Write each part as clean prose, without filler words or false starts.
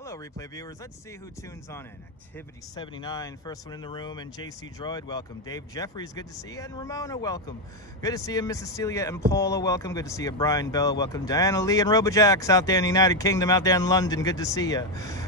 Hello, replay viewers. Let's see who tunes on in. Activity 79, first one in the room, and JC Droid, welcome. Dave Jeffries, good to see you. And Ramona, welcome. Good to see you. Mrs. Celia and Paula, welcome. Good to see you. Brian Bell, welcome. Diana Lee and Robojax out there in the United Kingdom, out there in London, good to see you.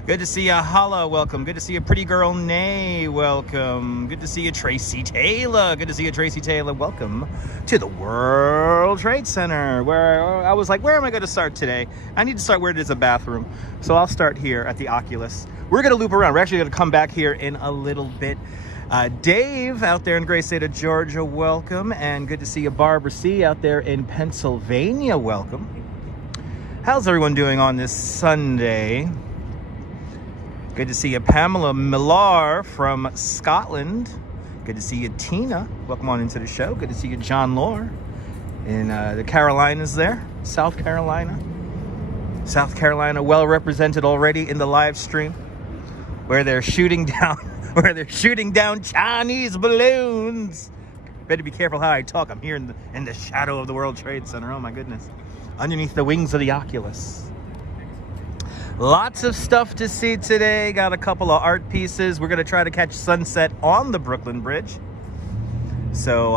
Good to see you. Hala, welcome. Good to see you. Pretty Girl Nay, welcome. Good to see you. Tracy Taylor. Good to see you, Tracy Taylor. Welcome to the World Trade Center, where I was like, where am I going to start today? I need to start where there's a bathroom. So I'll start here at the Oculus. We're going to loop around. We're actually going to come back here in a little bit. Dave out there in the great state of Georgia, welcome. And good to see you. Barbara C out there in Pennsylvania, welcome. How's everyone doing on this Sunday? Good to see you. Pamela Millar from Scotland. Good to see you. Tina, welcome on into the show. Good to see you. John Lore in the Carolinas there. South Carolina, well represented already in the live stream, where they're shooting down Chinese balloons. Better be careful how I talk. I'm here in the shadow of the World Trade Center. Oh my goodness, underneath the wings of the Oculus. Lots of stuff to see today. Got a couple of art pieces. We're gonna try to catch sunset on the Brooklyn Bridge. So,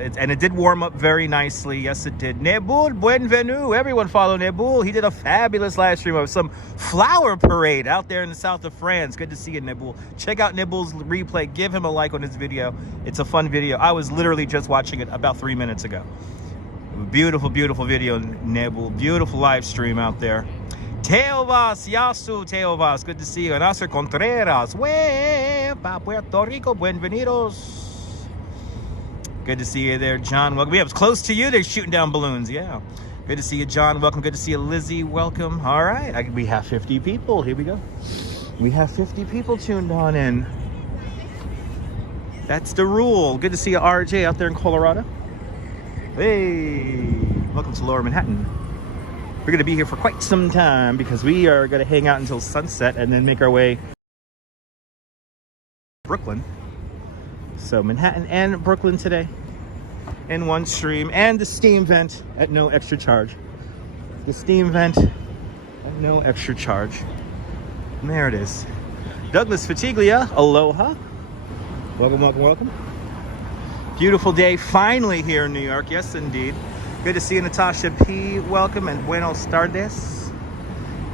it did warm up very nicely. Yes, it did. Nebul, bienvenue. Everyone follow Nebul. He did a fabulous live stream of some flower parade out there in the south of France. Good to see you, Nebul. Check out Nebul's replay. Give him a like on his video. It's a fun video. I was literally just watching it about 3 minutes ago. Beautiful, beautiful video, Nebul. Beautiful live stream out there. Teovas, Yasu, Teovas. Good to see you. And Nasser Contreras. Pa Puerto Rico, bienvenidos. Good to see you there, John. Welcome. Yeah, it was close to you. They're shooting down balloons. Yeah. Good to see you, John. Welcome. Good to see you, Lizzie. Welcome. All right. We have 50 people. Here we go. We have 50 people tuned on in. That's the rule. Good to see you, RJ, out there in Colorado. Hey. Welcome to Lower Manhattan. We're going to be here for quite some time because we are going to hang out until sunset and then make our way to Brooklyn. So Manhattan and Brooklyn today in one stream, and the steam vent at no extra charge. The steam vent at no extra charge. And there it is. Douglas Fatiglia, aloha. Welcome, welcome, welcome. Beautiful day finally here in New York. Yes, indeed. Good to see you, Natasha P. Welcome, and buenos tardes.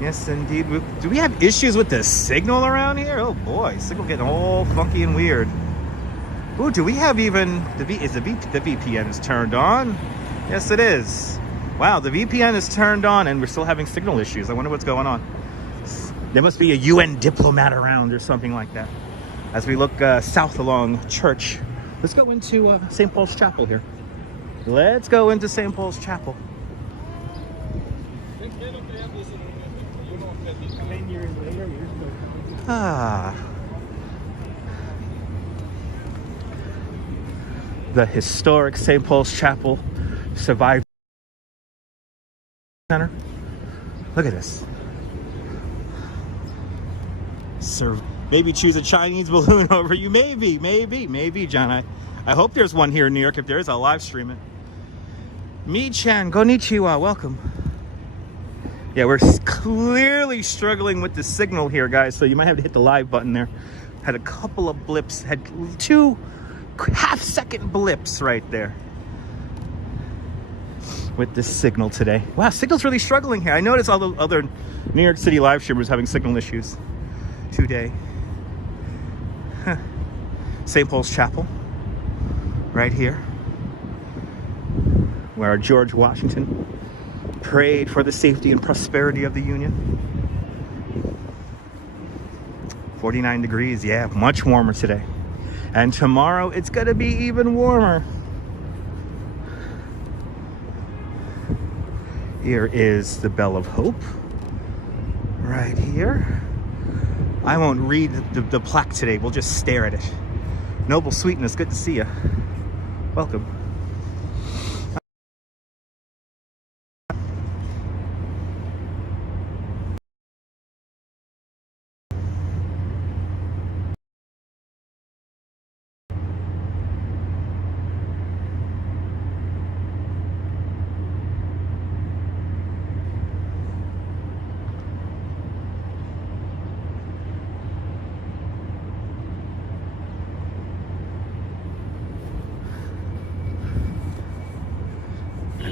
Yes, indeed. Do we have issues with the signal around here? Oh boy, signal getting all funky and weird. Ooh, do we have even the VPN is turned on? Yes, it is. Wow, the VPN is turned on and we're still having signal issues. I wonder what's going on. There must be a UN diplomat around or something like that. As we look south along Church, let's go into St. Paul's Chapel here. Let's go into St. Paul's Chapel. The historic St. Paul's Chapel Survivor Center. Look at this. Maybe choose a Chinese balloon over you. Maybe, John. I hope there's one here in New York. If there is, I'll live stream it. Mi-chan, konnichiwa, welcome. Yeah, we're clearly struggling with the signal here, guys, so you might have to hit the live button there. Had a couple of blips, had 2 half-second blips right there with this signal today. Wow, signal's really struggling here. I noticed all the other New York City live streamers having signal issues today. St. Paul's Chapel, right here, where George Washington prayed for the safety and prosperity of the Union. 49 degrees, yeah, much warmer today. And tomorrow it's gonna be even warmer. Here is the Bell of Hope, right here. I won't read the plaque today, we'll just stare at it. Noble Sweetness, good to see you. Welcome.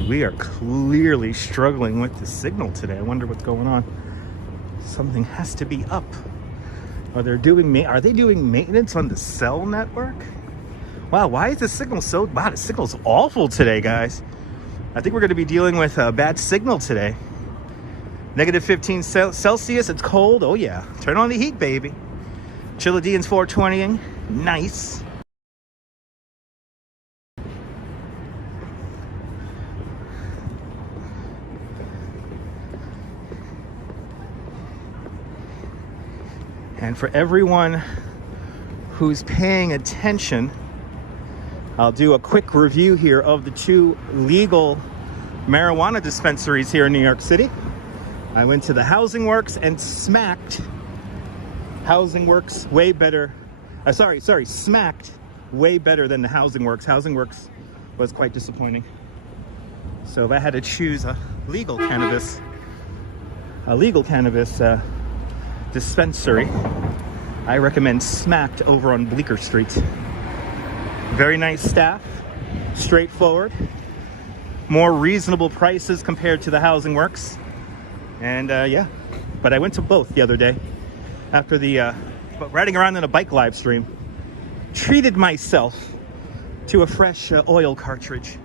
we are clearly struggling with the signal today. I wonder what's going on. Something has to be up. Are they doing maintenance on the cell network? Wow, why is the signal so bad? The signal's awful today, guys. I think we're going to be dealing with a bad signal today. Negative 15 Celsius, it's cold. Oh yeah, turn on the heat, baby. Chilladeans 420ing, nice. And for everyone who's paying attention, I'll do a quick review here of the 2 legal marijuana dispensaries here in New York City. I went to the Housing Works and smacked Housing Works way better. Smacked way better than the Housing Works. Housing Works was quite disappointing. So if I had to choose a legal cannabis dispensary, I recommend Smacked over on Bleecker Street. Very nice staff, straightforward, more reasonable prices compared to the Housing Works. And yeah, but I went to both the other day after the riding around in a bike live stream. Treated myself to a fresh oil cartridge,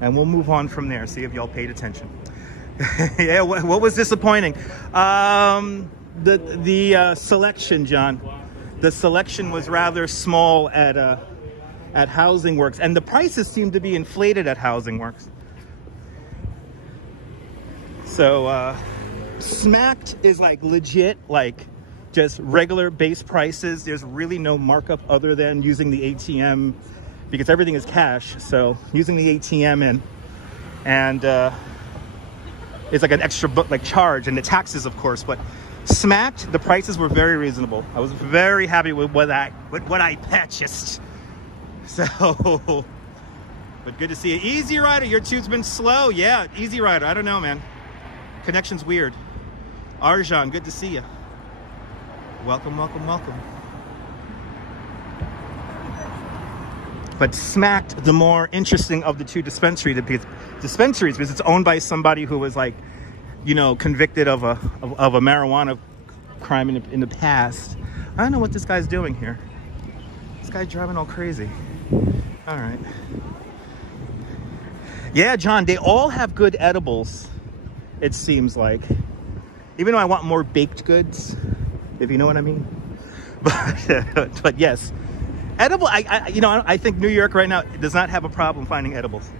and we'll move on from there. See if y'all paid attention. Yeah, what was disappointing? The selection, John. The selection was rather small at Housing Works, and the prices seem to be inflated at Housing Works. So Smacked is like legit, like just regular base prices. There's really no markup other than using the ATM, because everything is cash. So using the ATM and it's like an extra charge, and the taxes, of course. But Smacked, the prices were very reasonable. I was very happy with what I purchased. So, but good to see you. Easy Rider, your tube's been slow. Yeah, Easy Rider. I don't know, man. Connection's weird. Arjan, good to see you. Welcome, welcome, welcome. But Smacked, the more interesting of the 2 dispensaries, because it's owned by somebody who was like, you know, convicted of a marijuana crime in the past. I don't know what this guy's doing here. This guy's driving all crazy. All right. Yeah, John, they all have good edibles, it seems like. Even though I want more baked goods, if you know what I mean. But yes, edible. I think New York right now does not have a problem finding edibles.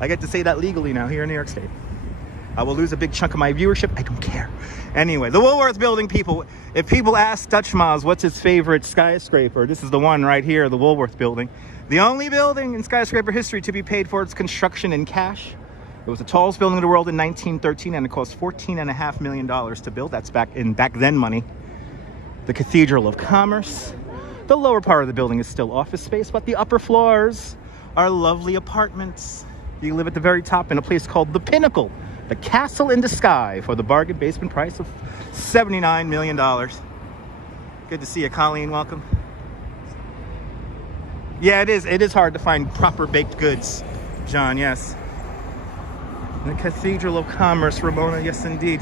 I get to say that legally now here in New York State. I will lose a big chunk of my viewership. I don't care. Anyway, the Woolworth Building, people. If people ask Dutch Miles what's his favorite skyscraper, this is the one right here, the Woolworth Building. The only building in skyscraper history to be paid for its construction in cash. It was the tallest building in the world in 1913, and it cost $14.5 million to build. That's back then money. The Cathedral of Commerce. The lower part of the building is still office space, but the upper floors are lovely apartments. You live at the very top in a place called The Pinnacle, the castle in the sky, for the bargain basement price of $79 million. Good to see you, Colleen. Welcome. Yeah, it is hard to find proper baked goods, John. Yes. The Cathedral of Commerce, Ramona. Yes, indeed.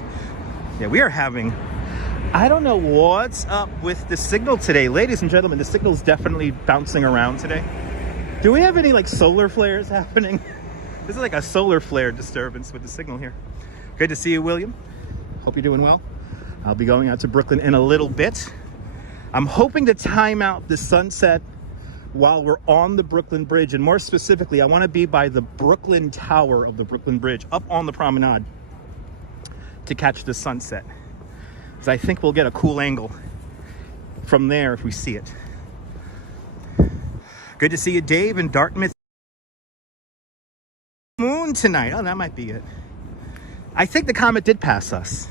Yeah, we are having, I don't know what's up with the signal today. Ladies and gentlemen, the signal's definitely bouncing around today. Do we have any like solar flares happening? This is like a solar flare disturbance with the signal here. Good to see you, William. Hope you're doing well. I'll be going out to Brooklyn in a little bit. I'm hoping to time out the sunset while we're on the Brooklyn Bridge, and more specifically, I want to be by the Brooklyn Tower of the Brooklyn Bridge, up on the Promenade, to catch the sunset. Because I think we'll get a cool angle from there if we see it. Good to see you, Dave, in Dartmouth. Moon tonight. Oh, that might be it. I think the comet did pass us.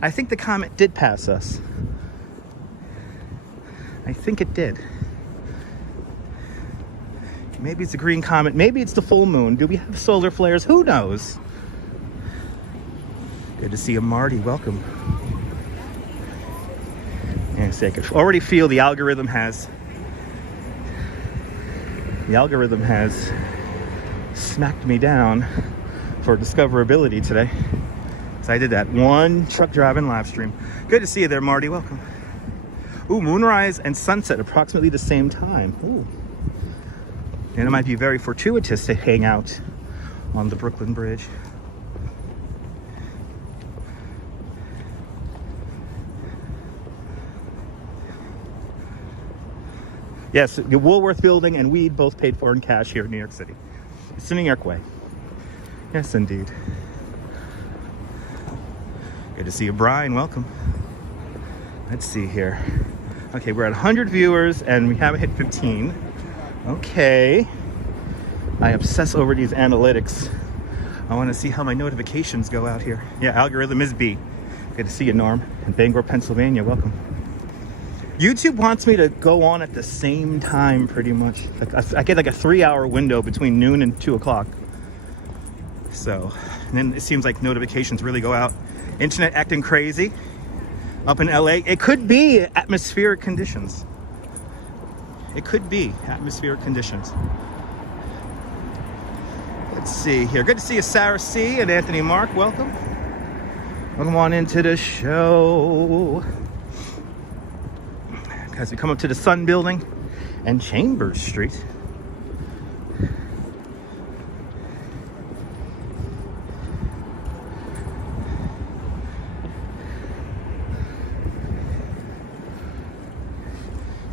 I think the comet did pass us. I think it did. Maybe it's a green comet. Maybe it's the full moon. Do we have solar flares? Who knows? Good to see you, Marty. Welcome. And I could already feel the algorithm has smacked me down for discoverability today. So I did that. One truck driving live stream. Good to see you there, Marty. Welcome. Ooh, moonrise and sunset approximately the same time. Ooh. And it might be very fortuitous to hang out on the Brooklyn Bridge. Yes, the Woolworth Building and weed both paid for in cash here in New York City. It's the New York way. Yes, indeed. Good to see you, Brian. Welcome. Let's see here. Okay, we're at 100 viewers and we haven't hit 15. Okay. I obsess over these analytics. I want to see how my notifications go out here. Yeah, algorithm is B. Good to see you, Norm. In Bangor, Pennsylvania. Welcome. YouTube wants me to go on at the same time, pretty much. I get like a 3-hour window between noon and 2 o'clock. So, and then it seems like notifications really go out. Internet acting crazy up in LA. It could be atmospheric conditions. It could be atmospheric conditions. Let's see here. Good to see you, Sarah C. and Anthony Mark. Welcome. Welcome on into the show. As we come up to the Sun Building and Chambers Street.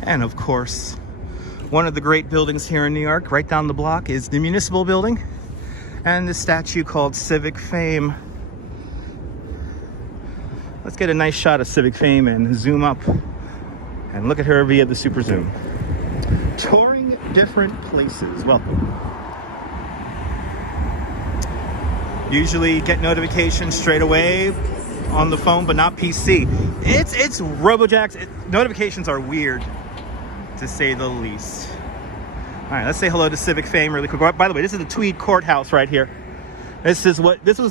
And of course, one of the great buildings here in New York, right down the block, is the Municipal Building and the statue called Civic Fame. Let's get a nice shot of Civic Fame and zoom up and look at her via the super zoom. Touring different places. Welcome. Usually get notifications straight away on the phone, but not PC. It's RoboJax. Notifications are weird, to say the least. All right, let's say hello to Civic Fame really quick. By the way, this is the Tweed Courthouse right here. This was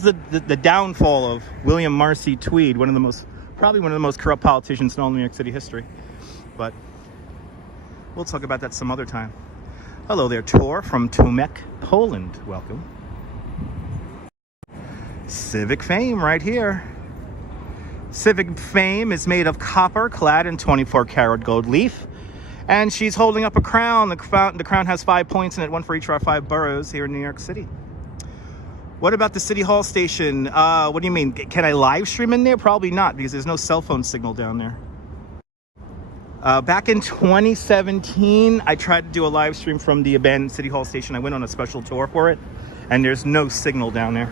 the downfall of William Marcy Tweed, probably one of the most corrupt politicians in all New York City history. But we'll talk about that some other time. Hello there, Tor from Tomek, Poland. Welcome. Civic Fame right here. Civic Fame is made of copper clad in 24-karat gold leaf. And she's holding up a crown. The crown has 5 points in it, one for each of our 5 boroughs here in New York City. What about the City Hall station? What do you mean? Can I live stream in there? Probably not, because there's no cell phone signal down there. Back in 2017, I tried to do a live stream from the abandoned City Hall station. I went on a special tour for it, and there's no signal down there.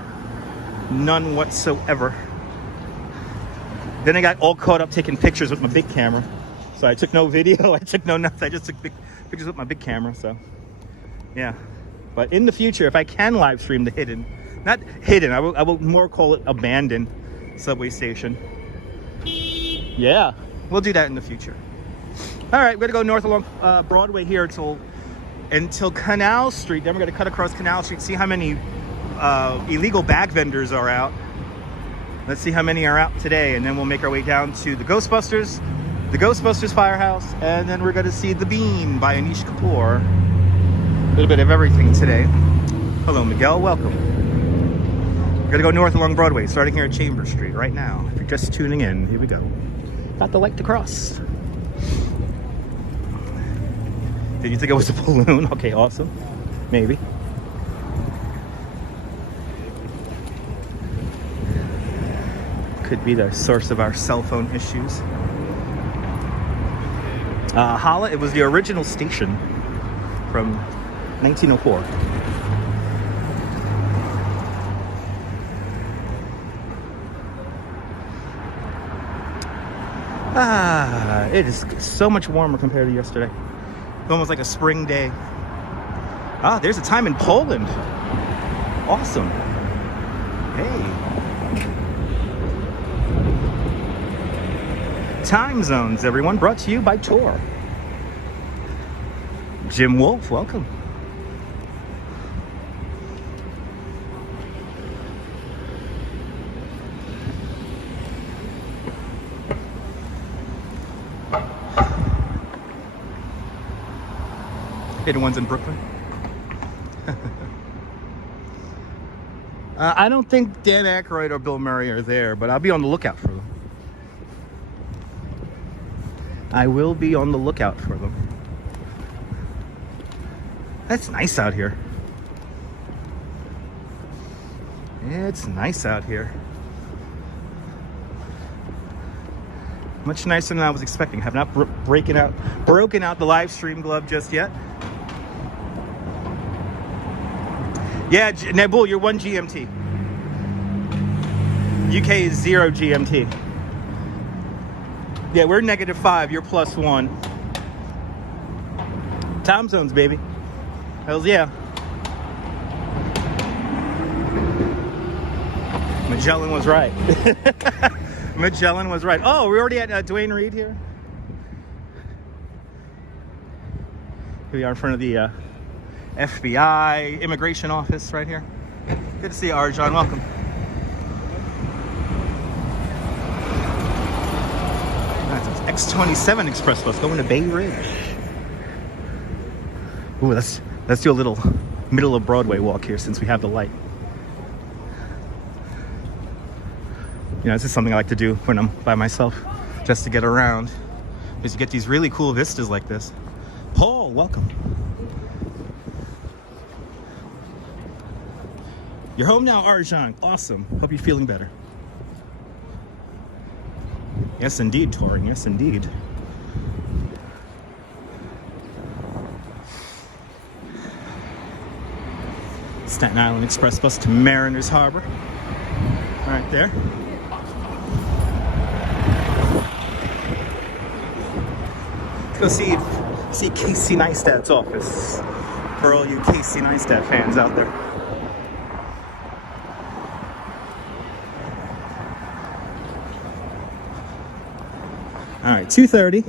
None whatsoever. Then I got all caught up taking pictures with my big camera. So I took no video, I took no nothing. I just took pictures with my big camera, so yeah. But in the future, if I can live stream the hidden, not hidden, I will more call it abandoned subway station. Yeah, we'll do that in the future. All right, we're gonna go north along Broadway here until Canal Street. Then we're gonna cut across Canal Street, see how many illegal bag vendors are out. Let's see how many are out today, and then we'll make our way down to the Ghostbusters Firehouse, and then we're gonna see The Bean by Anish Kapoor. A little bit of everything today. Hello, Miguel, welcome. We're gonna go north along Broadway, starting here at Chambers Street right now. If you're just tuning in, here we go. Got the light to cross. Did you think it was a balloon? Okay, awesome. Maybe. Could be the source of our cell phone issues. Holla, it was the original station from 1904. It is so much warmer compared to yesterday. Almost like a spring day. There's a time in Poland. Awesome. Hey. Time zones, everyone, brought to you by Tor. Jim Wolf, welcome. Hidden ones in Brooklyn. I don't think Dan Aykroyd or Bill Murray are there, but I'll be on the lookout for them. I will be on the lookout for them. That's nice out here. It's nice out here. Much nicer than I was expecting. Have not broken out the live stream glove just yet. Yeah, Nabul, you're 1 GMT. UK is 0 GMT. Yeah, we're -5. You're +1. Time zones, baby. Hells yeah. Magellan was right. Magellan was right. Oh, we're already at Dwayne Reed here. Here we are in front of the FBI immigration office right here. Good to see you, Arjan. Welcome. That's X27 Express bus going to Bay Ridge. Ooh, let's do a little middle of Broadway walk here since we have the light. You know, this is something I like to do when I'm by myself, just to get around, because you get these really cool vistas like this. Paul, welcome. You're home now, Arjan. Awesome. Hope you're feeling better. Yes, indeed, Torin. Yes, indeed. Staten Island Express bus to Mariners Harbor. Right there. Let's go see Casey Neistat's office for all you Casey Neistat fans out there. All right, 2:30.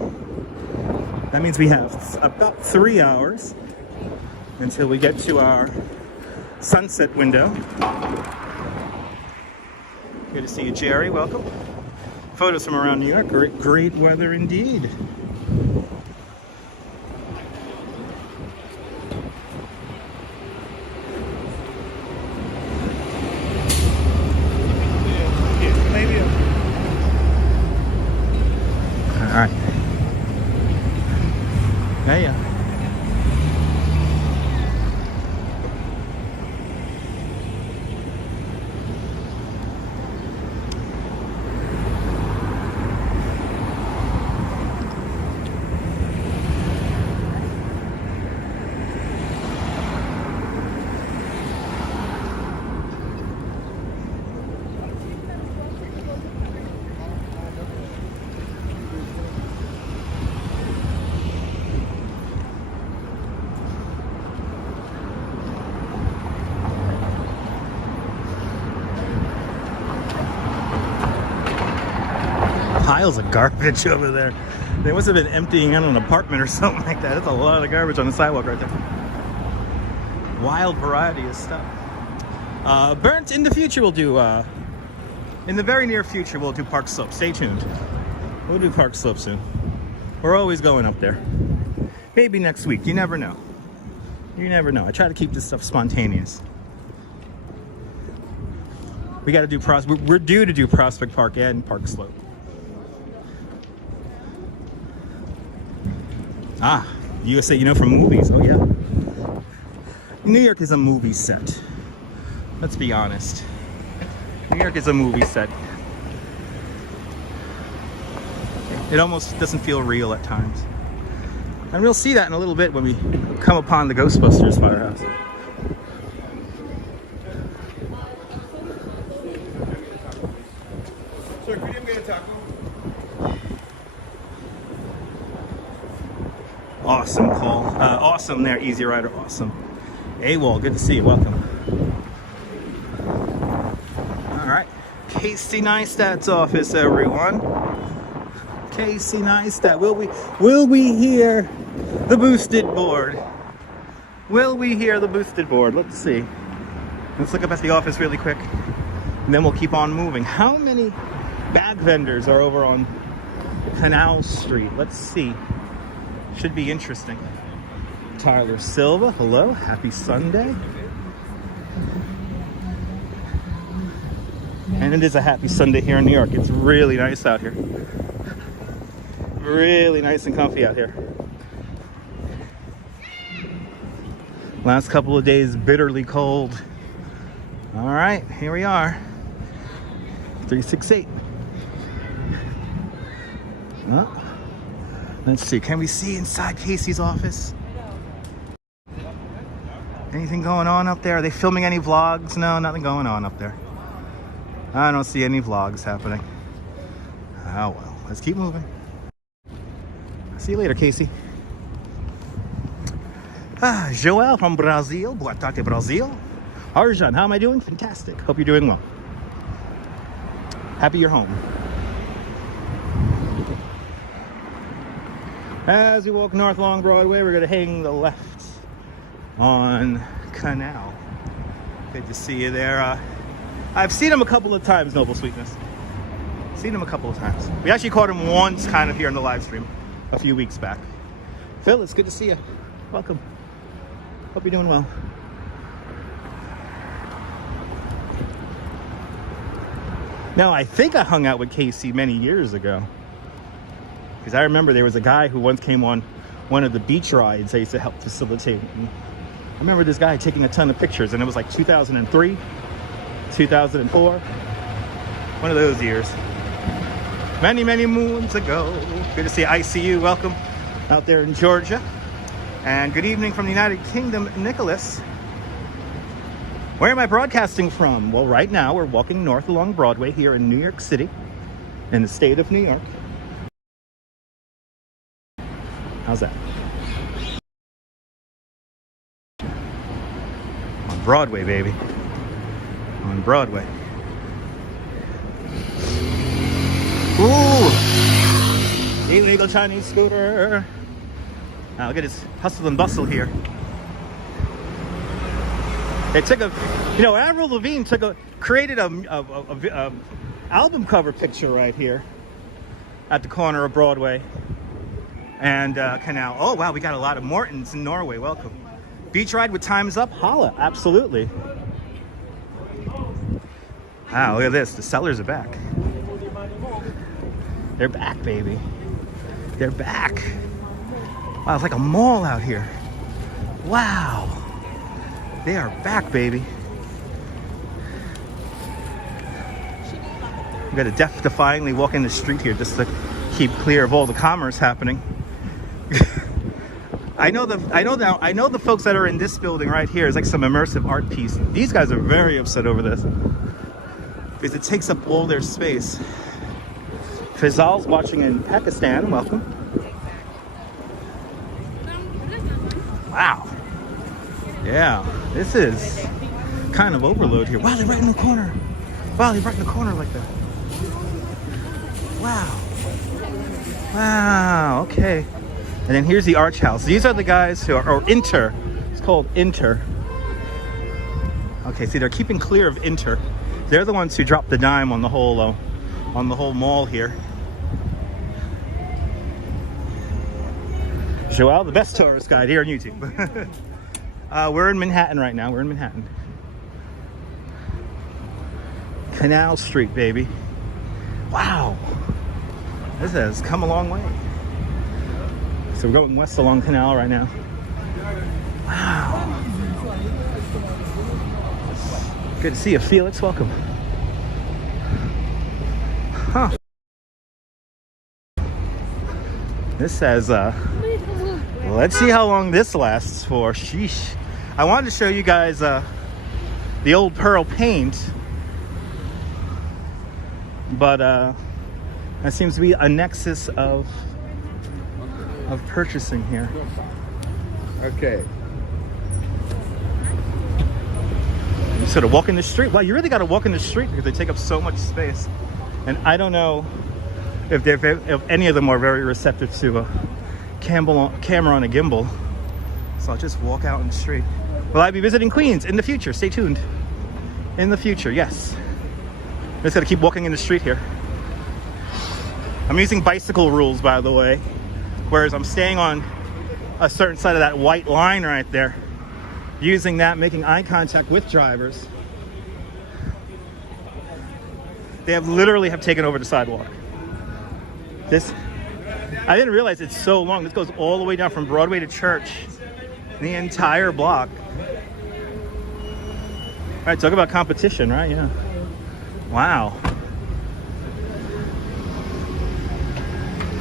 That means we have about 3 hours until we get to our sunset window. Good to see you, Jerry. Welcome. Photos from around New York. Great weather indeed. All right. Yeah. Piles of garbage over there. They must have been emptying out an apartment or something like that. That's a lot of garbage on the sidewalk right there. Wild variety of stuff. Burnt, in the future we'll do, in the very near future we'll do Park Slope. Stay tuned. We'll do Park Slope soon. We're always going up there. Maybe next week. You never know. You never know. I try to keep this stuff spontaneous. We got to do we're due to do Prospect Park and Park Slope. Ah, USA, you know, from movies. Oh, yeah. New York is a movie set. Let's be honest. New York is a movie set. It almost doesn't feel real at times. And we'll see that in a little bit when we come upon the Ghostbusters Firehouse. Sir, could you get a taco? Awesome, Paul. Awesome there, Easy Rider. Awesome. AWOL, good to see you. Welcome. All right. Casey Neistat's office, everyone. Casey Neistat. Will we hear the boosted board? Will we hear the boosted board? Let's see. Let's look up at the office really quick, and then we'll keep on moving. How many bag vendors are over on Canal Street? Let's see. Should be interesting. Tyler Silva, hello. Happy Sunday. And it is a happy Sunday here in New York. It's really nice out here. Really nice and comfy out here. Last couple of days, bitterly cold. All right, here we are. 368. Well, let's see. Can we see inside Casey's office? Anything going on up there? Are they filming any vlogs? No, nothing going on up there. I don't see any vlogs happening. Oh well, let's keep moving. See you later, Casey. Joel from Brazil. Boa tarde, Brazil. Arjan, how am I doing? Fantastic. Hope you're doing well. Happy you're home. As we walk north along Broadway, we're going to hang the left on Canal. Good to see you there. I've seen him a couple of times, Noble Sweetness. Seen him a couple of times. We actually caught him once kind of here in the live stream a few weeks back. Phil, it's good to see you. Welcome. Hope you're doing well. Now, I think I hung out with Casey many years ago. Because I remember there was a guy who once came on one of the beach rides I used to help facilitate. And I remember this guy taking a ton of pictures, and it was like 2003, 2004. One of those years. Many, many moons ago. Good to see ICU. Welcome out there in Georgia. And good evening from the United Kingdom, Nicholas. Where am I broadcasting from? Well, right now we're walking north along Broadway here in New York City, in the state of New York. How's that? On Broadway, baby. On Broadway. Ooh! Illegal Chinese scooter. Now look at this hustle and bustle here. They took a, you know, Avril Lavigne created a album cover picture right here at the corner of Broadway and Canal. Oh wow, we got a lot of Mortons in Norway. Welcome. Beach ride with Time's Up? Holla, absolutely. Wow, look at this. The sellers are back. They're back, baby. They're back. Wow, it's like a mall out here. Wow. They are back, baby. We got to death-defyingly walk in the street here just to keep clear of all the commerce happening. I know the folks that are in this building right here is like some immersive art piece. These guys are very upset over this because it takes up all their space. Fizal's watching in Pakistan. Welcome. Wow. Yeah, this is kind of overload here. Wow, they're right in the corner. Wow, they're right in the corner like that. Wow. Wow, okay. And then here's the Arch House. These are the guys who are, or Inter. It's called Inter. Okay, see, they're keeping clear of Inter. They're the ones who dropped the dime on the whole mall here. Joel, the best tourist guide here on YouTube. We're in Manhattan right now. We're in Manhattan. Canal Street, baby. Wow. This has come a long way. So we're going west along Canal right now. Wow. Good to see you, Felix. Welcome. Huh. This says, let's see how long this lasts for. Sheesh. I wanted to show you guys the old pearl paint, but that seems to be a nexus of purchasing here. Okay. You sort of walk in the street. Wow, you really got to walk in the street because they take up so much space. And I don't know if any of them are very receptive to a camera on a gimbal. So I'll just walk out in the street. Will I be visiting Queens in the future? Stay tuned. In the future, yes. I just got to keep walking in the street here. I'm using bicycle rules, by the way. Whereas I'm staying on a certain side of that white line right there. Using that, making eye contact with drivers. They literally have taken over the sidewalk. I didn't realize it's so long. This goes all the way down from Broadway to Church. The entire block. All right, talk about competition, right? Yeah. Wow.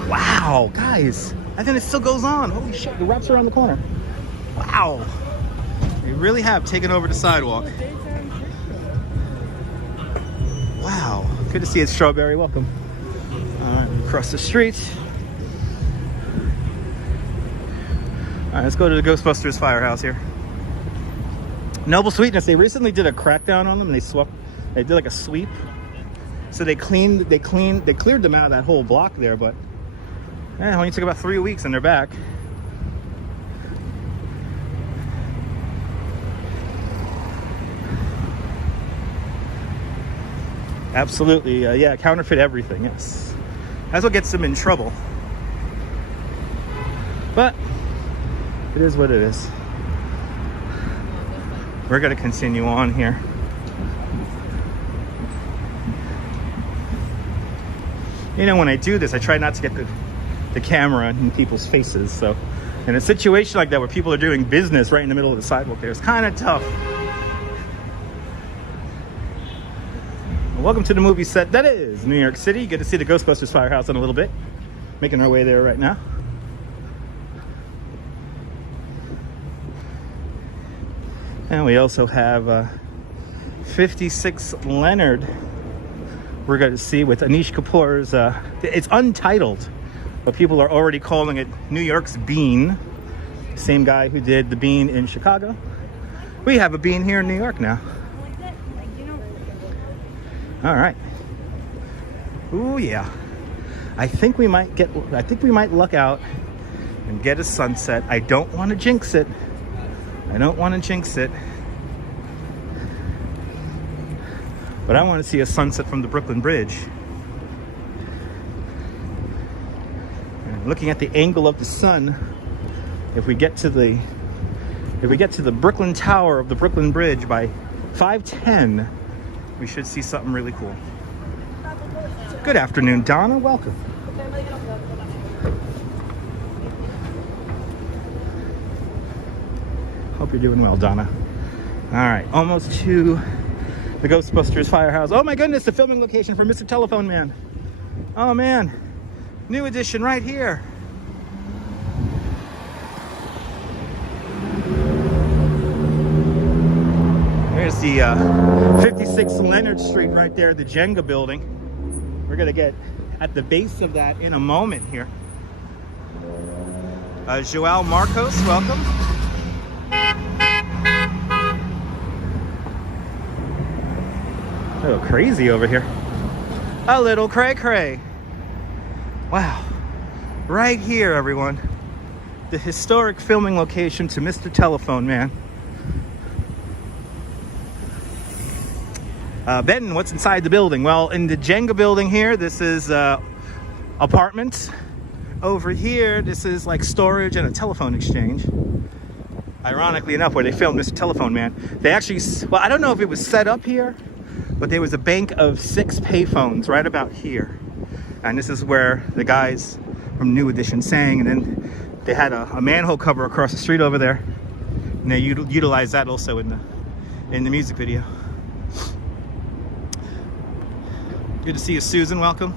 Wow, guys. I think it still goes on. Holy shit, the wraps around the corner. Wow. They really have taken over the sidewalk. Wow. Good to see it, Strawberry. Welcome. All right, across the street. All right, let's go to the Ghostbusters Firehouse here. Noble Sweetness, they recently did a crackdown on them. They did like a sweep. So they cleared them out of that whole block there, but it only took about 3 weeks and they're back. Absolutely, yeah, counterfeit everything, yes. That's what gets them in trouble. But it is what it is. We're gonna continue on here. You know, when I do this, I try not to get the camera in people's faces. So in a situation like that where people are doing business right in the middle of the sidewalk there, it's kind of tough. Welcome to the movie set that is New York City. You get to see the Ghostbusters Firehouse in a little bit. Making our way there right now. And we also have 56 Leonard. We're going to see with Anish Kapoor's, it's untitled, but people are already calling it New York's Bean. Same guy who did the Bean in Chicago. We have a Bean here in New York now. All right. Ooh, yeah. I think we might luck out and get a sunset. I don't want to jinx it. But I want to see a sunset from the Brooklyn Bridge. And looking at the angle of the sun, if we get to the Brooklyn Tower of the Brooklyn Bridge by 5:10, we should see something really cool. Good afternoon, Donna. Welcome. Hope you're doing well, Donna. All right, almost to the Ghostbusters Firehouse. Oh my goodness, the filming location for Mr. Telephone Man. Oh man, new edition right here. There's the 56 Leonard Street right there, the Jenga building. We're gonna get at the base of that in a moment here. Joel Marcos, welcome. A little crazy over here. A little cray-cray. Wow. Right here, everyone. The historic filming location to Mr. Telephone Man. Benton, what's inside the building? Well, in the Jenga building here, this is apartments. Over here, this is like storage and a telephone exchange. Ironically enough, where they filmed Mr. Telephone Man. They actually, well, I don't know if it was set up here, but there was a bank of 6 payphones right about here. And this is where the guys from New Edition sang. And then they had a manhole cover across the street over there. And they utilized that also in the music video. Good to see you, Susan. Welcome.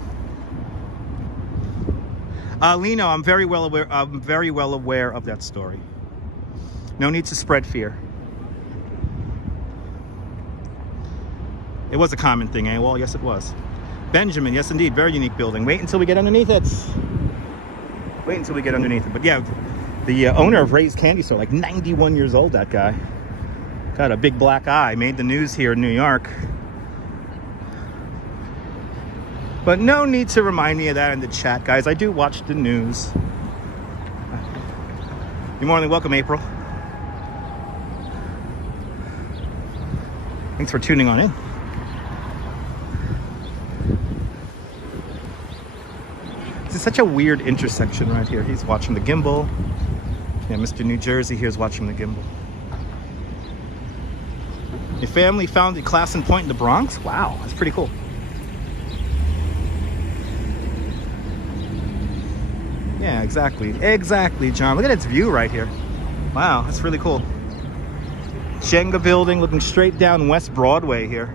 Lino, I'm very well aware of that story. No need to spread fear. It was a common thing, eh? Well, yes, it was. Benjamin, yes, indeed. Very unique building. Wait until we get underneath it. But yeah, the owner of Ray's Candy Store, like 91 years old, that guy. Got a big black eye. Made the news here in New York. But no need to remind me of that in the chat, guys. I do watch the news. You're more than welcome, April. Thanks for tuning on in. This is such a weird intersection right here. He's watching the Gimble. Yeah, Mr. New Jersey here's watching the Gimble. Your family found a class in point in the Bronx? Wow, that's pretty cool. Yeah, exactly. Exactly, John. Look at its view right here. Wow, that's really cool. Jenga building looking straight down West Broadway here.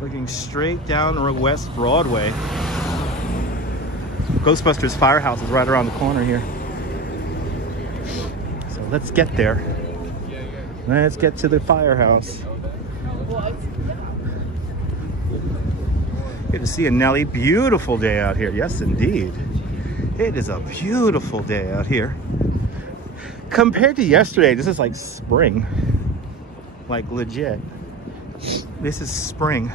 Looking straight down West Broadway. Ghostbusters Firehouse is right around the corner here. So let's get there. Let's get to the firehouse. Good to see you, Nelly. Beautiful day out here. Yes, indeed. It is a beautiful day out here. Compared to yesterday, this is like spring. Like legit. This is spring.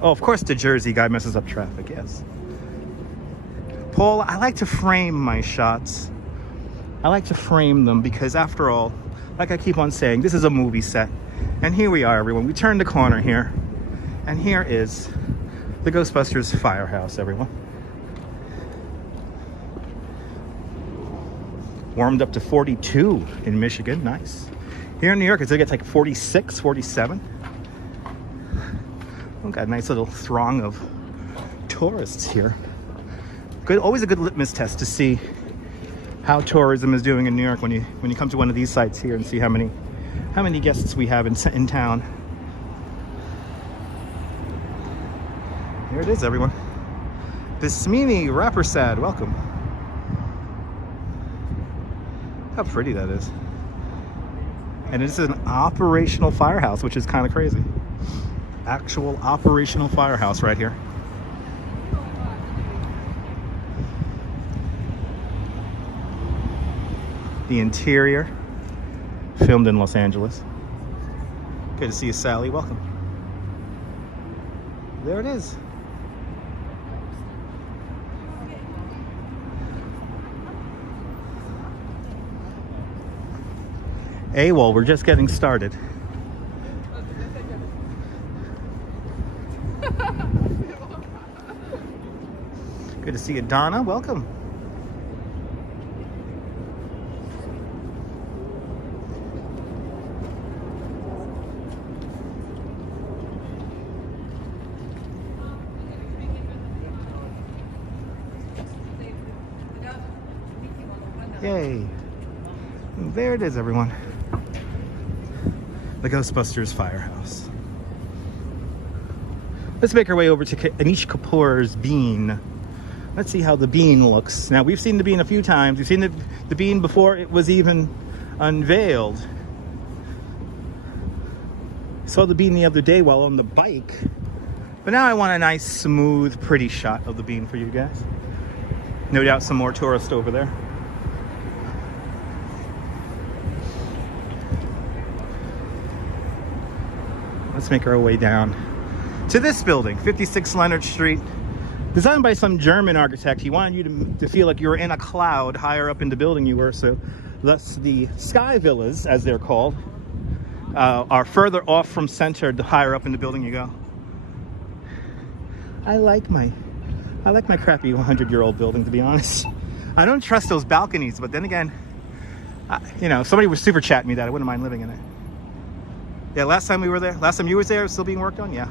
Oh, of course the Jersey guy messes up traffic, yes. Paul, I like to frame my shots. I like to frame them because after all, like I keep on saying, this is a movie set. And here we are, everyone. We turned the corner here. And here is the Ghostbusters Firehouse, everyone. Warmed up to 42 in Michigan. Nice. Here in New York, it's like 46, 47. We've got a nice little throng of tourists here. Good, always a good litmus test to see how tourism is doing in New York when you come to one of these sites here and see how many guests we have in town. Here it is, everyone. Bismini Rappersad, welcome. How pretty that is. And this is an operational firehouse, which is kind of crazy. Actual operational firehouse right here. The interior, filmed in Los Angeles. Good to see you, Sally. Welcome. There it is. AWOL, we're just getting started. Good to see you, Donna. Welcome. Yay. There it is, everyone. The Ghostbusters Firehouse. Let's make our way over to Anish Kapoor's Bean. Let's see how the Bean looks. Now, we've seen the Bean a few times. We've seen the Bean before it was even unveiled. Saw the Bean the other day while on the bike. But now I want a nice, smooth, pretty shot of the Bean for you guys. No doubt some more tourists over there. Let's make our way down to this building, 56 Leonard Street. Designed by some German architect. He wanted you to feel like you were in a cloud higher up in the building you were. So thus the sky villas, as they're called, are further off from center the higher up in the building you go. I like my crappy 100-year-old building, to be honest. I don't trust those balconies, but then again, you know, somebody was super chatting me that I wouldn't mind living in it. Yeah, last time you were there, it was still being worked on, yeah.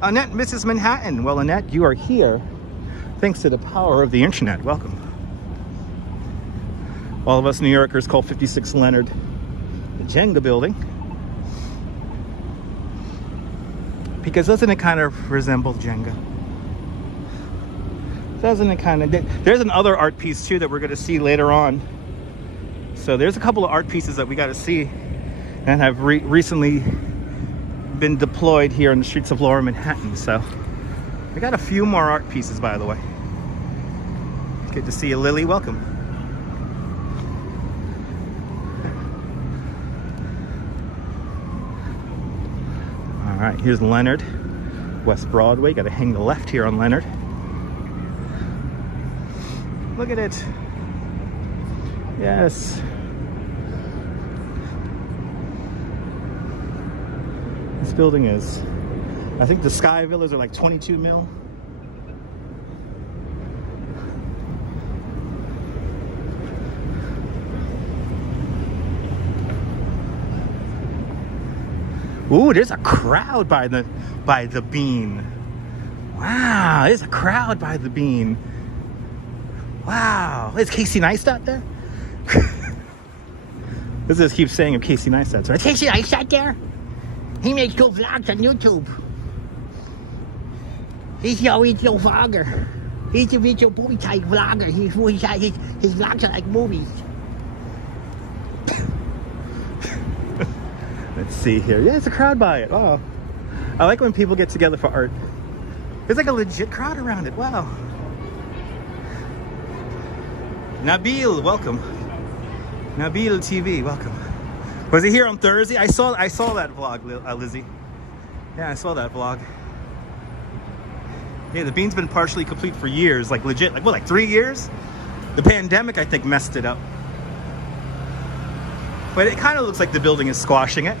Annette, Mrs. Manhattan. Well, Annette, you are here thanks to the power of the internet. Welcome. All of us New Yorkers call 56 Leonard the Jenga building. Because doesn't it kind of resemble Jenga? Doesn't it kind of? There's another art piece too that we're going to see later on. So there's a couple of art pieces that we got to see and have recently been deployed here in the streets of Lower Manhattan. So we got a few more art pieces, by the way. Good to see you, Lily. Welcome. All right, here's Leonard, West Broadway. Got to hang the left here on Leonard. Look at it. Yes. This building is, I think the Sky Villas are like 22 mil. Ooh, there's a crowd by the Bean. Wow, there's a crowd by the Bean. Wow. Is Casey Neistat there? This just keeps saying of Casey Neistat. Right? Casey Neistat there? He makes good vlogs on YouTube. He's always your vlogger. He's a video boy type vlogger. His vlogs are like movies. Let's see here. Yeah, it's a crowd by it. Oh, I like when people get together for art. There's like a legit crowd around it. Wow. Nabil, welcome. Nabil TV, welcome. Was he here on Thursday? I saw that vlog, Lizzie. Yeah, I saw that vlog. Yeah, the bean's been partially complete for years, like legit, like what, like 3 years? The pandemic, I think, messed it up. But it kind of looks like the building is squashing it.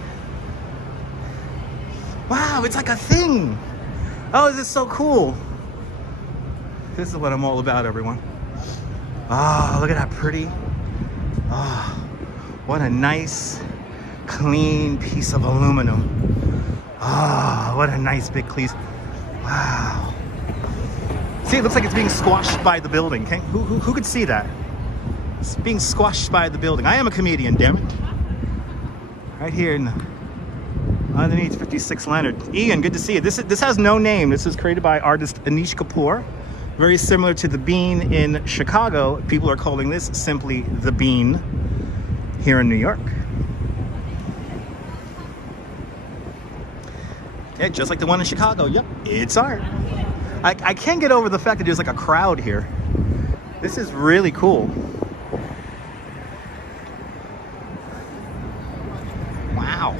Wow, it's like a thing. Oh, this is so cool. This is what I'm all about, everyone. Oh, look at that pretty. Oh, what a nice, clean piece of aluminum. Oh, what a nice big piece. Wow. See, it looks like it's being squashed by the building. Okay? Who could see that? It's being squashed by the building. I am a comedian, damn it. Right here in underneath 56 Leonard. Ian, good to see you. This has no name. This is created by artist Anish Kapoor. Very similar to the Bean in Chicago. People are calling this simply the Bean here in New York. Yeah, just like the one in Chicago. Yep, it's art. I can't get over the fact that there's like a crowd here. This is really cool. Wow.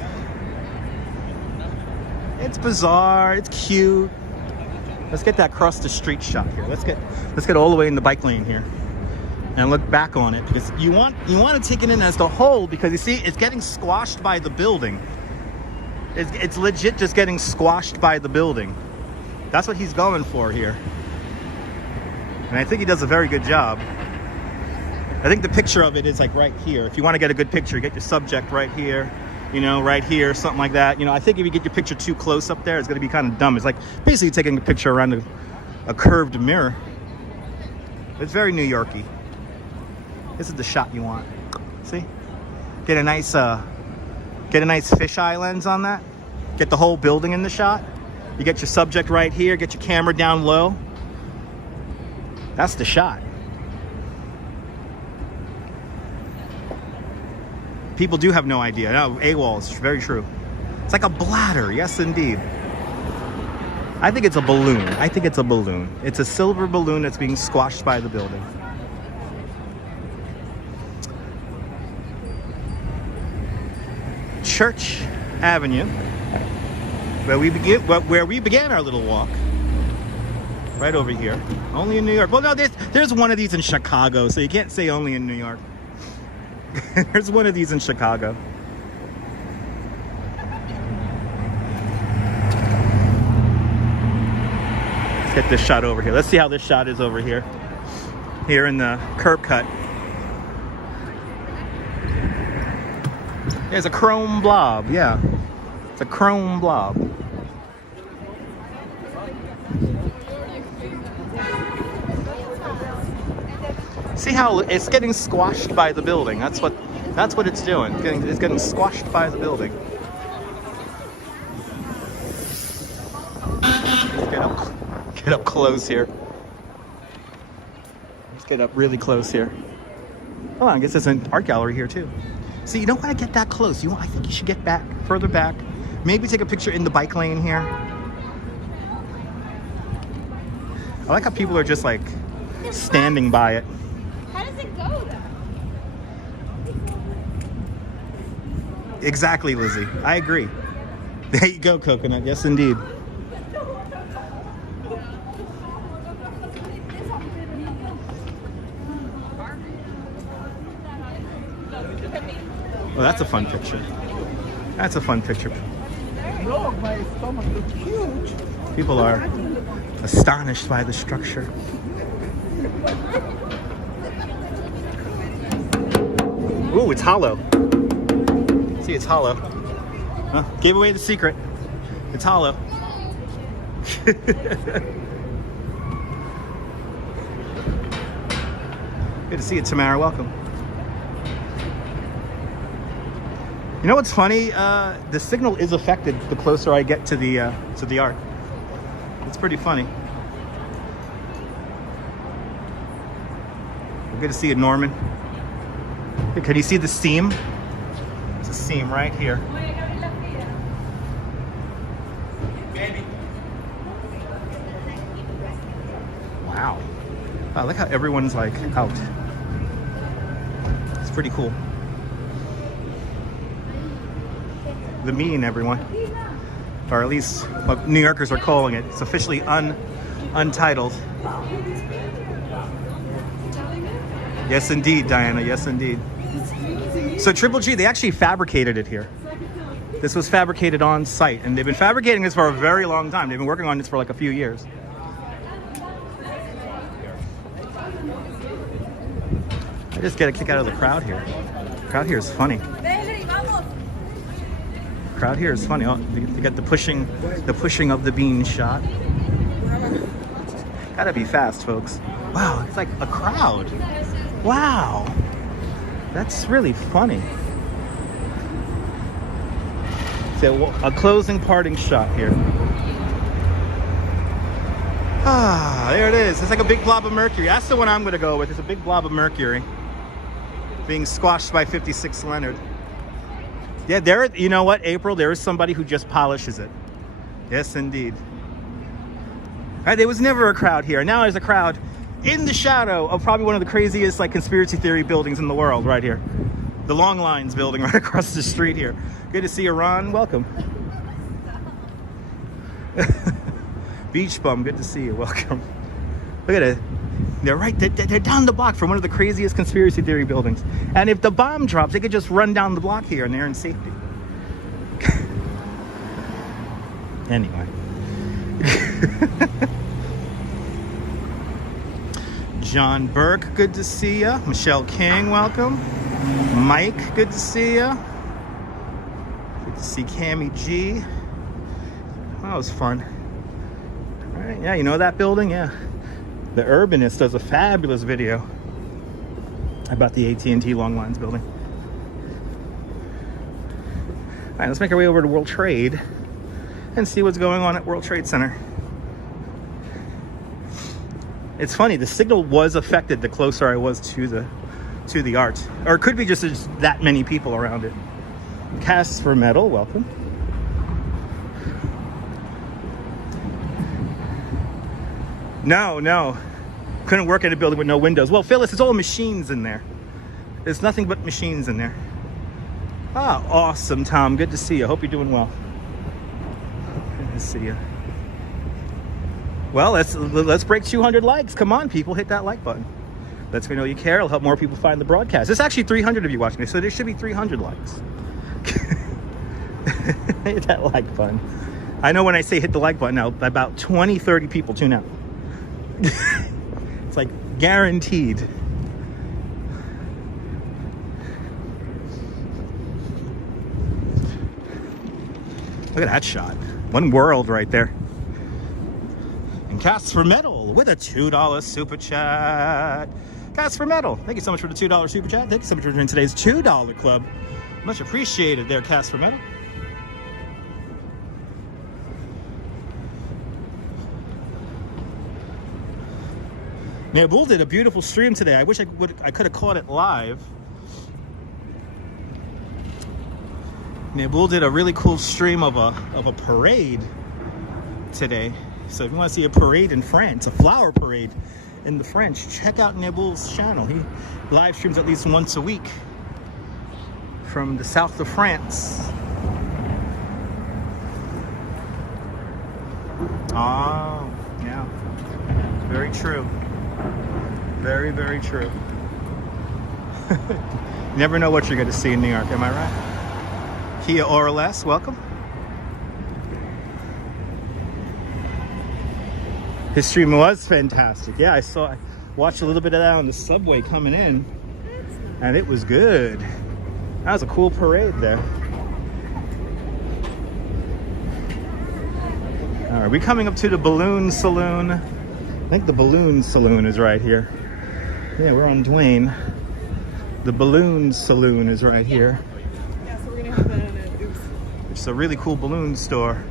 It's bizarre, it's cute. Let's get that across the street shot here. Let's get all the way in the bike lane here and look back on it, because you want to take it in as the whole, because you see it's getting squashed by the building. It's legit just getting squashed by the building. That's what he's going for here. And I think he does a very good job. I think the picture of it is like right here. If you want to get a good picture, get your subject right here, you know, right here, something like that. You know, I think if you get your picture too close up there, it's going to be kind of dumb. It's like basically taking a picture around a curved mirror. It's very New Yorky. This is the shot you want. See? Get a nice fisheye lens on that. Get the whole building in the shot. You get your subject right here, get your camera down low. That's the shot. People do have no idea. No, AWOL is very true. It's like a bladder, yes indeed. I think it's a balloon. It's a silver balloon that's being squashed by the building. Church Avenue, where we began our little walk. Right over here. Only in New York. Well, no, there's one of these in Chicago, so you can't say only in New York. There's one of these in Chicago. Let's get this shot over here. Let's see how this shot is over here. Here in the curb cut. There's a chrome blob, yeah. It's a chrome blob. See how it's getting squashed by the building. That's what it's doing. It's getting squashed by the building. Get up close here. Let's get up really close here. Oh, I guess there's an art gallery here too. See, you don't want to get that close. I think you should get back, further back. Maybe take a picture in the bike lane here. I like how people are just like standing by it. How does it go though? Exactly, Lizzie. I agree. There you go, Coconut. Yes, indeed. Well, that's a fun picture. That's a fun picture. No, my stomach looks huge. People are astonished by the structure. Ooh, it's hollow. See, it's hollow. Huh? Gave away the secret. It's hollow. Good to see you, Tamara. Welcome. You know what's funny? The signal is affected the closer I get to the art. It's pretty funny. Good to see you, Norman. Can you see the seam? It's a seam right here. Wow. Wow, look how everyone's like out. It's pretty cool. The Mean, everyone. Or at least what New Yorkers are calling it. It's officially untitled. Yes, indeed, Diana. Yes, indeed. So Triple G, they actually fabricated it here. This was fabricated on site, and they've been fabricating this for a very long time. They've been working on this for like a few years. I just get a kick out of the crowd here. The crowd here is funny. The crowd here is funny. Oh, you get the pushing of the bean shot. Gotta be fast, folks. Wow, it's like a crowd. Wow, that's really funny. So a closing parting shot here. Ah, there it is. It's like a big blob of mercury. That's the one I'm gonna go with. It's a big blob of mercury being squashed by 56 Leonard. Yeah, there. You know what, April? There is somebody who just polishes it. Yes, indeed. All right, there was never a crowd here. Now there's a crowd in the shadow of probably one of the craziest like conspiracy theory buildings in the world right here. The Long Lines building right across the street here. Good to see you, Ron. Welcome. Beach Bum, good to see you. Welcome. Look at it. They're right, they're down the block from one of the craziest conspiracy theory buildings. And if the bomb drops, they could just run down the block here and they're in safety. Anyway. John Burke, good to see ya. Michelle King, welcome. Mike, good to see ya. Good to see Cammy G. That was fun. All right, yeah, you know that building? Yeah. The Urbanist does a fabulous video about the AT&T Long Lines building. All right, let's make our way over to World Trade and see what's going on at World Trade Center. It's funny, the signal was affected the closer I was to the art. Or it could be just that many people around it. Casts for Metal, welcome. No. Couldn't work in a building with no windows. Well, Phyllis, it's all machines in there. There's nothing but machines in there. Ah, awesome, Tom. Good to see you. Hope you're doing well. Good to see you. Well, let's break 200 likes. Come on, people, hit that like button. Lets me know you care. It'll help more people find the broadcast. There's actually 300 of you watching this, so there should be 300 likes. Hit that like button. I know when I say hit the like button, now about 20, 30 people tune out. It's like guaranteed. Look at that shot. One world right there. And Casts for Metal with a $2 super chat. Casts for Metal, thank you so much for the $2 super chat. Thank you so much for joining today's $2 club. Much appreciated there, Casts for Metal. Now, Bull did a beautiful stream today. I wish I could have caught it live. Bull did a really cool stream of a parade today. So if you want to see a parade in France, a flower parade in the French, check out Nebul's channel. He live streams at least once a week from the south of France. Oh, yeah. Very true. Very, very true. Never know what you're going to see in New York, am I right? Kia Orales, welcome. His stream was fantastic. Yeah, I watched a little bit of that on the subway coming in, and it was good. That was a cool parade there. All right, we're coming up to the Balloon Saloon. I think the Balloon Saloon is right here. Yeah, we're on Duane. The Balloon Saloon is right here. Yeah, so we're gonna have that. It's a really cool balloon store.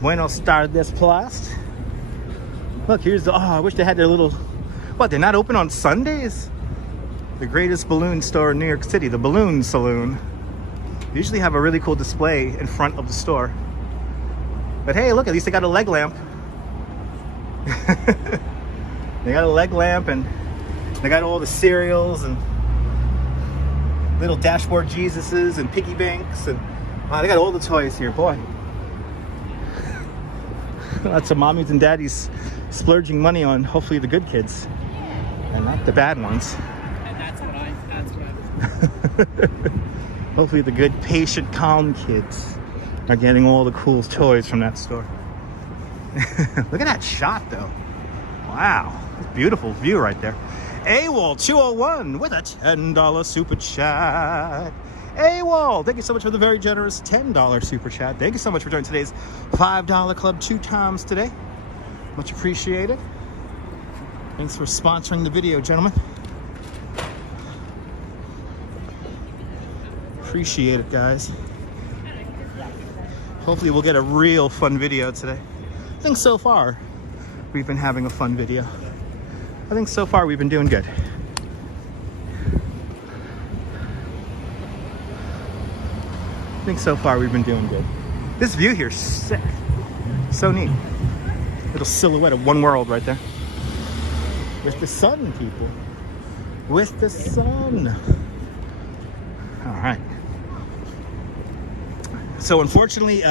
Buenos tardes, Plast. Look, here's the, oh, I wish they had their little, what, they're not open on Sundays? The greatest balloon store in New York City, the Balloon Saloon. They usually have a really cool display in front of the store. But hey, look, at least they got a leg lamp. They got a leg lamp and they got all the cereals and little dashboard Jesuses and piggy banks and wow, they got all the toys here, boy. Lots of mommies and daddies splurging money on hopefully the good kids and not the bad ones. And that's what I Hopefully the good, patient, calm kids are getting all the cool toys from that store. Look at that shot though. Wow, beautiful view right there. AWOL 201 with a $10 super chat. AWOL, thank you so much for the very generous $10 super chat. Thank you so much for joining today's $5 club 2 times today. Much appreciated. Thanks for sponsoring the video, gentlemen. Appreciate it, guys. Hopefully we'll get a real fun video today. I think so far we've been having a fun video. I think so far we've been doing good. I think so far we've been doing good. This view here's sick. So neat. Little silhouette of One World right there. With the sun, people. With the sun. All right. So unfortunately,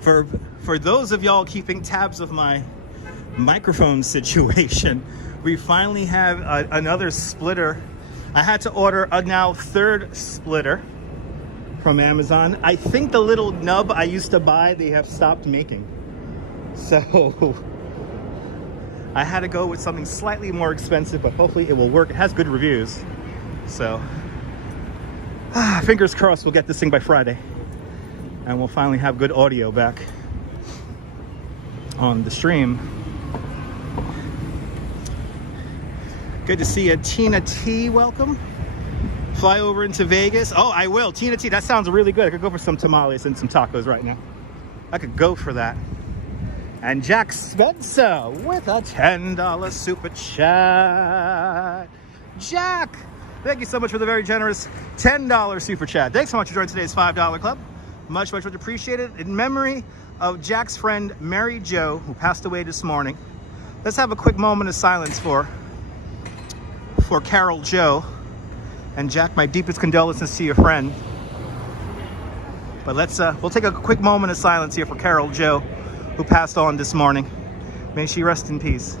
for those of y'all keeping tabs of my microphone situation, we finally have another splitter. I had to order a now 3rd splitter from Amazon. I think the little nub I used to buy, they have stopped making. So I had to go with something slightly more expensive, but hopefully it will work. It has good reviews. So fingers crossed we'll get this thing by Friday. And we'll finally have good audio back on the stream. Good to see you, Tina T. Welcome. Fly over into Vegas. Oh, I will. Tina T, that sounds really good. I could go for some tamales and some tacos right now. I could go for that. And Jack Spencer with a $10 super chat. Jack, thank you so much for the very generous $10 super chat. Thanks so much for joining today's $5 club. Much, much, much appreciated. In memory of Jack's friend, Mary Jo, who passed away this morning. Let's have a quick moment of silence for Carol Jo. And Jack, my deepest condolences to your friend. But we'll take a quick moment of silence here for Carol Jo, who passed on this morning. May she rest in peace.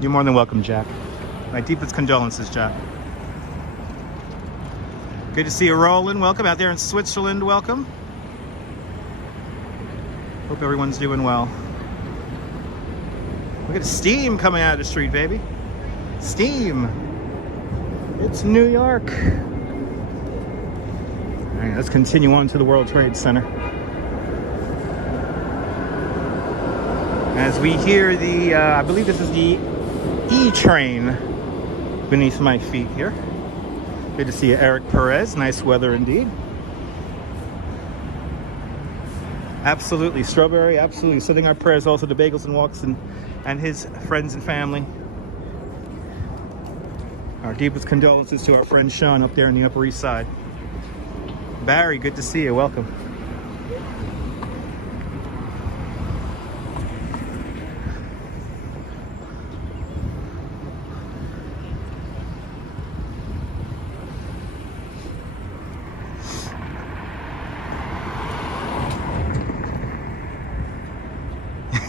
You're more than welcome, Jack. My deepest condolences, Jack. Good to see you, Roland. Welcome out there in Switzerland. Welcome. Hope everyone's doing well. Look at the steam coming out of the street, baby. Steam. It's New York. All right, let's continue on to the World Trade Center. As we hear the, I believe this is the E-train beneath my feet here. Good to see you, Eric Perez. Nice weather indeed. Absolutely, Strawberry, absolutely. Sending our prayers also to Bagels and Walks and his friends and family. Our deepest condolences to our friend Sean up there in the Upper East Side. Barry, good to see you. Welcome.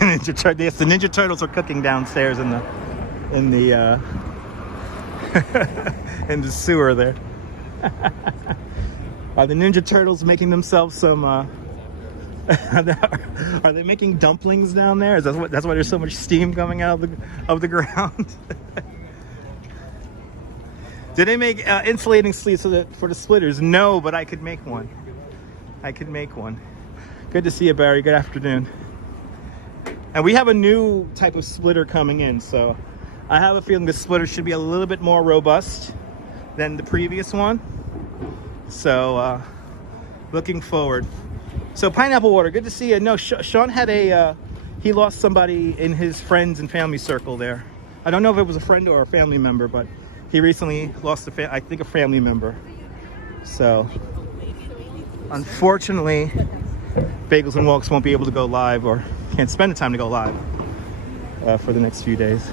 Yes, the Ninja Turtles are cooking downstairs in the in the in the sewer there. Are the Ninja Turtles making themselves some? Are they making dumplings down there? Is that's why there's so much steam coming out of the ground? Did they make insulating sleeves for the splitters? No, but I could make one. I could make one. Good to see you, Barry. Good afternoon. And we have a new type of splitter coming in, so I have a feeling this splitter should be a little bit more robust than the previous one. So, looking forward. So, Pineapple Water, good to see you. No, Sean had he lost somebody in his friends and family circle there. I don't know if it was a friend or a family member, but he recently lost I think a family member. So, unfortunately, Bagels and Walks won't be able to go live, or can't spend the time to go live for the next few days.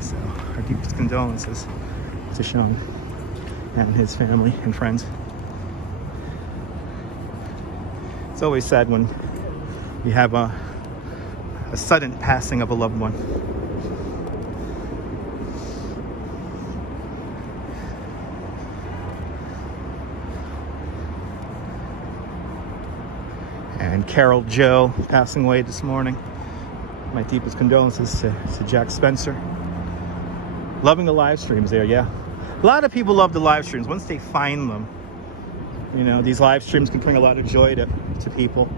So, our deepest condolences to Sean and his family and friends. It's always sad when you have a sudden passing of a loved one. And Carol Joe passing away this morning. My deepest condolences to Jack Spencer. Loving the live streams there, yeah. A lot of people love the live streams once they find them. You know, these live streams can bring a lot of joy to people.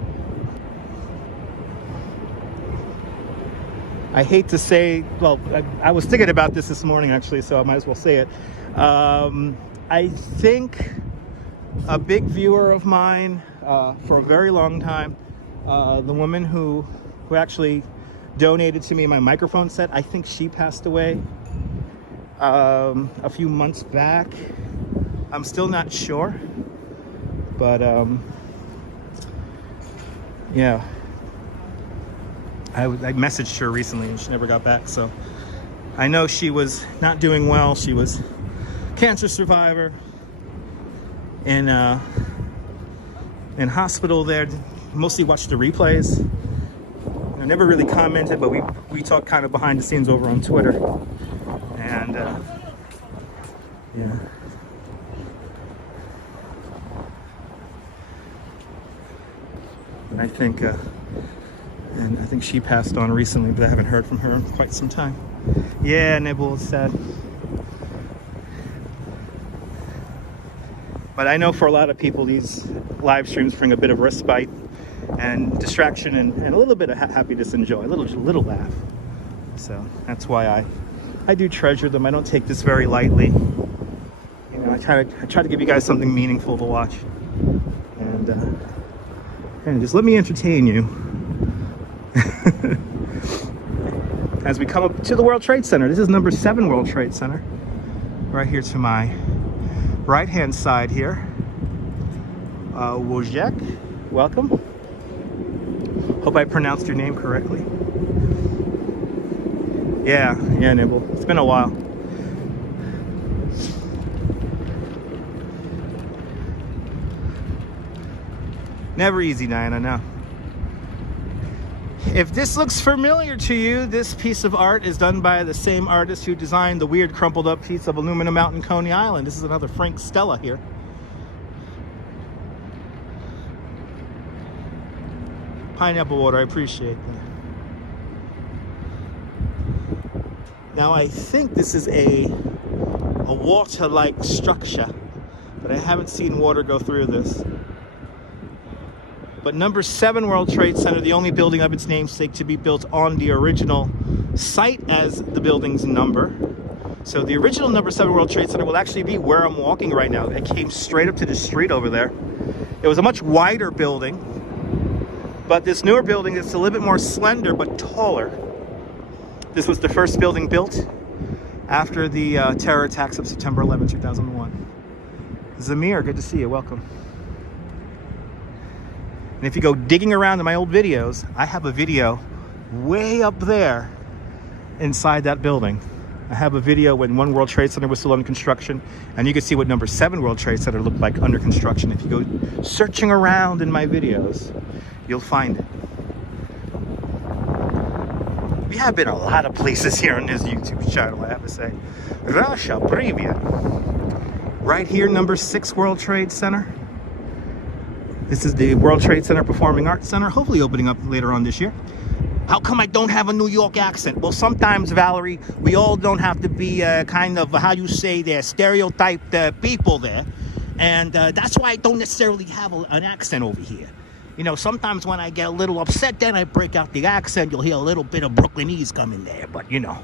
I hate to say, well, I was thinking about this morning actually, so I might as well say it. I think a big viewer of mine for a very long time, the woman who actually donated to me my microphone set, I think she passed away a few months back. I'm still not sure, but yeah, I messaged her recently and she never got back, so I know she was not doing well. She was a cancer survivor in hospital there. Mostly watched the replays. I never really commented, but we talked kind of behind the scenes over on Twitter. And yeah. And I think she passed on recently, but I haven't heard from her in quite some time. Yeah, Nibble, it's sad. But I know for a lot of people, these live streams bring a bit of respite and distraction and a little bit of happiness and joy, a little laugh. So that's why I do treasure them. I don't take this very lightly. You know, I try to give you guys something meaningful to watch, and just let me entertain you as we come up to the World Trade Center. This is number 7 World Trade Center, right here to my right-hand side here. Wojciech, welcome. Hope I pronounced your name correctly. Yeah, Nibble. It's been a while. Never easy, Diana, no. If this looks familiar to you, this piece of art is done by the same artist who designed the weird crumpled up piece of aluminum out in Coney Island. This is another Frank Stella here. Pineapple Water, I appreciate that. Now I think this is a water-like structure, but I haven't seen water go through this. But number 7 World Trade Center, the only building of its namesake to be built on the original site as the building's number. So the original number 7 World Trade Center will actually be where I'm walking right now. It came straight up to the street over there. It was a much wider building, but this newer building is a little bit more slender but taller. This was the first building built after the terror attacks of September 11, 2001. Zamir, good to see you. Welcome. And if you go digging around in my old videos, I have a video way up there inside that building. I have a video when 1 World Trade Center was still under construction, and you can see what number 7 World Trade Center looked like under construction. If you go searching around in my videos, you'll find it. have been a lot of places here on this YouTube channel, I have to say. Russia, Privia. Right here, number 6 World Trade Center. This is the World Trade Center Performing Arts Center, hopefully opening up later on this year. How come I don't have a New York accent? Well, sometimes, Valerie, we all don't have to be kind of, how you say, they're stereotyped people there. And that's why I don't necessarily have an accent over here. You know, sometimes when I get a little upset, then I break out the accent. You'll hear a little bit of Brooklynese coming there. But, you know,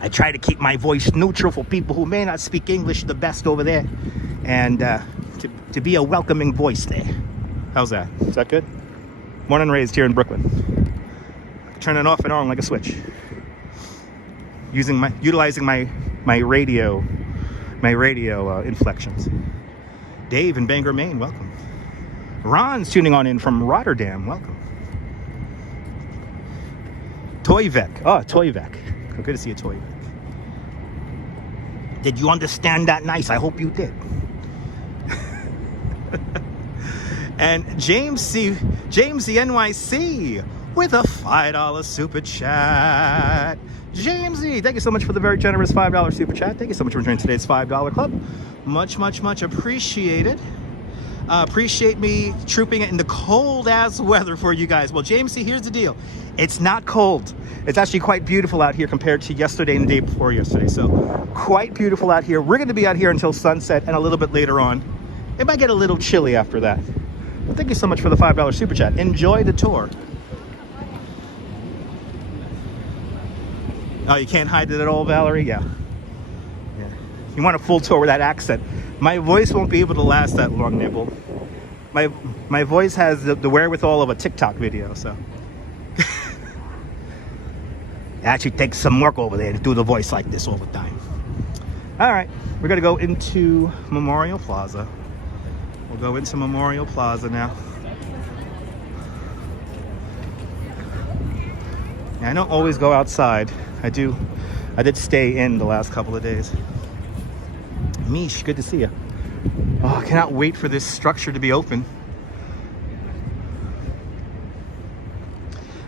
I try to keep my voice neutral for people who may not speak English the best over there. And to be a welcoming voice there. How's that? Is that good? Born and raised here in Brooklyn. Turn it off and on like a switch. Utilizing my radio inflections. Dave in Bangor, Maine, welcome. Ron's tuning on in from Rotterdam, welcome. Toyvek, Toyvek. Good to see you, Toyvek. Did you understand that nice? I hope you did. And Jamesy NYC with a $5 super chat. Jamesy, thank you so much for the very generous $5 super chat. Thank you so much for joining today's $5 club. Much, much, much appreciated. Appreciate me trooping it in the cold ass weather for you guys. Well, Jamesy, here's the deal. It's not cold. It's actually quite beautiful out here compared to yesterday and the day before yesterday. So quite beautiful out here. We're going to be out here until sunset and a little bit later on. It might get a little chilly after that. But thank you so much for the $5 super chat. Enjoy the tour. Oh, you can't hide it at all, Valerie? Yeah. You want a full tour with that accent. My voice won't be able to last that long, Nibble. My voice has the wherewithal of a TikTok video, so. It actually takes some work over there to do the voice like this all the time. All right, we're gonna go into Memorial Plaza. We'll go into Memorial Plaza now. Yeah, I don't always go outside. I did stay in the last couple of days. Mish, good to see you. Oh, I cannot wait for this structure to be open.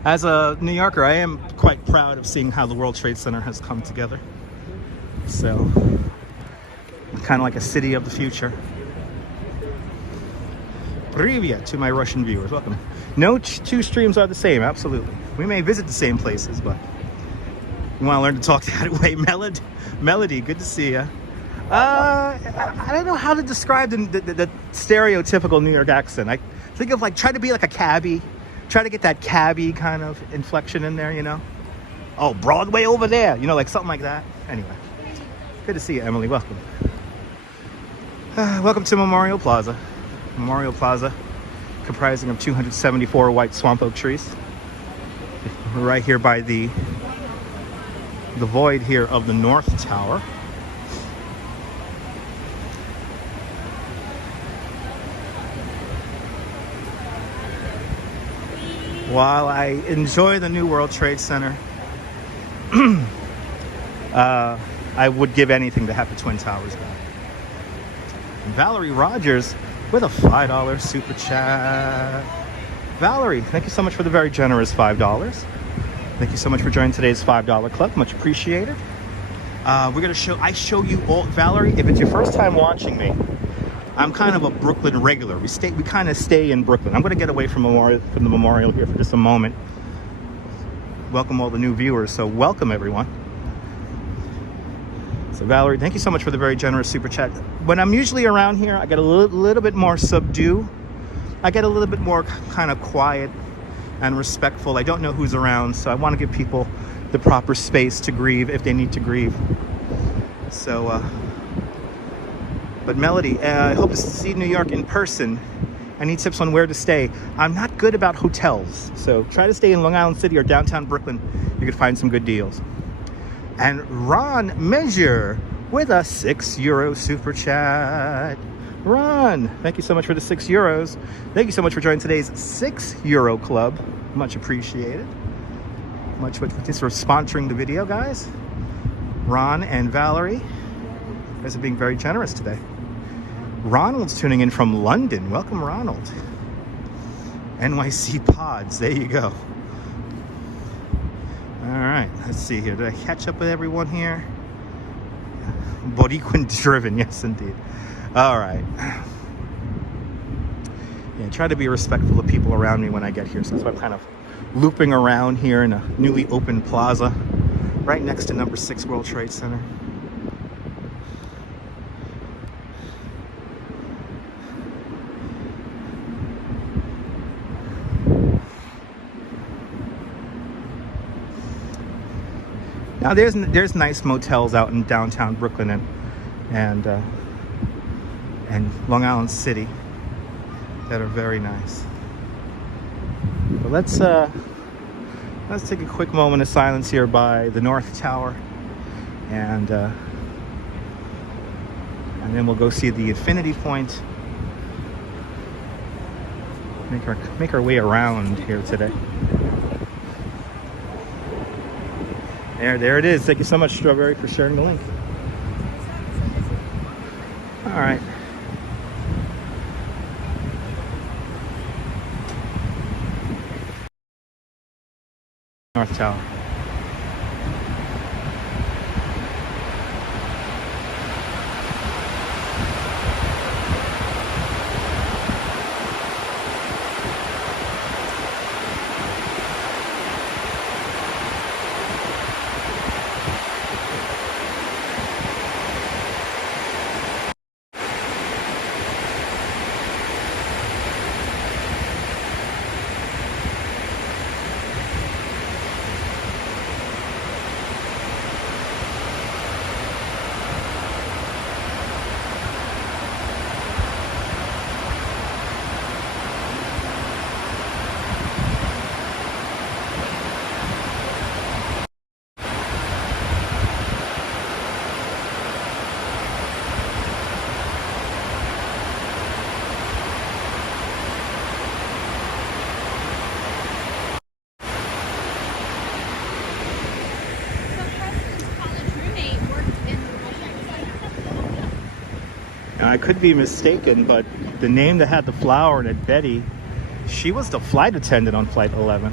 As a New Yorker, I am quite proud of seeing how the World Trade Center has come together. So, kind of like a city of the future. Привет to my Russian viewers, welcome. No two streams are the same, absolutely. We may visit the same places, but you want to learn to talk that way. Melody, good to see you. I don't know how to describe the stereotypical New York accent. I think of try to be like a cabbie. Try to get that cabbie kind of inflection in there, you know? Oh, Broadway over there, you know, like something like that. Anyway, good to see you, Emily, welcome. Welcome to Memorial Plaza. Memorial Plaza, comprising of 274 white swamp oak trees. We're right here by the void here of the North Tower. While I enjoy the new World Trade Center, I would give anything to have the Twin Towers back. And Valerie Rogers with a $5 super chat. Valerie, thank you so much for the very generous $5. Thank you so much for joining today's $5 club. Much appreciated. I show you all, Valerie, if it's your first time watching me, I'm kind of a Brooklyn regular. We kind of stay in Brooklyn. I'm going to get away from the memorial here for just a moment. Welcome all the new viewers. So welcome everyone. So Valerie, thank you so much for the very generous super chat. When I'm usually around here, I get a little bit more subdued. I get a little bit more kind of quiet and respectful. I don't know who's around, so I want to give people the proper space to grieve if they need to grieve. So, but Melody, I hope to see New York in person. Any tips on where to stay? I'm not good about hotels, so try to stay in Long Island City or downtown Brooklyn. You could find some good deals. And Ron Measure with a €6 super chat. Ron, thank you so much for the €6. Thank you so much for joining today's €6 club. Much appreciated. Much thanks for sponsoring the video, guys. Ron and Valerie, you guys are being very generous today. Ronald's tuning in from London. Welcome, Ronald. NYC Pods, there you go. right, let's see here. Did I catch up with everyone here? Boricuan driven, yes indeed. All right. Yeah, try to be respectful of people around me when I get here. So that's why I'm kind of looping around here in a newly opened plaza right next to number 6 World Trade Center. Now there's nice motels out in downtown Brooklyn and Long Island City that are very nice. But let's take a quick moment of silence here by the North Tower, and then we'll go see the Infinity Point. Make our way around here today. There it is. Thank you so much, Strawberry, for sharing the link. All right. North Tower. I could be mistaken, but the name that had the flower in it, Betty, she was the flight attendant on Flight 11.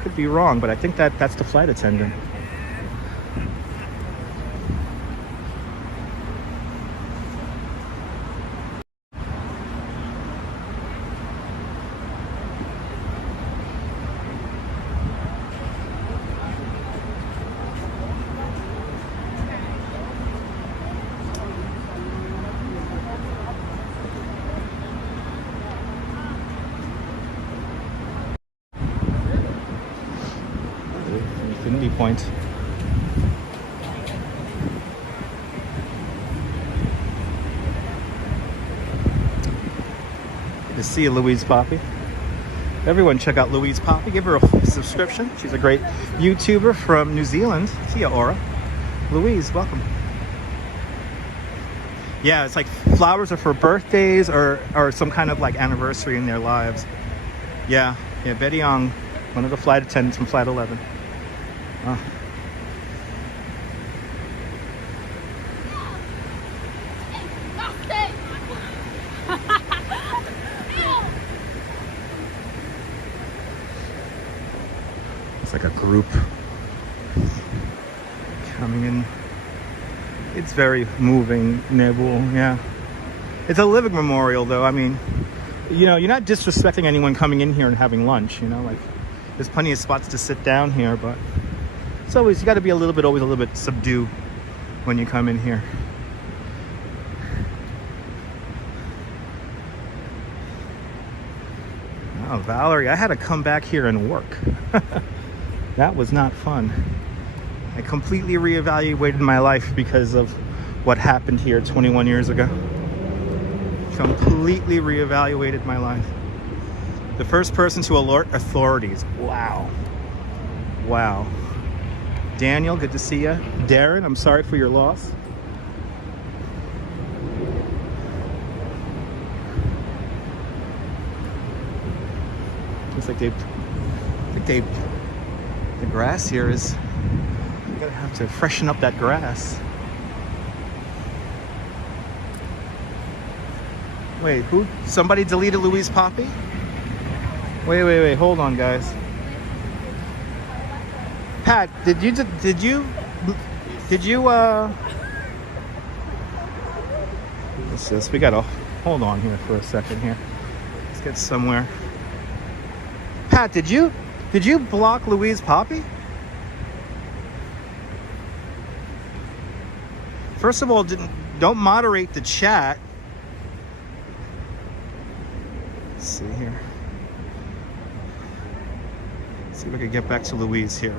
Could be wrong, but I think that's the flight attendant. Infinity Point. Good to see you, Louise Poppy. Everyone check out Louise Poppy. Give her a subscription. She's a great YouTuber from New Zealand. See ya, Aura. Louise, welcome. Yeah, it's like flowers are for birthdays or some kind of like anniversary in their lives. Yeah, Betty Young, one of the flight attendants from Flight 11. Oh. It's like a group coming in. It's very moving, Nebul, yeah. It's a living memorial though. I mean, you know, you're not disrespecting anyone coming in here and having lunch, you know, like there's plenty of spots to sit down here, but it's always, you got to be always a little bit subdued when you come in here. Oh, Valerie, I had to come back here and work. That was not fun. I completely reevaluated my life because of what happened here 21 years ago. Completely reevaluated my life. The first person to alert authorities. Wow. Wow. Daniel, good to see you. Darren, I'm sorry for your loss. Looks like the grass here is, you're gonna have to freshen up that grass. Wait, somebody deleted Louise Poppy? Wait, hold on, guys. Pat, did you what's this? We gotta hold on here for a second here. Let's get somewhere. Pat, did you block Louise Poppy? First of all, don't moderate the chat. Let's see here. Let's see if I can get back to Louise here.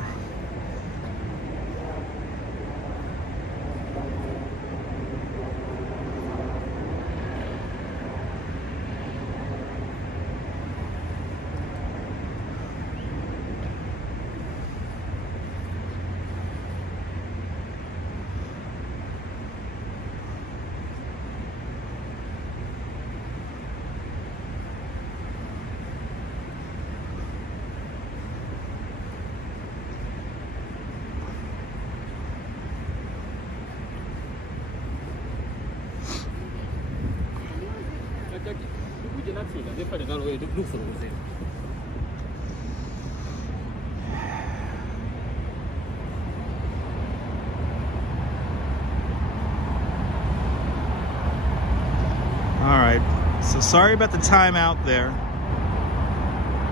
Alright, so sorry about the time out there.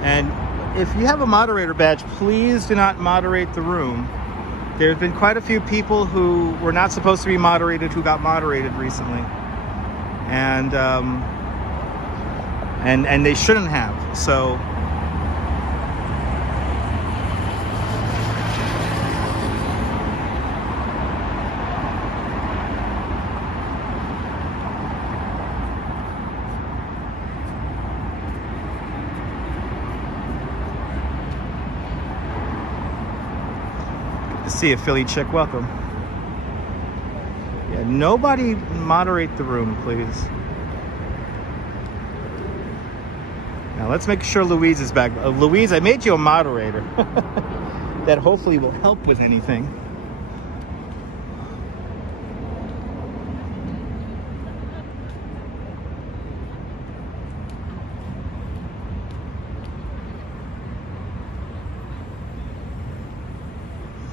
And if you have a moderator badge, please do not moderate the room. There's been quite a few people who were not supposed to be moderated who got moderated recently. And they shouldn't have. So see a Philly chick, welcome. Yeah, nobody moderate the room, please. Now let's make sure Louise is back. Louise, I made you a moderator. That hopefully will help with anything.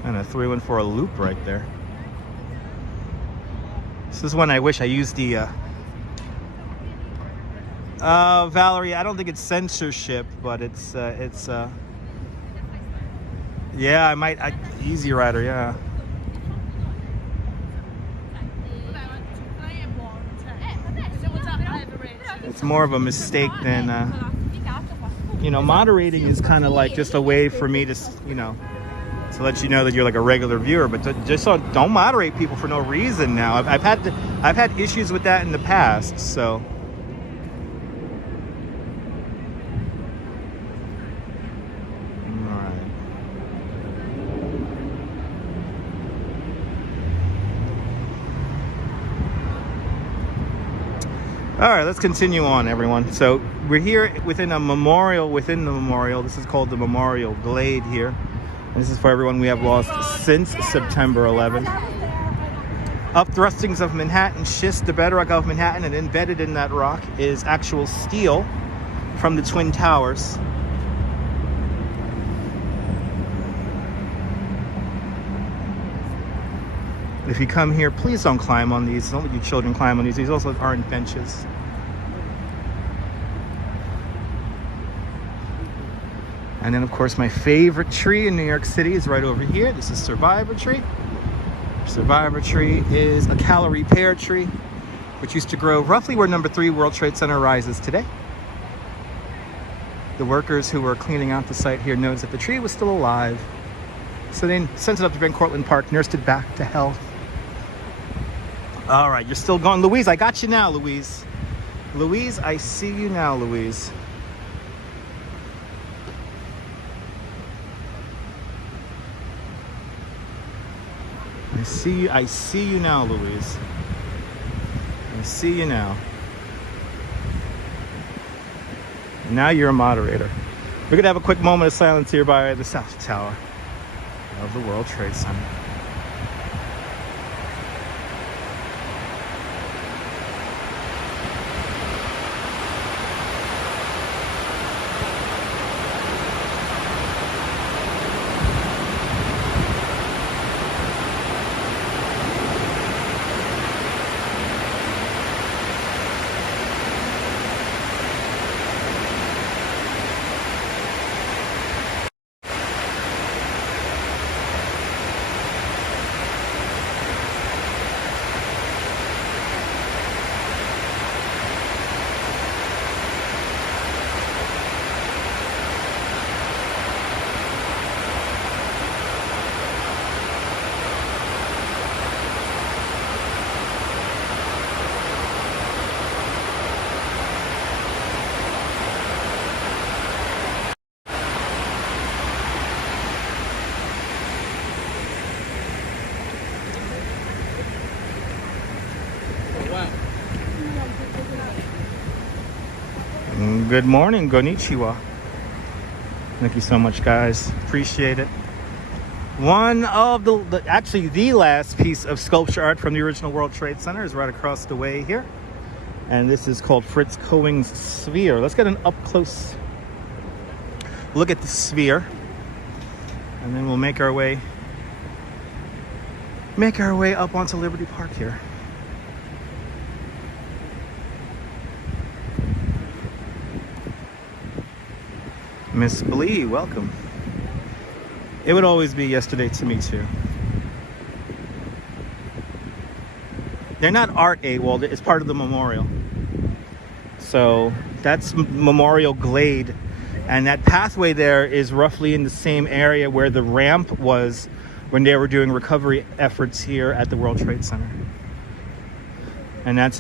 Kind of threw in for a loop right there. This is one I wish I used the Valerie, I don't think it's censorship, but it's yeah, I might Easy Rider, yeah. It's more of a mistake than you know, moderating is kind of like just a way for me to, you know, to let you know that you're like a regular viewer, but just don't moderate people for no reason now. I've had issues with that in the past, so. All right, let's continue on, everyone. So we're here within a memorial within the memorial. This is called the Memorial Glade here. This is for everyone we have lost since September 11th. Upthrustings of Manhattan schist, the bedrock of Manhattan, and embedded in that rock is actual steel from the Twin Towers. If you come here, please don't climb on these. Don't let your children climb on these. These also aren't benches. And then, of course, my favorite tree in New York City is right over here. This is Survivor Tree. Survivor Tree is a calorie pear tree, which used to grow roughly where number 3 World Trade Center rises today. The workers who were cleaning out the site here noticed that the tree was still alive. So they sent it up to Ben Cortlandt Park, nursed it back to health. All right, you're still going. Louise, I got you now, Louise. Louise, I see you now, Louise. I see you now, Louise. I see you now. And now you're a moderator. We're gonna have a quick moment of silence here by the South Tower of the World Trade Center. Good morning, konnichiwa. Thank you so much, guys. Appreciate it. One of actually the last piece of sculpture art from the original World Trade Center is right across the way here. And this is called Fritz Cohen's Sphere. Let's get an up-close look at the sphere. And then we'll make our way up onto Liberty Park here. Miss Blee, welcome. It would always be yesterday to me too. They're not art well, it's part of the memorial. So that's Memorial Glade. And that pathway there is roughly in the same area where the ramp was when they were doing recovery efforts here at the World Trade Center. And that's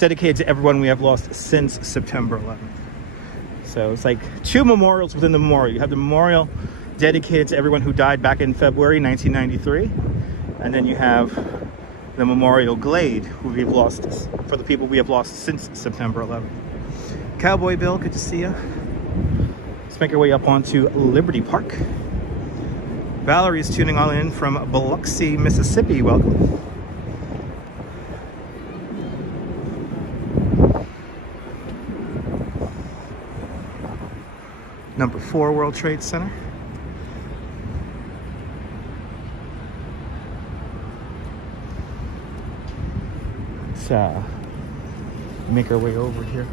dedicated to everyone we have lost since September 11th. So it's like two memorials within the memorial. You have the memorial dedicated to everyone who died back in February 1993. And then you have the Memorial Glade, who we've lost, for the people we have lost since September 11th. Cowboy Bill, good to see you. Let's make our way up onto Liberty Park. Valerie is tuning all in from Biloxi, Mississippi. Welcome. Number 4 World Trade Center. Let's make our way over here.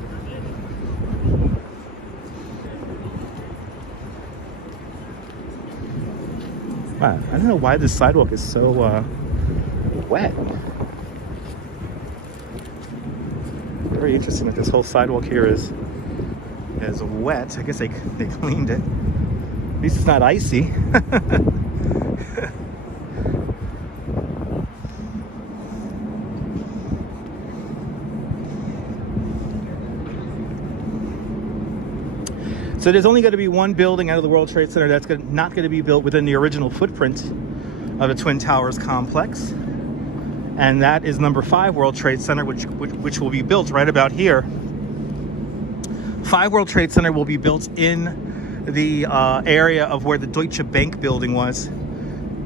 Wow, I don't know why this sidewalk is so wet. Very interesting that this whole sidewalk here is wet. I guess they cleaned it. At least it's not icy. So there's only going to be one building out of the World Trade Center that's not going to be built within the original footprint of the Twin Towers complex. And that is number 5 World Trade Center, which will be built right about here. 5 World Trade Center will be built in the area of where the Deutsche Bank building was.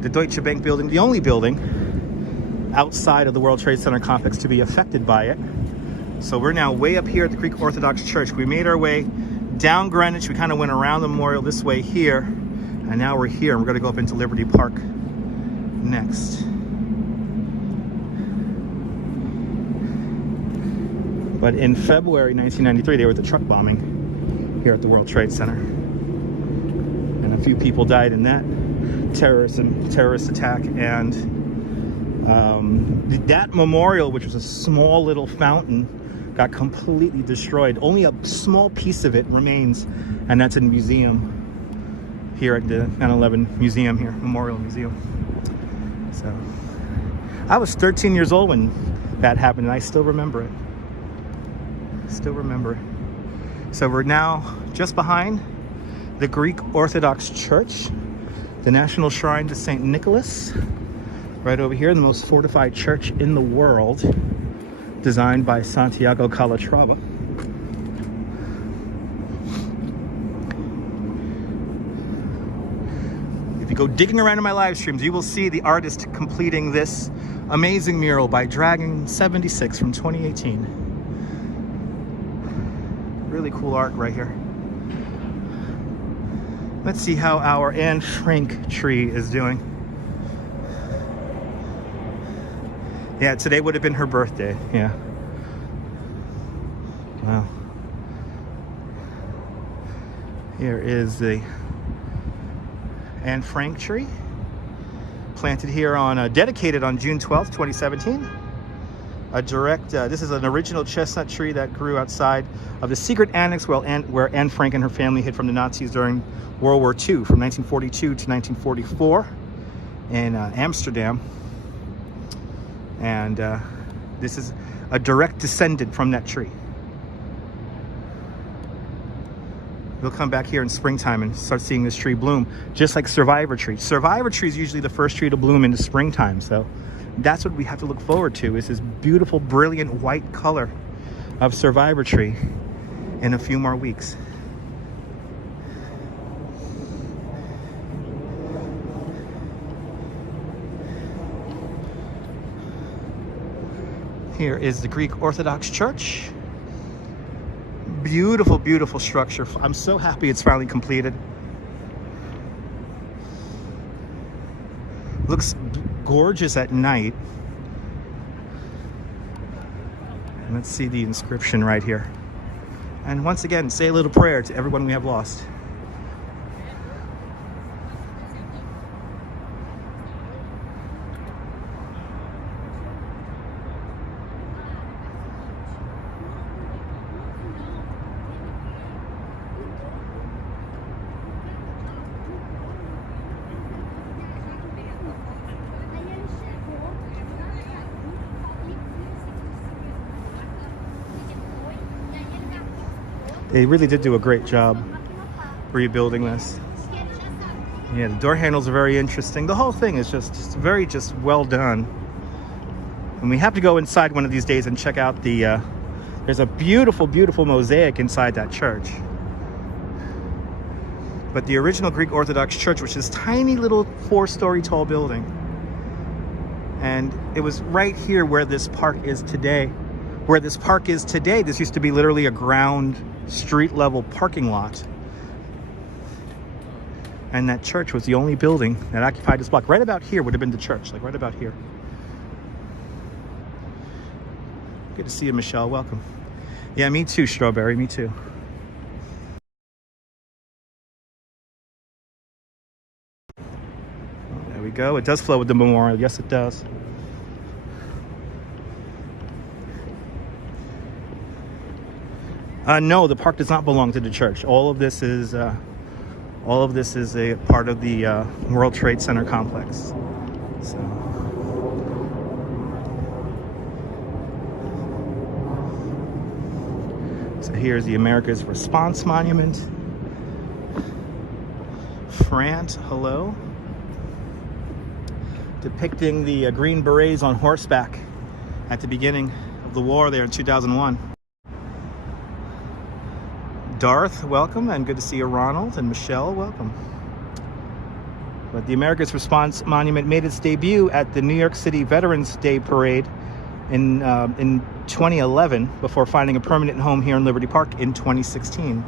The Deutsche Bank building, the only building outside of the World Trade Center complex to be affected by it. So we're now way up here at the Greek Orthodox Church. We made our way down Greenwich. We kind of went around the memorial this way here. And now we're here. We're going to go up into Liberty Park next. But in February 1993, there was a truck bombing here at the World Trade Center. And a few people died in that terrorist attack. And that memorial, which was a small little fountain, got completely destroyed. Only a small piece of it remains, and that's in the museum here at the 9/11 museum here, Memorial Museum. So I was 13 years old when that happened, and I still remember it. So we're now just behind the Greek Orthodox Church, the National Shrine to St. Nicholas, right over here, the most fortified church in the world, designed by Santiago Calatrava. If you go digging around in my live streams, you will see the artist completing this amazing mural by Dragon 76 from 2018. Really cool art right here. Let's see how our Anne Frank tree is doing. Yeah, today would have been her birthday. Yeah. Wow. Here is the Anne Frank tree, planted here on, dedicated on June 12th, 2017. This is an original chestnut tree that grew outside of the secret annex where Anne Frank and her family hid from the Nazis during World War II, from 1942 to 1944 in Amsterdam. And this is a direct descendant from that tree. We'll come back here in springtime and start seeing this tree bloom, just like Survivor Tree. Survivor Tree is usually the first tree to bloom in the springtime, so that's what we have to look forward to, is this beautiful, brilliant white color of Survivor Tree in a few more weeks. Here is the Greek Orthodox Church. Beautiful, beautiful structure. I'm so happy it's finally completed. Looks gorgeous at night. And let's see the inscription right here. And once again, say a little prayer to everyone we have lost. They really did do a great job rebuilding this. Yeah, the door handles are very interesting. The whole thing is just very well done. And we have to go inside one of these days and check out the, there's a beautiful, beautiful mosaic inside that church. But the original Greek Orthodox Church, which is tiny little 4-story tall building. And it was right here where this park is today. Where this park is today, this used to be literally a ground street level parking lot. And that church was the only building that occupied this block. Right about here would have been the church, like right about here. Good to see you, Michelle. Welcome. Yeah, me too, Strawberry. Me too. There we go. It does flow with the memorial. Yes, it does. No, the park does not belong to the church. All of this is a part of the World Trade Center complex. So here's the America's Response Monument. France, hello. Depicting the Green Berets on horseback at the beginning of the war there in 2001. Darth, welcome, and good to see you, Ronald, and Michelle, welcome. But the America's Response Monument made its debut at the New York City Veterans Day Parade in 2011 before finding a permanent home here in Liberty Park in 2016.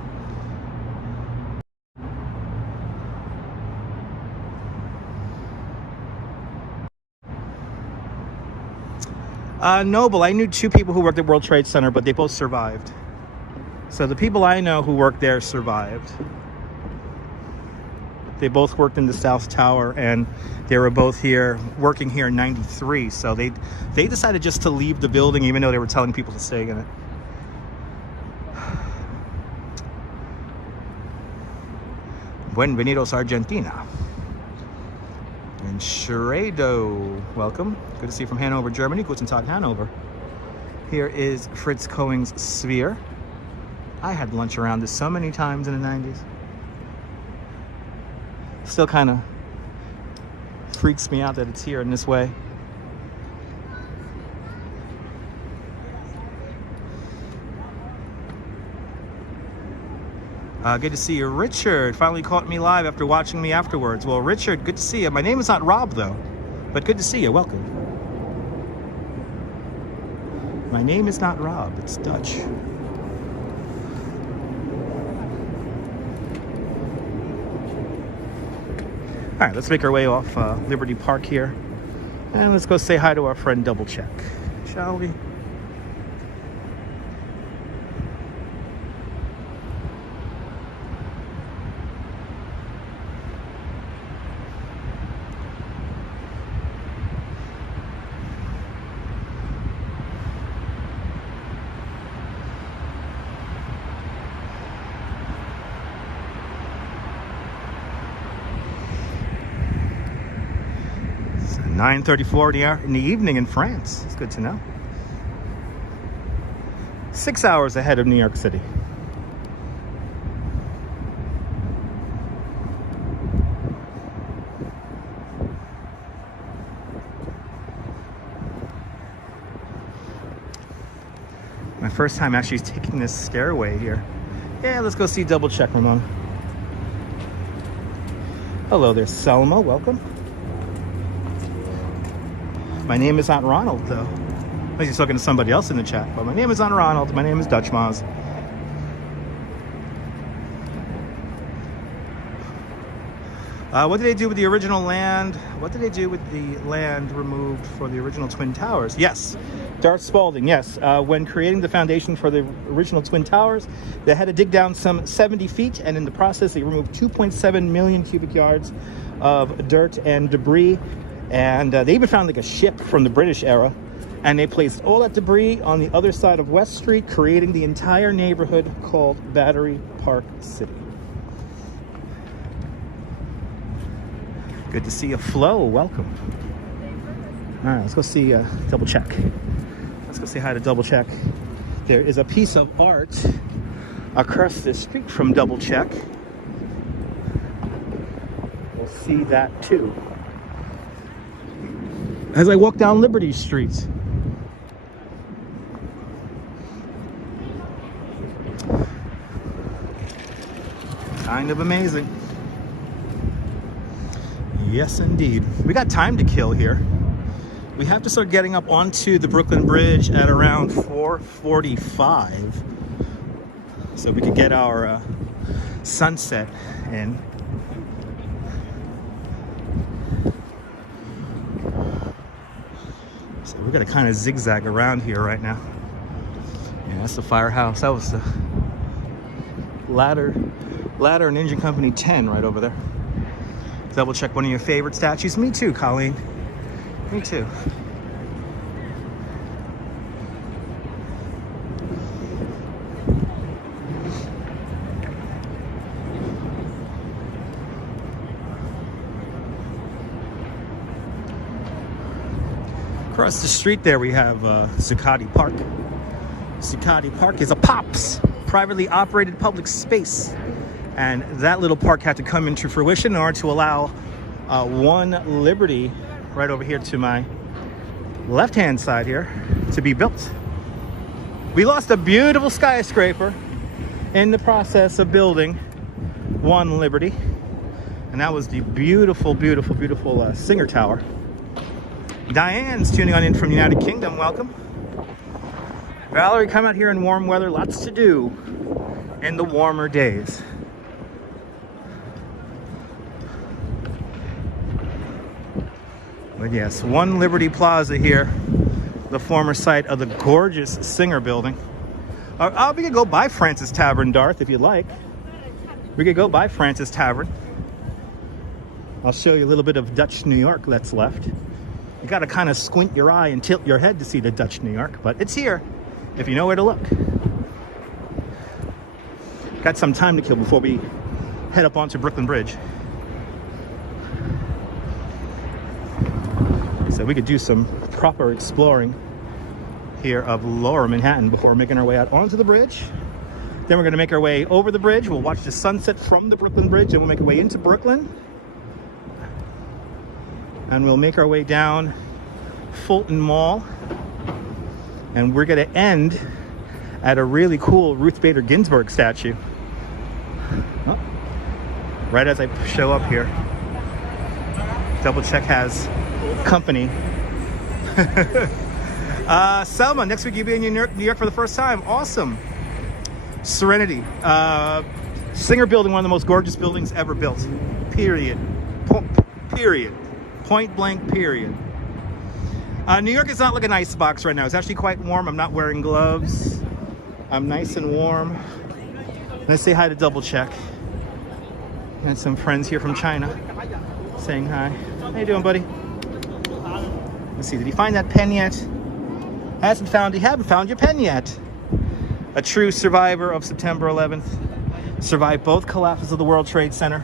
Noble, I knew 2 people who worked at World Trade Center, but they both survived. So the people I know who worked there survived. They both worked in the South Tower, and they were both here, working here in '93. So they decided just to leave the building, even though they were telling people to stay in it. Bienvenidos, Argentina. And Schredo, welcome. Good to see you from Hanover, Germany. Guten Tag, Hanover. Here is Fritz Cohen's Sphere. I had lunch around this so many times in the 90s. Still kind of freaks me out that it's here in this way. Good to see you, Richard. Finally caught me live after watching me afterwards. Well, Richard, good to see you. My name is not Rob, though, but good to see you. Welcome. My name is not Rob. It's Dutch. All right, let's make our way off Liberty Park here. And let's go say hi to our friend Double Check, shall we? It's 9:34 in the evening in France. It's good to know. 6 hours ahead of New York City. My first time actually taking this stairway here. Yeah, let's go see Double Check, Ramon. Hello there, Selma. Welcome. My name is not Ronald, though. I was talking to somebody else in the chat, but my name is not Ronald. My name is Dutch Maz. What did they do with the original land? What did they do with the land removed for the original Twin Towers? Yes, Darth Spalding, yes. When creating the foundation for the original Twin Towers, they had to dig down some 70 feet, and in the process, they removed 2.7 million cubic yards of dirt and debris. And they even found like a ship from the British era, and they placed all that debris on the other side of West Street, creating the entire neighborhood called Battery Park City. Good to see you, Flo. Welcome. All right, let's go see Double Check. Let's go say hi to Double Check. There is a piece of art across the street from Double Check. We'll see that too. As I walk down Liberty Street. Kind of amazing. Yes, indeed. We got time to kill here. We have to start getting up onto the Brooklyn Bridge at around 4:45, so we could get our sunset in. So we got to kind of zigzag around here right now. Yeah, that's the firehouse. That was the ladder and Engine Company 10 right over there. Double Check, one of your favorite statues. Me too, Colleen. Me too. Across the street there we have Zuccotti Park. Zuccotti Park is a POPS, privately operated public space. And that little park had to come into fruition in order to allow One Liberty right over here to my left-hand side here to be built. We lost a beautiful skyscraper in the process of building One Liberty. And that was the beautiful, beautiful, beautiful Singer Tower. Diane's tuning on in from the United Kingdom. Welcome. Valerie, come out here in warm weather. Lots to do in the warmer days. But yes, One Liberty Plaza here, the former site of the gorgeous Singer Building. We could go by Fraunces Tavern, Darth, if you'd like. We could go by Fraunces Tavern. I'll show you a little bit of Dutch New York that's left. You got to kind of squint your eye and tilt your head to see the Dutch New York, but it's here if you know where to look. Got some time to kill before we head up onto Brooklyn Bridge. So we could do some proper exploring here of Lower Manhattan before making our way out onto the bridge. Then we're going to make our way over the bridge. We'll watch the sunset from the Brooklyn Bridge, and we'll make our way into Brooklyn. And we'll make our way down Fulton Mall. And we're going to end at a really cool Ruth Bader Ginsburg statue. Oh, right as I show up here. Double Check has company. Selma, next week you'll be in New York for the first time. Awesome. Serenity. Singer Building, one of the most gorgeous buildings ever built. Period. Period. Point blank, period. New York is not like an icebox right now. It's actually quite warm. I'm not wearing gloves. I'm nice and warm. Let's say hi to Double Check. And some friends here from China saying hi. How you doing, buddy? Let's see, did he find that pen yet? Hasn't found, you haven't found your pen yet. A true survivor of September 11th. Survived both collapses of the World Trade Center.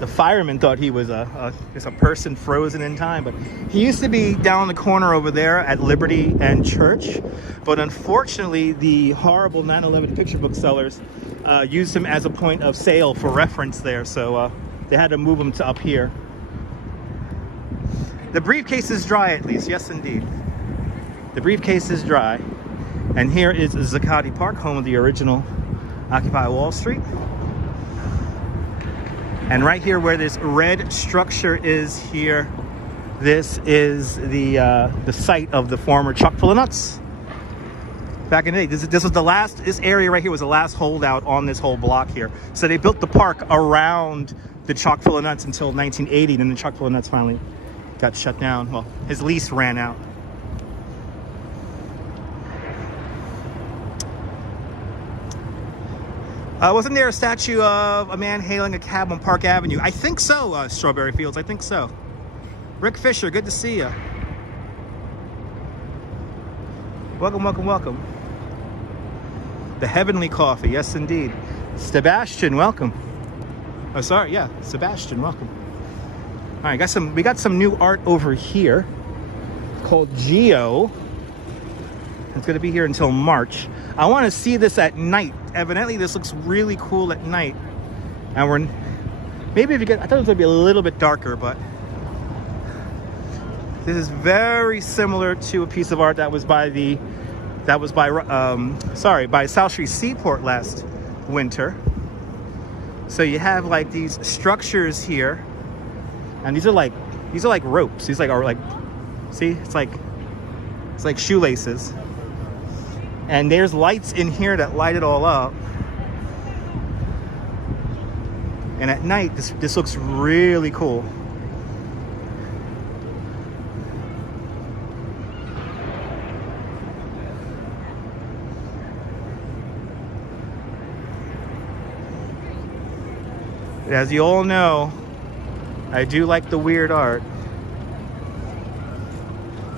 The fireman thought he was just a person frozen in time, but he used to be down the corner over there at Liberty and Church. But unfortunately, the horrible 9/11 picture book sellers used him as a point of sale for reference there, so they had to move him to up here. The briefcase is dry at least. Yes, indeed. The briefcase is dry. And here is Zuccotti Park, home of the original Occupy Wall Street. And right here where this red structure is here, this is the site of the former Chock full of nuts. Back in the day, this was the last, this area right here was the last holdout on this whole block here. So they built the park around the Chock full of nuts until 1980, then the Chock full of nuts finally got shut down. Well, his lease ran out. Wasn't there a statue of a man hailing a cab on Park Avenue? I think so, Strawberry Fields, I think so. Rick Fisher, good to see you. Welcome, welcome, welcome. The Heavenly Coffee, yes indeed. Sebastian, welcome. Oh, sorry, yeah, Sebastian, welcome. All right, we got some new art over here called Geo. It's gonna be here until March. I want to see this at night. Evidently, this looks really cool at night. And maybe if you get, I thought it was gonna be a little bit darker, but this is very similar to a piece of art that was by South Street Seaport last winter. So you have like these structures here, and these are like ropes. These are like, see, it's like shoelaces. And there's lights in here that light it all up. And at night, this looks really cool. As you all know, I do like the weird art.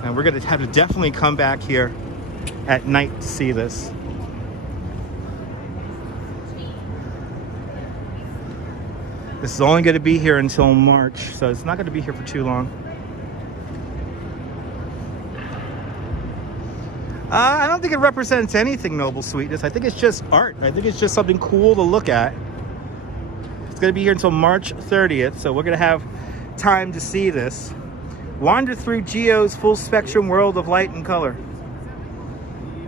And we're gonna have to definitely come back here at night to see this. This is only going to be here until March, so it's not going to be here for too long. I don't think it represents anything, Noble Sweetness. I think it's just art. I think it's just something cool to look at. It's going to be here until March 30th, so we're going to have time to see this. Wander through Geo's full spectrum world of light and color.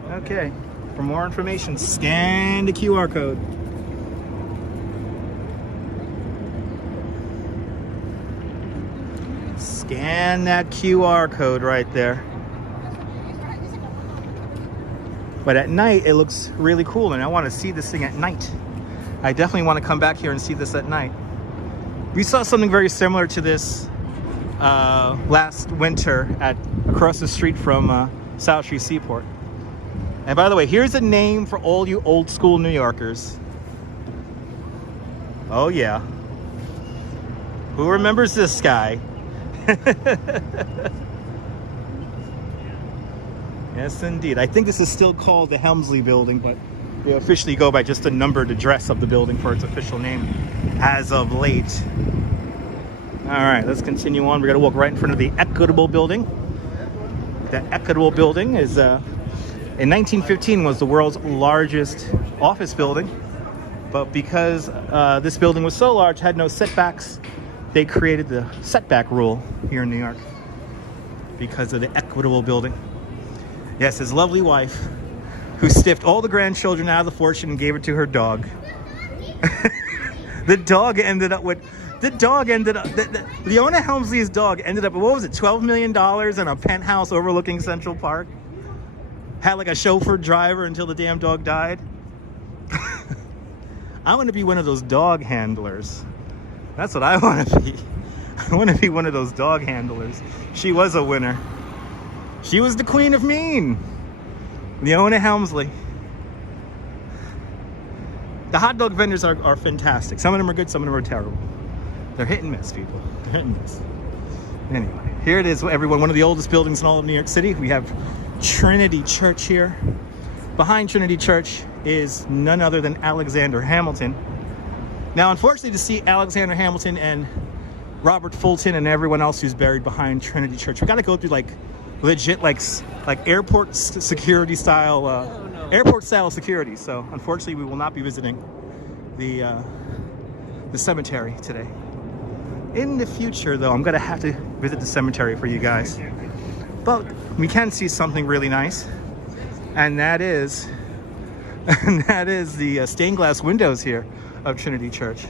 Okay, for more information, scan the QR code. Scan that QR code right there. But at night, it looks really cool, and I want to see this thing at night. I definitely want to come back here and see this at night. We saw something very similar to this last winter across the street from South Street Seaport. And by the way, here's a name for all you old school New Yorkers. Oh yeah. Who remembers this guy? Yes, indeed. I think this is still called the Helmsley Building, but they officially go by just the numbered address of the building for its official name as of late. All right, let's continue on. We're gonna walk right in front of the Equitable Building. The Equitable Building is, in 1915, was the world's largest office building. But because this building was so large, had no setbacks, they created the setback rule here in New York because of the Equitable Building. Yes, his lovely wife, who stiffed all the grandchildren out of the fortune and gave it to her dog. Leona Helmsley's dog ended up, what was it, $12 million in a penthouse overlooking Central Park? Had like a chauffeur driver until the damn dog died. I want to be one of those dog handlers. That's what I want to be. I want to be one of those dog handlers. She was a winner. She was the queen of mean. Leona Helmsley. The hot dog vendors are fantastic. Some of them are good, some of them are terrible. They're hit and miss, people. They're hit and miss. Anyway, here it is, everyone. One of the oldest buildings in all of New York City. We have Trinity Church here. Behind Trinity Church is none other than Alexander Hamilton. Now, unfortunately, to see Alexander Hamilton and Robert Fulton and everyone else who's buried behind Trinity Church, we got to go through like legit like airport security style, airport style security. So unfortunately, we will not be visiting the cemetery today. In the future, though, I'm gonna have to visit the cemetery for you guys. But we can see something really nice, and that is the stained glass windows here of Trinity Church.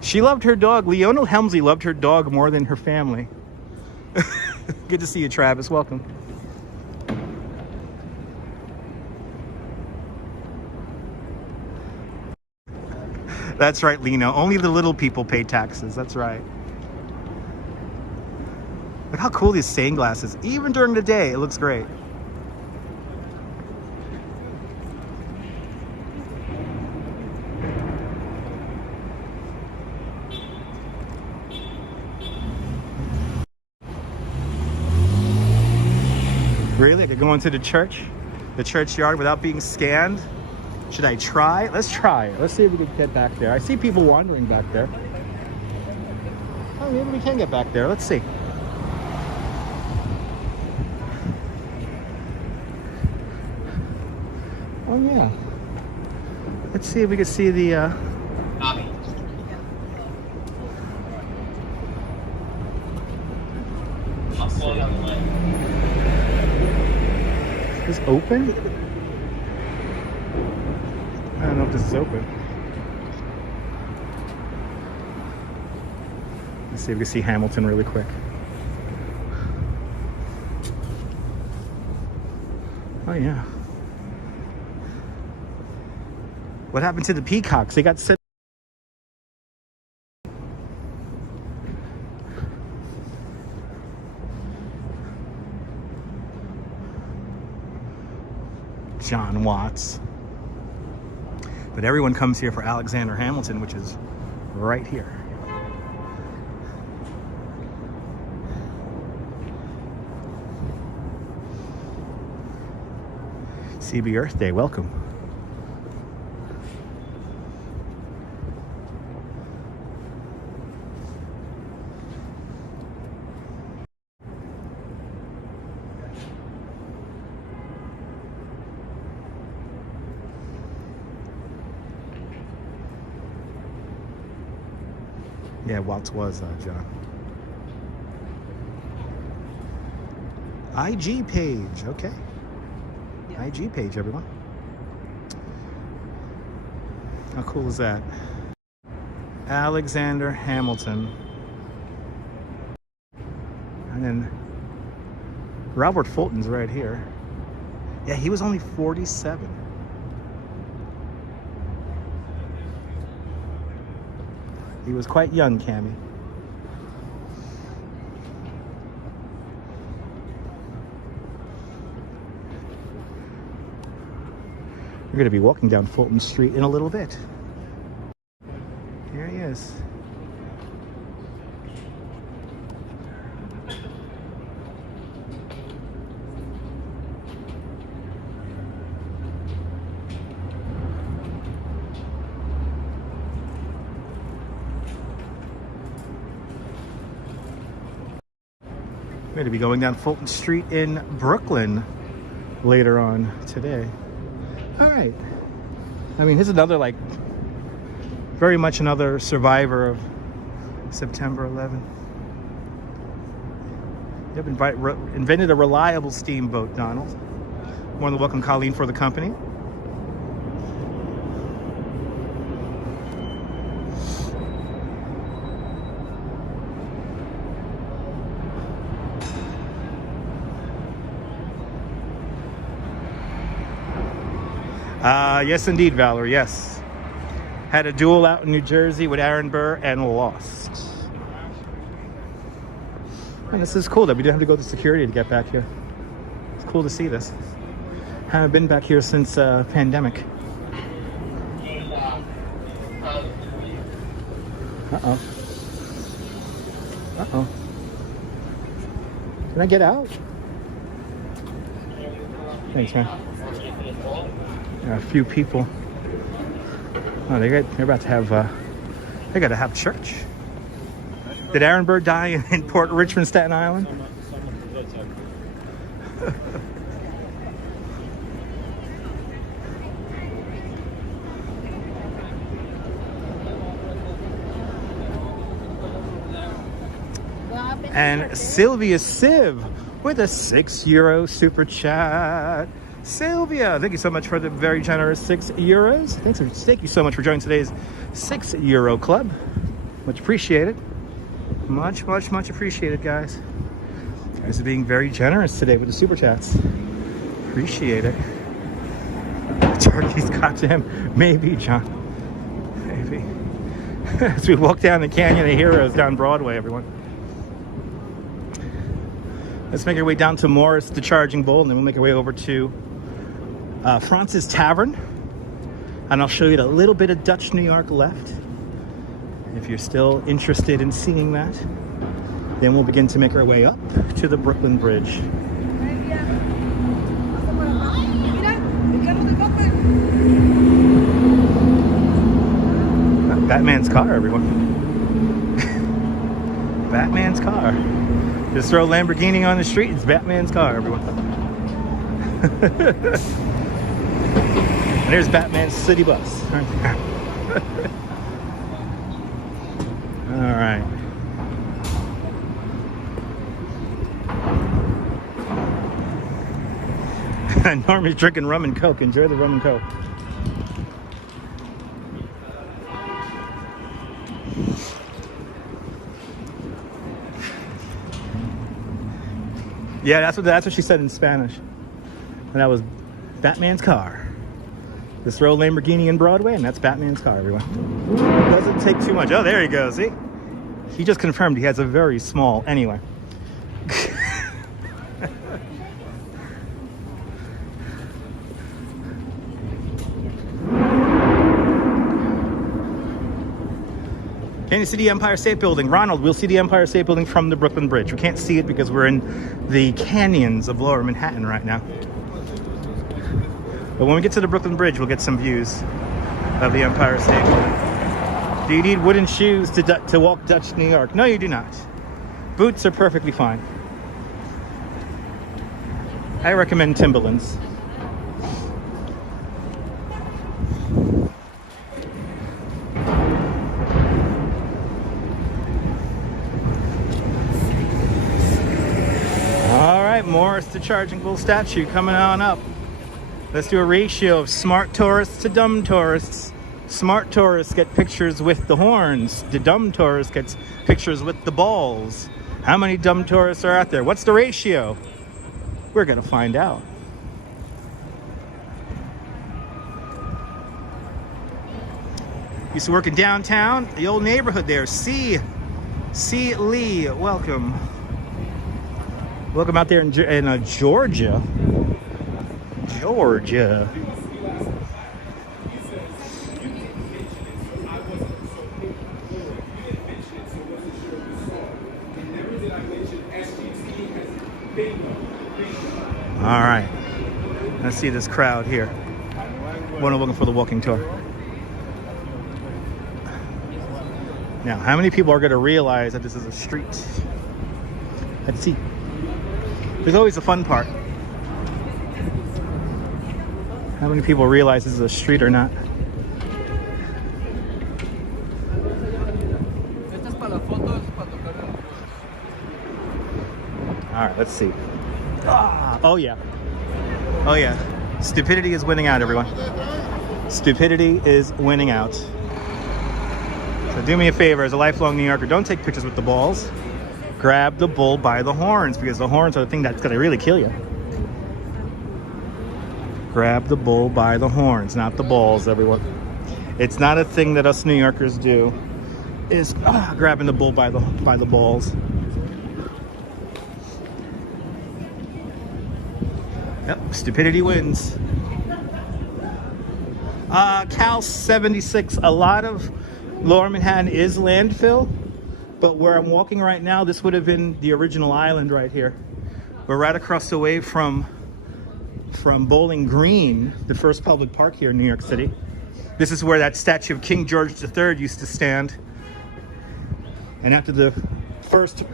She loved her dog. Leona Helmsley loved her dog more than her family. Good to see you, Travis. Welcome. That's right, Lena. Only the little people pay taxes. That's right. Look how cool these stained glass is. Even during the day, it looks great. Really? I could go into the churchyard without being scanned? Should I try? Let's try it. Let's see if we can get back there. I see people wandering back there. Oh, maybe we can get back there. Let's see. Oh, yeah. Let's see if we can see the... Is this open? I don't know if this is open. Let's see if we can see Hamilton really quick. Oh yeah. What happened to the peacocks? They got set. John Watts. But everyone comes here for Alexander Hamilton, which is right here. CB Earth Day, welcome. Yeah, Watts was, John. IG page, okay. IG page, everyone. How cool is that? Alexander Hamilton. And then Robert Fulton's right here. Yeah, he was only 47. He was quite young, Cammy. We're going to be walking down Fulton Street in a little bit. Here he is. We're going to be going down Fulton Street in Brooklyn later on today. All right. I mean, here's another, like, very much another survivor of September 11. They've invented a reliable steamboat, Donald. Want to welcome Colleen for the company. Yes, indeed, Valerie, yes. Had a duel out in New Jersey with Aaron Burr and lost. And this is cool that we didn't have to go to security to get back here. It's cool to see this. Haven't been back here since pandemic. Uh-oh. Uh-oh. Can I get out? Thanks, man. A few people. Oh, they're about to have. They got to have church. Did Aaron Burr die in Port Richmond, Staten Island? And Sylvia Civ with a €6 super chat. Sylvia, thank you so much for the very generous €6. Thank you so much for joining today's €6 club. Much appreciated. Much appreciated, guys. You guys are being very generous today with the super chats. Appreciate it. Turkey's goddamn. Maybe, John. Maybe. As we walk down the Canyon of Heroes down Broadway, everyone. Let's make our way down to Morris, the Charging Bull, and then we'll make our way over to Fraunces Tavern. And I'll show you a little bit of Dutch New York left. If you're still interested in seeing that, then we'll begin to make our way up to the Brooklyn Bridge. Batman's car, everyone. Batman's car. Just throw Lamborghini on the street, it's Batman's car, everyone. And there's Batman's city bus. All right. Normie's drinking rum and coke. Enjoy the rum and coke. Yeah, that's what she said in Spanish. And that was Batman's car. Just throw Lamborghini in Broadway, and that's Batman's car, everyone. Doesn't take too much. Oh, there he goes. See? He just confirmed he has a very small. Anyway. Can you see the Empire State Building? Ronald, we'll see the Empire State Building from the Brooklyn Bridge. We can't see it because we're in the canyons of Lower Manhattan right now. But when we get to the Brooklyn Bridge, we'll get some views of the Empire State Building. Do you need wooden shoes to walk Dutch New York? No, you do not. Boots are perfectly fine. I recommend Timberlands. Morris the Charging Bull statue coming on up. Let's do a ratio of smart tourists to dumb tourists. Smart tourists get pictures with the horns. The dumb tourist gets pictures with the balls. How many dumb tourists are out there? What's the ratio? We're gonna find out. Used to work in downtown, the old neighborhood there. C. Lee, welcome. Welcome out there in Georgia. Georgia. All right. Let's see this crowd here. One looking for the walking tour. Now, how many people are going to realize that this is a street? Let's see. There's always the fun part. How many people realize this is a street or not? All right, let's see. Oh yeah. Oh yeah. Stupidity is winning out, everyone. Stupidity is winning out. So do me a favor, as a lifelong New Yorker, don't take pictures with the balls. Grab the bull by the horns, because the horns are the thing that's going to really kill you. Grab the bull by the horns, not the balls, everyone. It's not a thing that us New Yorkers do, is grabbing the bull by the balls. Yep, stupidity wins. Cal 76, a lot of Lower Manhattan is landfill. But where I'm walking right now, this would have been the original island right here. We're right across the way from Bowling Green, the first public park here in New York City. This is where that statue of King George III used to stand. And after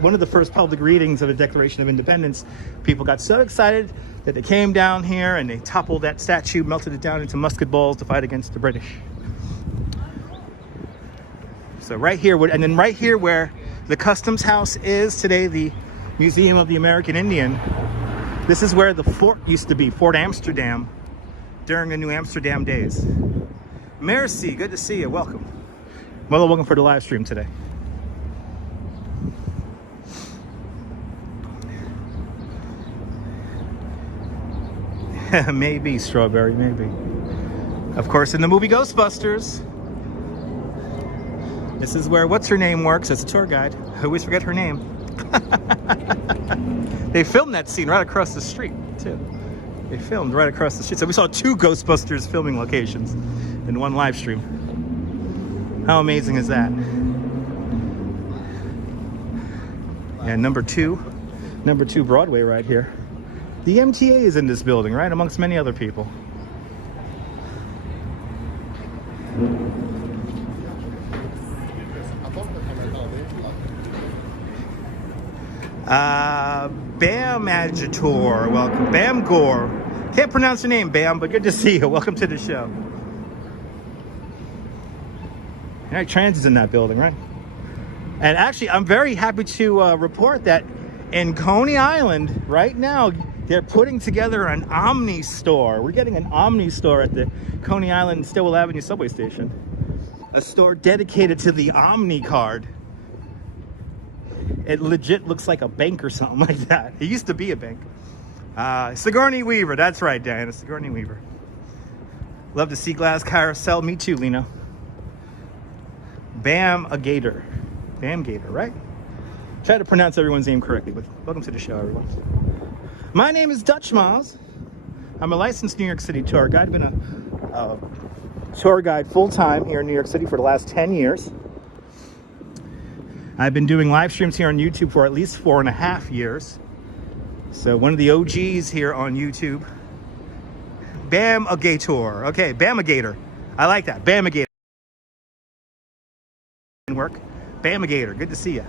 one of the first public readings of the Declaration of Independence, people got so excited that they came down here and they toppled that statue, melted it down into musket balls to fight against the British. So right here, and then right here where the Customs House is today the Museum of the American Indian. This is where the fort used to be, Fort Amsterdam, during the New Amsterdam days. Merci, good to see you, welcome. Well, welcome for the live stream today. Maybe, Strawberry, maybe. Of course, in the movie Ghostbusters, this is where what's-her-name works as a tour guide. I always forget her name. They filmed that scene right across the street, too. They filmed right across the street. So we saw 2 Ghostbusters filming locations in one live stream. How amazing is that? Yeah, number 2 Broadway right here. The MTA is in this building, right, amongst many other people. Bam Agitor, welcome. Bam Gore. Can't pronounce your name, Bam, but good to see you. Welcome to the show. All right, trans is in that building, right? And actually, I'm very happy to report that in Coney Island right now, they're putting together an Omni store. We're getting an Omni store at the Coney Island Stillwell Avenue subway station. A store dedicated to the Omni card. It legit looks like a bank or something like that. It used to be a bank. Sigourney Weaver, that's right, Diana, Sigourney Weaver. Love to see glass carousel. Me too, Lena. Bam a Gator. Bam Gator, right? Try to pronounce everyone's name correctly, but welcome to the show, everyone. My name is Dutch Miles. I'm a licensed New York City tour guide. I've been a tour guide full-time here in New York City for the last 10 years. I've been doing live streams here on YouTube for at least 4.5 years. So one of the OGs here on YouTube. Bam a Gator. Okay, Bam a Gator. I like that. Bam a Gator. Work. Bam a Gator. Good to see you.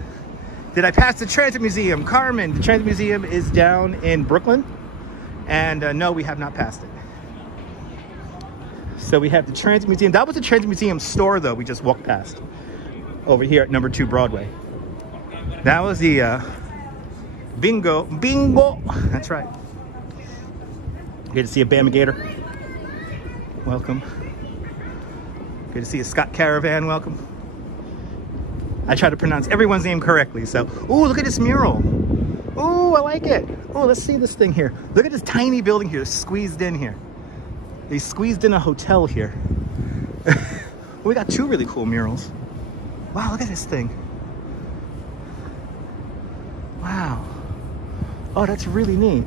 Did I pass the Transit Museum? Carmen, the Transit Museum is down in Brooklyn. And no, we have not passed it. So we have the Transit Museum. That was the Transit Museum store, though, we just walked past. Over here at number 2 Broadway. That was the bingo. That's right. Good to see a Bam a Gator. Welcome. Good to see a Scott Caravan. Welcome. I try to pronounce everyone's name correctly. So, ooh, look at this mural. Ooh, I like it. Oh, let's see this thing here. Look at this tiny building here, squeezed in here. They squeezed in a hotel here. We got 2 really cool murals. Wow, look at this thing. Wow. Oh, that's really neat.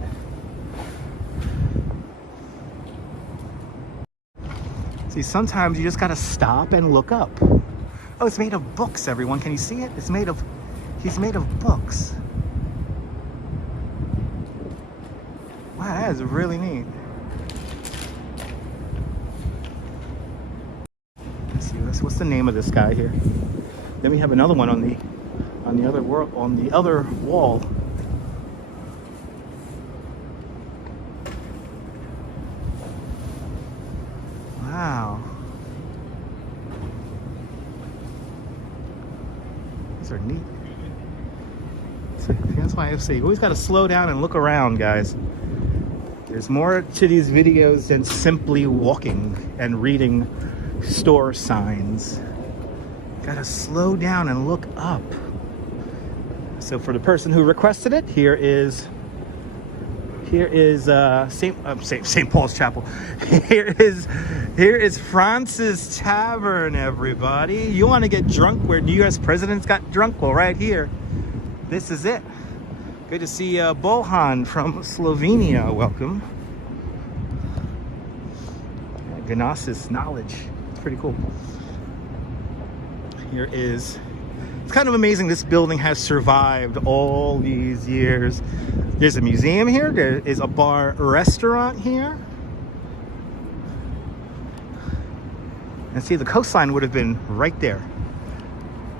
See, sometimes you just gotta stop and look up. Oh, it's made of books, everyone. Can you see it? He's made of books. Wow, that is really neat. Let's see, what's the name of this guy here? Then we have another one on the other wall. Wow. These are neat. So that's why I say you always got to slow down and look around, guys. There's more to these videos than simply walking and reading store signs. Gotta slow down and look up. So for the person who requested it, here is St. Paul's Chapel. Here is Fraunces Tavern, everybody. You want to get drunk where the U.S. presidents got drunk? Well, right here, this is it. Good to see Bohan from Slovenia. Welcome. Gnosis knowledge. It's pretty cool. Here is, it's kind of amazing this building has survived all these years. There's a museum here. There is a bar restaurant here. And see, the coastline would have been right there.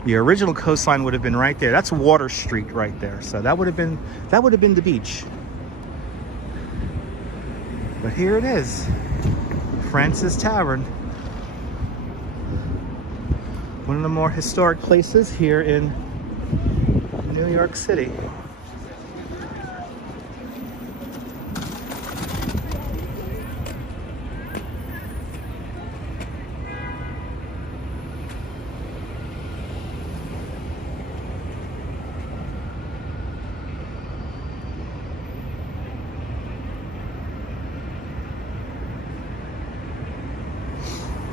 The original coastline would have been right there. That's Water Street right there. So that would have been the beach. But here it is. Fraunces Tavern. One of the more historic places here in New York City.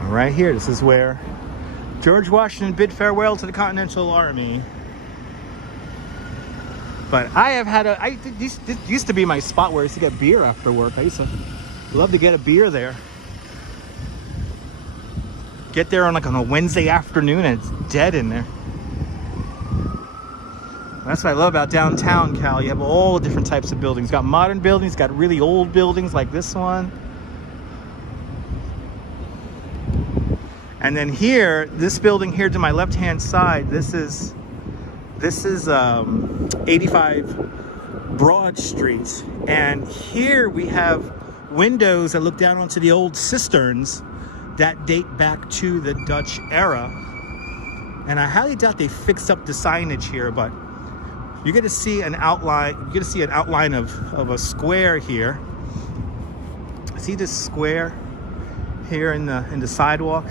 Right here, this is where George Washington bid farewell to the Continental Army. But I have had this used to be my spot where I used to get beer after work. I used to love to get a beer there. Get there on a Wednesday afternoon and it's dead in there. That's what I love about downtown Cal. You have all different types of buildings. Got modern buildings, got really old buildings like this one. And then here, this building here to my left-hand side, this is 85 Broad Street. And here we have windows that look down onto the old cisterns that date back to the Dutch era. And I highly doubt they fixed up the signage here, but you're gonna see an outline. You're gonna see an outline of a square here. See this square here in the sidewalk?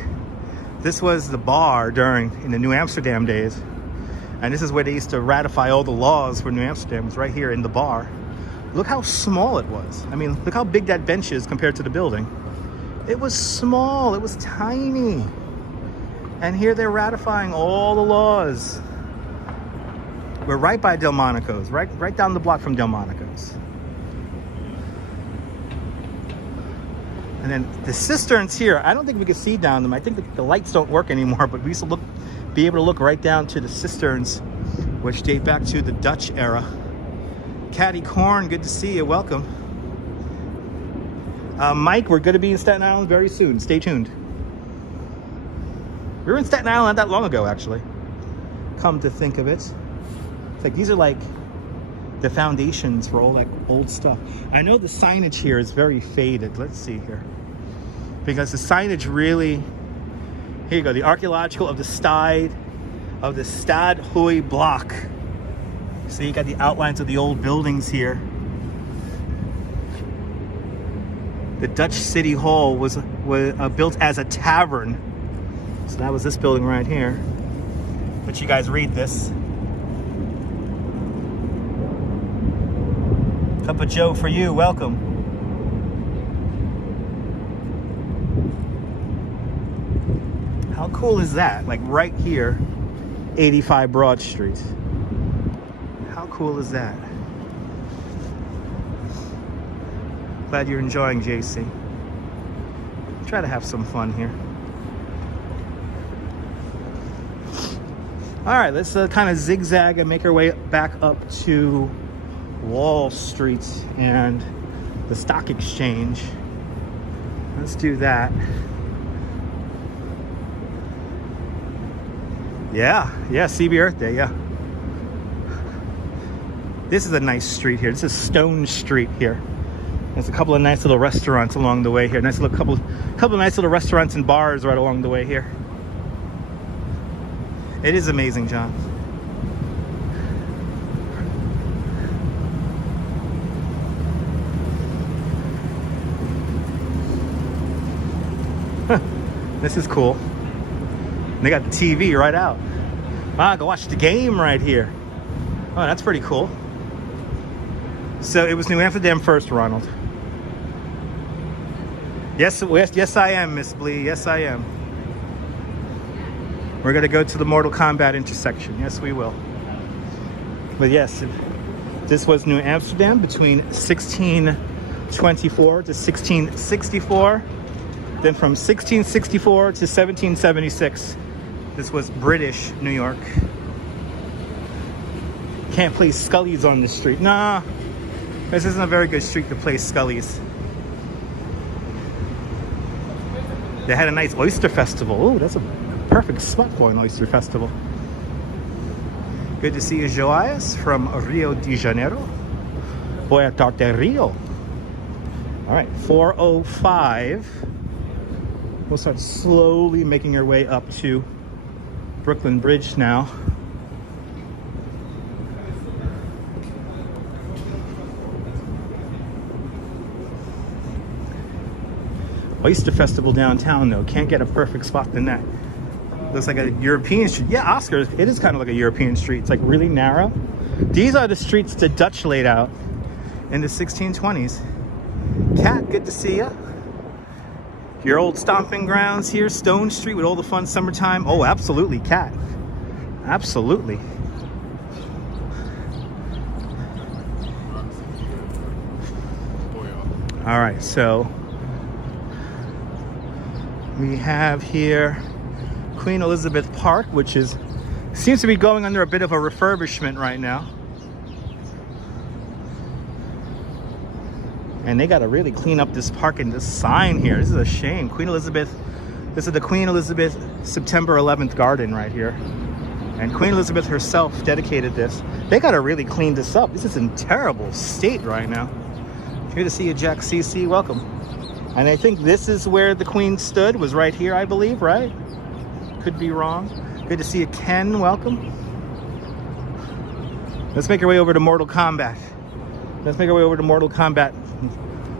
This was the bar in the New Amsterdam days. And this is where they used to ratify all the laws for New Amsterdam. It was right here in the bar. Look how small it was. I mean, look how big that bench is compared to the building. It was small, it was tiny. And here they're ratifying all the laws. We're right by Delmonico's, right down the block from Delmonico's. And then the cisterns here, I don't think we could see down them. I think the lights don't work anymore, but we used to be able to look right down to the cisterns, which date back to the Dutch era. Caddy Corn, good to see you, welcome. Mike, we're going to be in Staten Island very soon, stay tuned. We were in Staten Island not that long ago, actually. Come to think of it. It's like, these are like the foundations for all that old stuff. I know the signage here is very faded. Let's see here. Because the signage really, here you go, the archaeological of the Stad Huy block. So you got the outlines of the old buildings here. The Dutch City Hall was built as a tavern. So that was this building right here. But you guys read this. Cup of Joe for you, welcome. How cool is that? Like right here, 85 Broad Street. How cool is that? Glad you're enjoying, JC. Try to have some fun here. All right, let's kind of zigzag and make our way back up to Wall Street and the stock exchange. Let's do that. Yeah, CB Earth Day, yeah. This is a nice street here. This is Stone Street here. There's a couple of nice little restaurants along the way here. Nice little couple of nice little restaurants and bars right along the way here. It is amazing, John. This is cool. They got the TV right out. Wow, go watch the game right here. Oh, that's pretty cool. So it was New Amsterdam first, Ronald. Yes, I am, Miss Blee. Yes, I am. We're gonna go to the Mortal Kombat intersection. Yes, we will. But yes, this was New Amsterdam between 1624 to 1664. Then from 1664 to 1776, this was British New York. Can't play Scullies on this street. Nah, this isn't a very good street to play Scullies. They had a nice oyster festival. Oh, that's a perfect spot for an oyster festival. Good to see you, Joias, from Rio de Janeiro. Puerto de Rio. All right, 405. We'll start slowly making our way up to Brooklyn Bridge now. Oyster Festival downtown, though. Can't get a perfect spot than that. Looks like a European street. Yeah, Oscar, it is kind of like a European street. It's like really narrow. These are the streets the Dutch laid out in the 1620s. Kat, good to see ya. Your old stomping grounds here, Stone Street with all the fun summertime. Oh, absolutely, Kat. Absolutely. All right, so we have here Queen Elizabeth Park, which seems to be going under a bit of a refurbishment right now. And they got to really clean up this park and this sign here. This is a shame. Queen Elizabeth, this is the Queen Elizabeth September 11th garden right here. And Queen Elizabeth herself dedicated this. They got to really clean this up. This is in terrible state right now. Here to see you, Jack CC. Welcome. And I think this is where the Queen stood, was right here, I believe, right? Could be wrong. Good to see you, Ken. Welcome. Let's make our way over to Mortal Kombat. Let's make our way over to Mortal Kombat.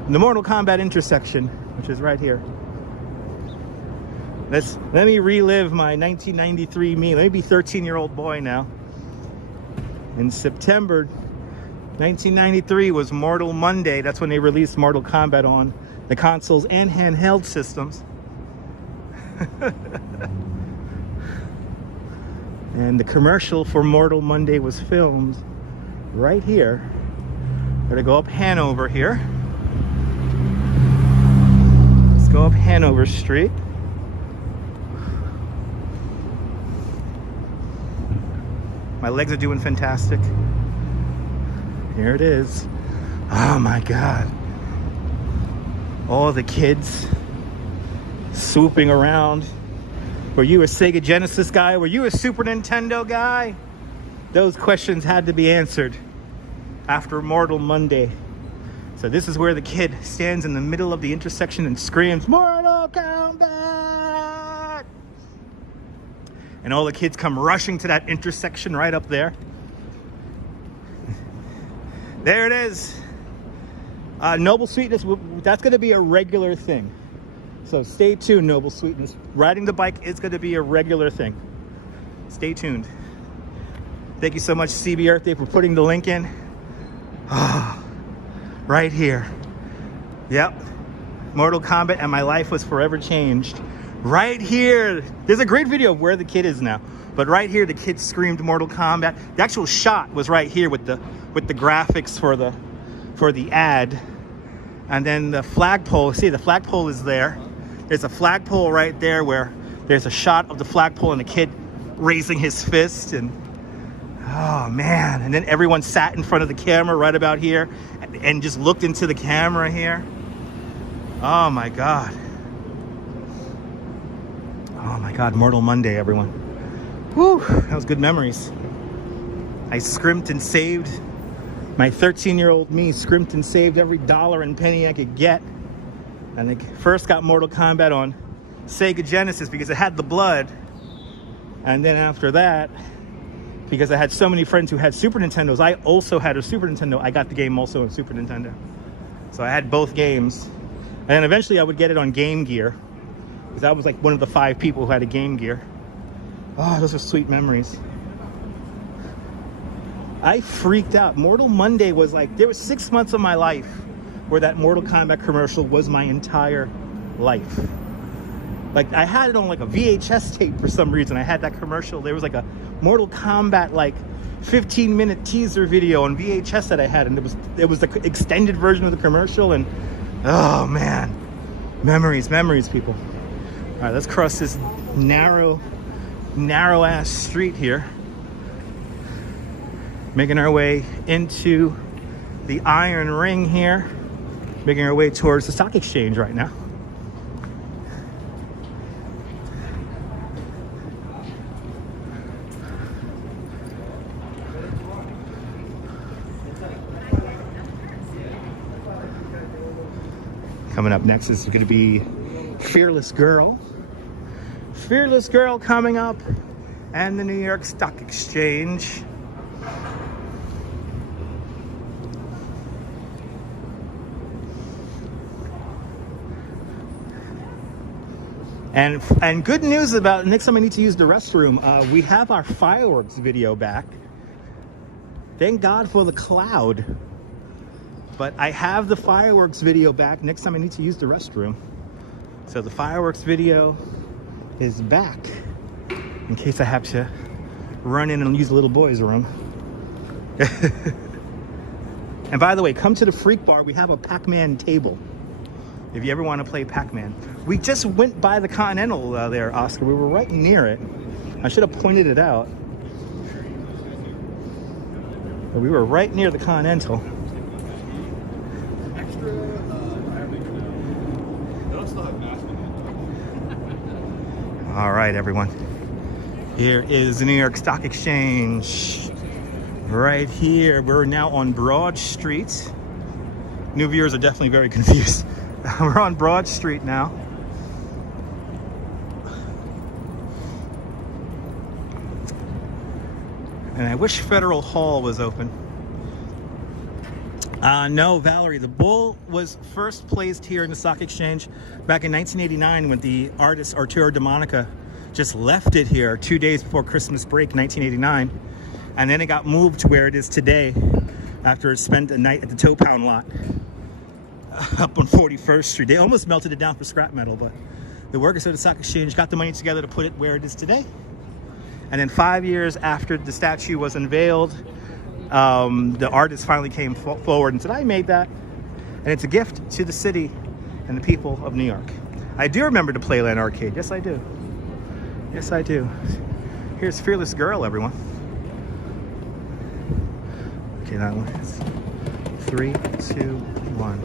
The Mortal Kombat intersection, which is right here. Let me relive my 1993 me. Let me be 13-year-old boy now. In September 1993 was Mortal Monday. That's when they released Mortal Kombat on the consoles and handheld systems. And the commercial for Mortal Monday was filmed right here. Gotta go up Hanover here. Let's go up Hanover Street. My legs are doing fantastic. Here it is. Oh my God. All the kids swooping around. Were you a Sega Genesis guy? Were you a Super Nintendo guy? Those questions had to be answered after Mortal Monday. So this is where the kid stands in the middle of the intersection and screams, "Mortal Kombat!" And all the kids come rushing to that intersection right up there. There it is. Noble Sweetness, that's going to be a regular thing. So stay tuned, Noble Sweetness. Riding the bike is going to be a regular thing. Stay tuned. Thank you so much, CB Earth Day, for putting the link in. Right here. Yep. Mortal Kombat, and my life was forever changed. Right here. There's a great video of where the kid is now. But right here, the kid screamed Mortal Kombat. The actual shot was right here with the graphics for the ad. And then the flagpole, see, the flagpole is there. There's a flagpole right there where there's a shot of the flagpole and the kid raising his fist. And oh man, and then everyone sat in front of the camera right about here and just looked into the camera here. Oh my God. Oh my God, Mortal Monday, everyone. Whew, that was good memories. I scrimped and saved. My 13-year-old me scrimped and saved every dollar and penny I could get. And I first got Mortal Kombat on Sega Genesis because it had the blood. And then after that, because I had so many friends who had Super Nintendos, I also had a Super Nintendo. I got the game also on Super Nintendo. So I had both games. And then eventually I would get it on Game Gear, because I was like one of the 5 people who had a Game Gear. Oh, those are sweet memories. I freaked out. Mortal Monday was like, there was 6 months of my life where that Mortal Kombat commercial was my entire life. Like, I had it on like a VHS tape for some reason. I had that commercial. There was like a Mortal Kombat like 15-minute teaser video on VHS that I had, and it was the extended version of the commercial. And oh man, memories, people. All right, let's cross this narrow ass street here, making our way into the Iron Ring here, making our way towards the stock exchange right now. Coming up next is going to be Fearless Girl. Fearless Girl coming up, and the New York Stock Exchange. And good news about next time I need to use the restroom. We have our fireworks video back. Thank God for the cloud. But I have the fireworks video back next time I need to use the restroom. So the fireworks video is back in case I have to run in and use the little boy's room. And by the way, come to the Freak Bar. We have a Pac-Man table if you ever want to play Pac-Man. We just went by the Continental there, Oscar. We were right near it. I should have pointed it out. But we were right near the Continental. All right, everyone. Here is the New York Stock Exchange. Right here. We're now on Broad Street. New viewers are definitely very confused. We're on Broad Street now. And I wish Federal Hall was open. No, Valerie, the Bull was first placed here in the Stock Exchange back in 1989 when the artist Arturo DeMonica just left it here 2 days before Christmas break, 1989. And then it got moved to where it is today after it spent a night at the Toe Pound lot up on 41st Street. They almost melted it down for scrap metal, but the workers of the Stock Exchange got the money together to put it where it is today. And then 5 years after the statue was unveiled, the artist finally came forward and said, I made that. And it's a gift to the city and the people of New York. I do remember the Playland Arcade. Yes, I do. Yes, I do. Here's Fearless Girl, everyone. Okay, that one is 3, 2, 1.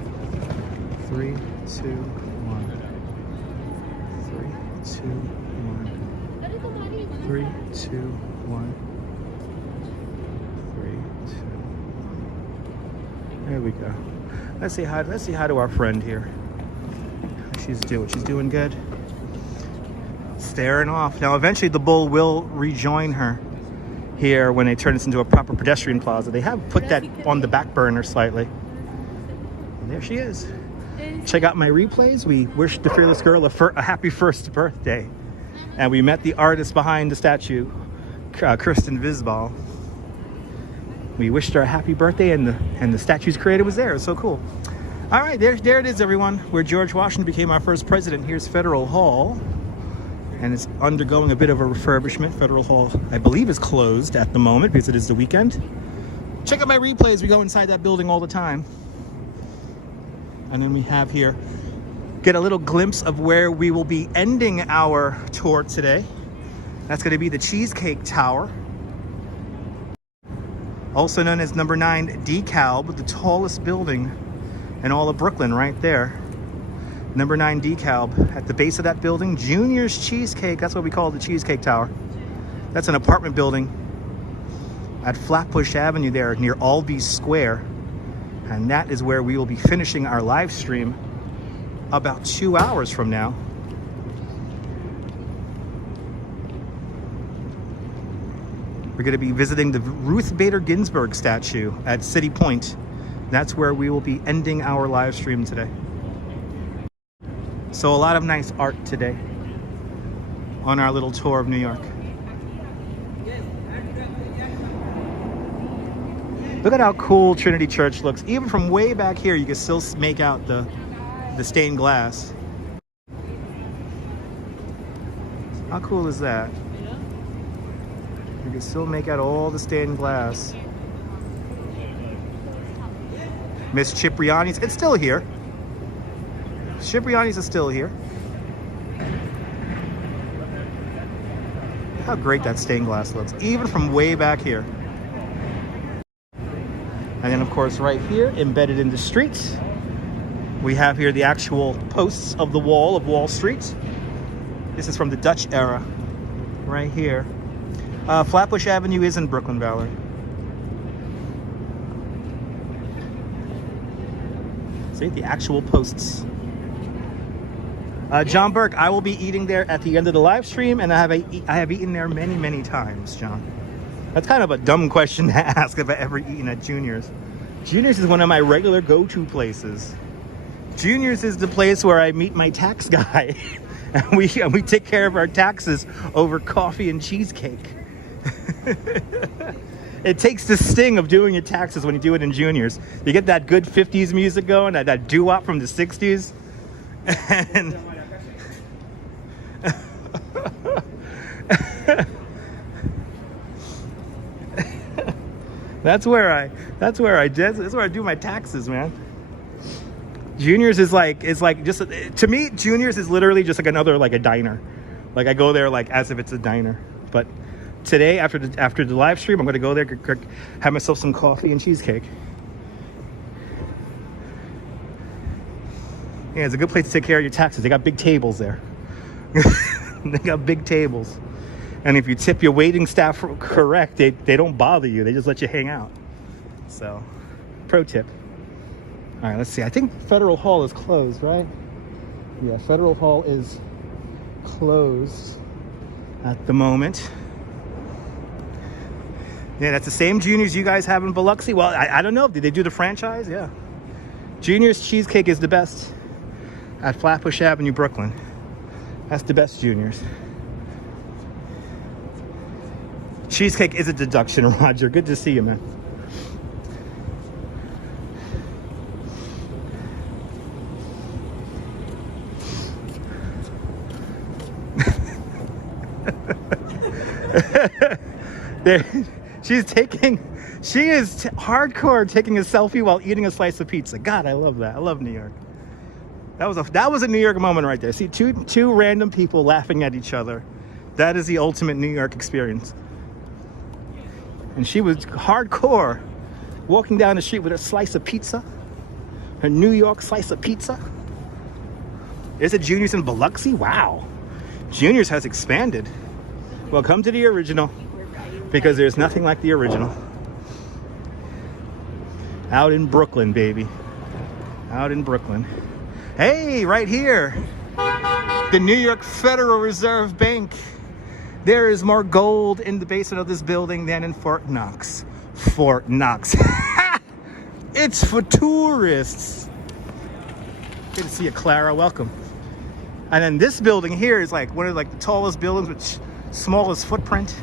3, 2, 1. 3, 2, 1. 3, 2, 1. 3, 2. There we go. Let's say hi to our friend here. She's doing good. Staring off. Now eventually the Bull will rejoin her here when they turn this into a proper pedestrian plaza. They have put that on the back burner slightly. And there she is. Check out my replays. We wished the Fearless Girl a happy first birthday. And we met the artist behind the statue, Kirsten Visbal. We wished her a happy birthday, and the statue's creator was there. It was so cool. All right, there it is, everyone. Where George Washington became our first president. Here's Federal Hall. And it's undergoing a bit of a refurbishment. Federal Hall, I believe, is closed at the moment because it is the weekend. Check out my replays. We go inside that building all the time. And then we have here, get a little glimpse of where we will be ending our tour today. That's going to be the Cheesecake Tower, also known as number 9 DeKalb, the tallest building in all of Brooklyn, right there. Number 9 DeKalb. At the base of that building, Junior's Cheesecake. That's what we call the Cheesecake Tower. That's an apartment building at Flatbush Avenue there near Albee Square. And that is where we will be finishing our live stream about 2 hours from now. We're going to be visiting the Ruth Bader Ginsburg statue at City Point. That's where we will be ending our live stream today. So a lot of nice art today on our little tour of New York. Look at how cool Trinity Church looks. Even from way back here, you can still make out the stained glass. How cool is that? You can still make out all the stained glass. Miss Cipriani's, it's still here. Cipriani's is still here. How great that stained glass looks, even from way back here. And then, of course, right here, embedded in the streets, we have here the actual posts of the wall of Wall Street. This is from the Dutch era, right here. Flatbush Avenue is in Brooklyn, Valerie. See, the actual posts. John Burke, I will be eating there at the end of the live stream, and I have eaten there many, many times, John. That's kind of a dumb question to ask if I've ever eaten at Junior's. Junior's is one of my regular go-to places. Junior's is the place where I meet my tax guy and we take care of our taxes over coffee and cheesecake. It takes the sting of doing your taxes when you do it in juniors. You get that good 50s music going, that doo-wop from the 60s. And that's where I do my taxes, man. Juniors is like just, to me, juniors is literally just like another, like a diner. Like I go there like as if it's a diner. But today, after the live stream, I'm gonna go there, have myself some coffee and cheesecake. Yeah, it's a good place to take care of your taxes. They got big tables there. They got big tables. And if you tip your waiting staff correct, they don't bother you. They just let you hang out. So, pro tip. All right, let's see. I think Federal Hall is closed, right? Yeah, Federal Hall is closed at the moment. Yeah, that's the same juniors you guys have in Biloxi. Well, I don't know. Did they do the franchise? Yeah. Juniors cheesecake is the best at Flatbush Avenue, Brooklyn. That's the best juniors. Cheesecake is a deduction, Roger. Good to see you, man. She is hardcore taking a selfie while eating a slice of pizza. God, I love that. I love New York. That was a New York moment right there. See, two random people laughing at each other. That is the ultimate New York experience. And she was hardcore, walking down the street with a slice of pizza, her New York slice of pizza. Is it Juniors in Biloxi? Wow, Juniors has expanded. Well, come to the original, because there's nothing like the original. Out in Brooklyn, baby. Out in Brooklyn. Hey, right here, the New York Federal Reserve Bank. There is more gold in the basement of this building than in Fort Knox. Fort Knox. It's for tourists. Good to see you, Clara. Welcome. And then this building here is like one of like the tallest buildings with smallest footprint.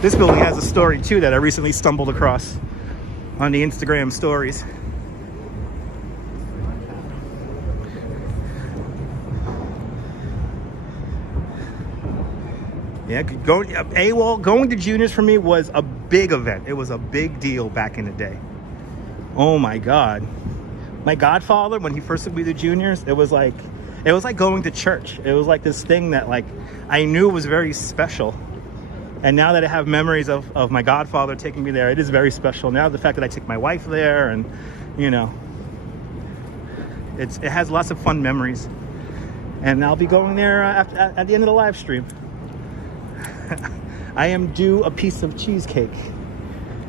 This building has a story too that I recently stumbled across on the Instagram stories. Yeah, going to juniors for me was a big event. It was a big deal back in the day. Oh my God. My godfather, when he first took me to juniors, it was like going to church. It was like this thing that like I knew was very special. And now that I have memories of my godfather taking me there, it is very special. Now the fact that I take my wife there, and you know, it has lots of fun memories. And I'll be going there at the end of the live stream. I am due a piece of cheesecake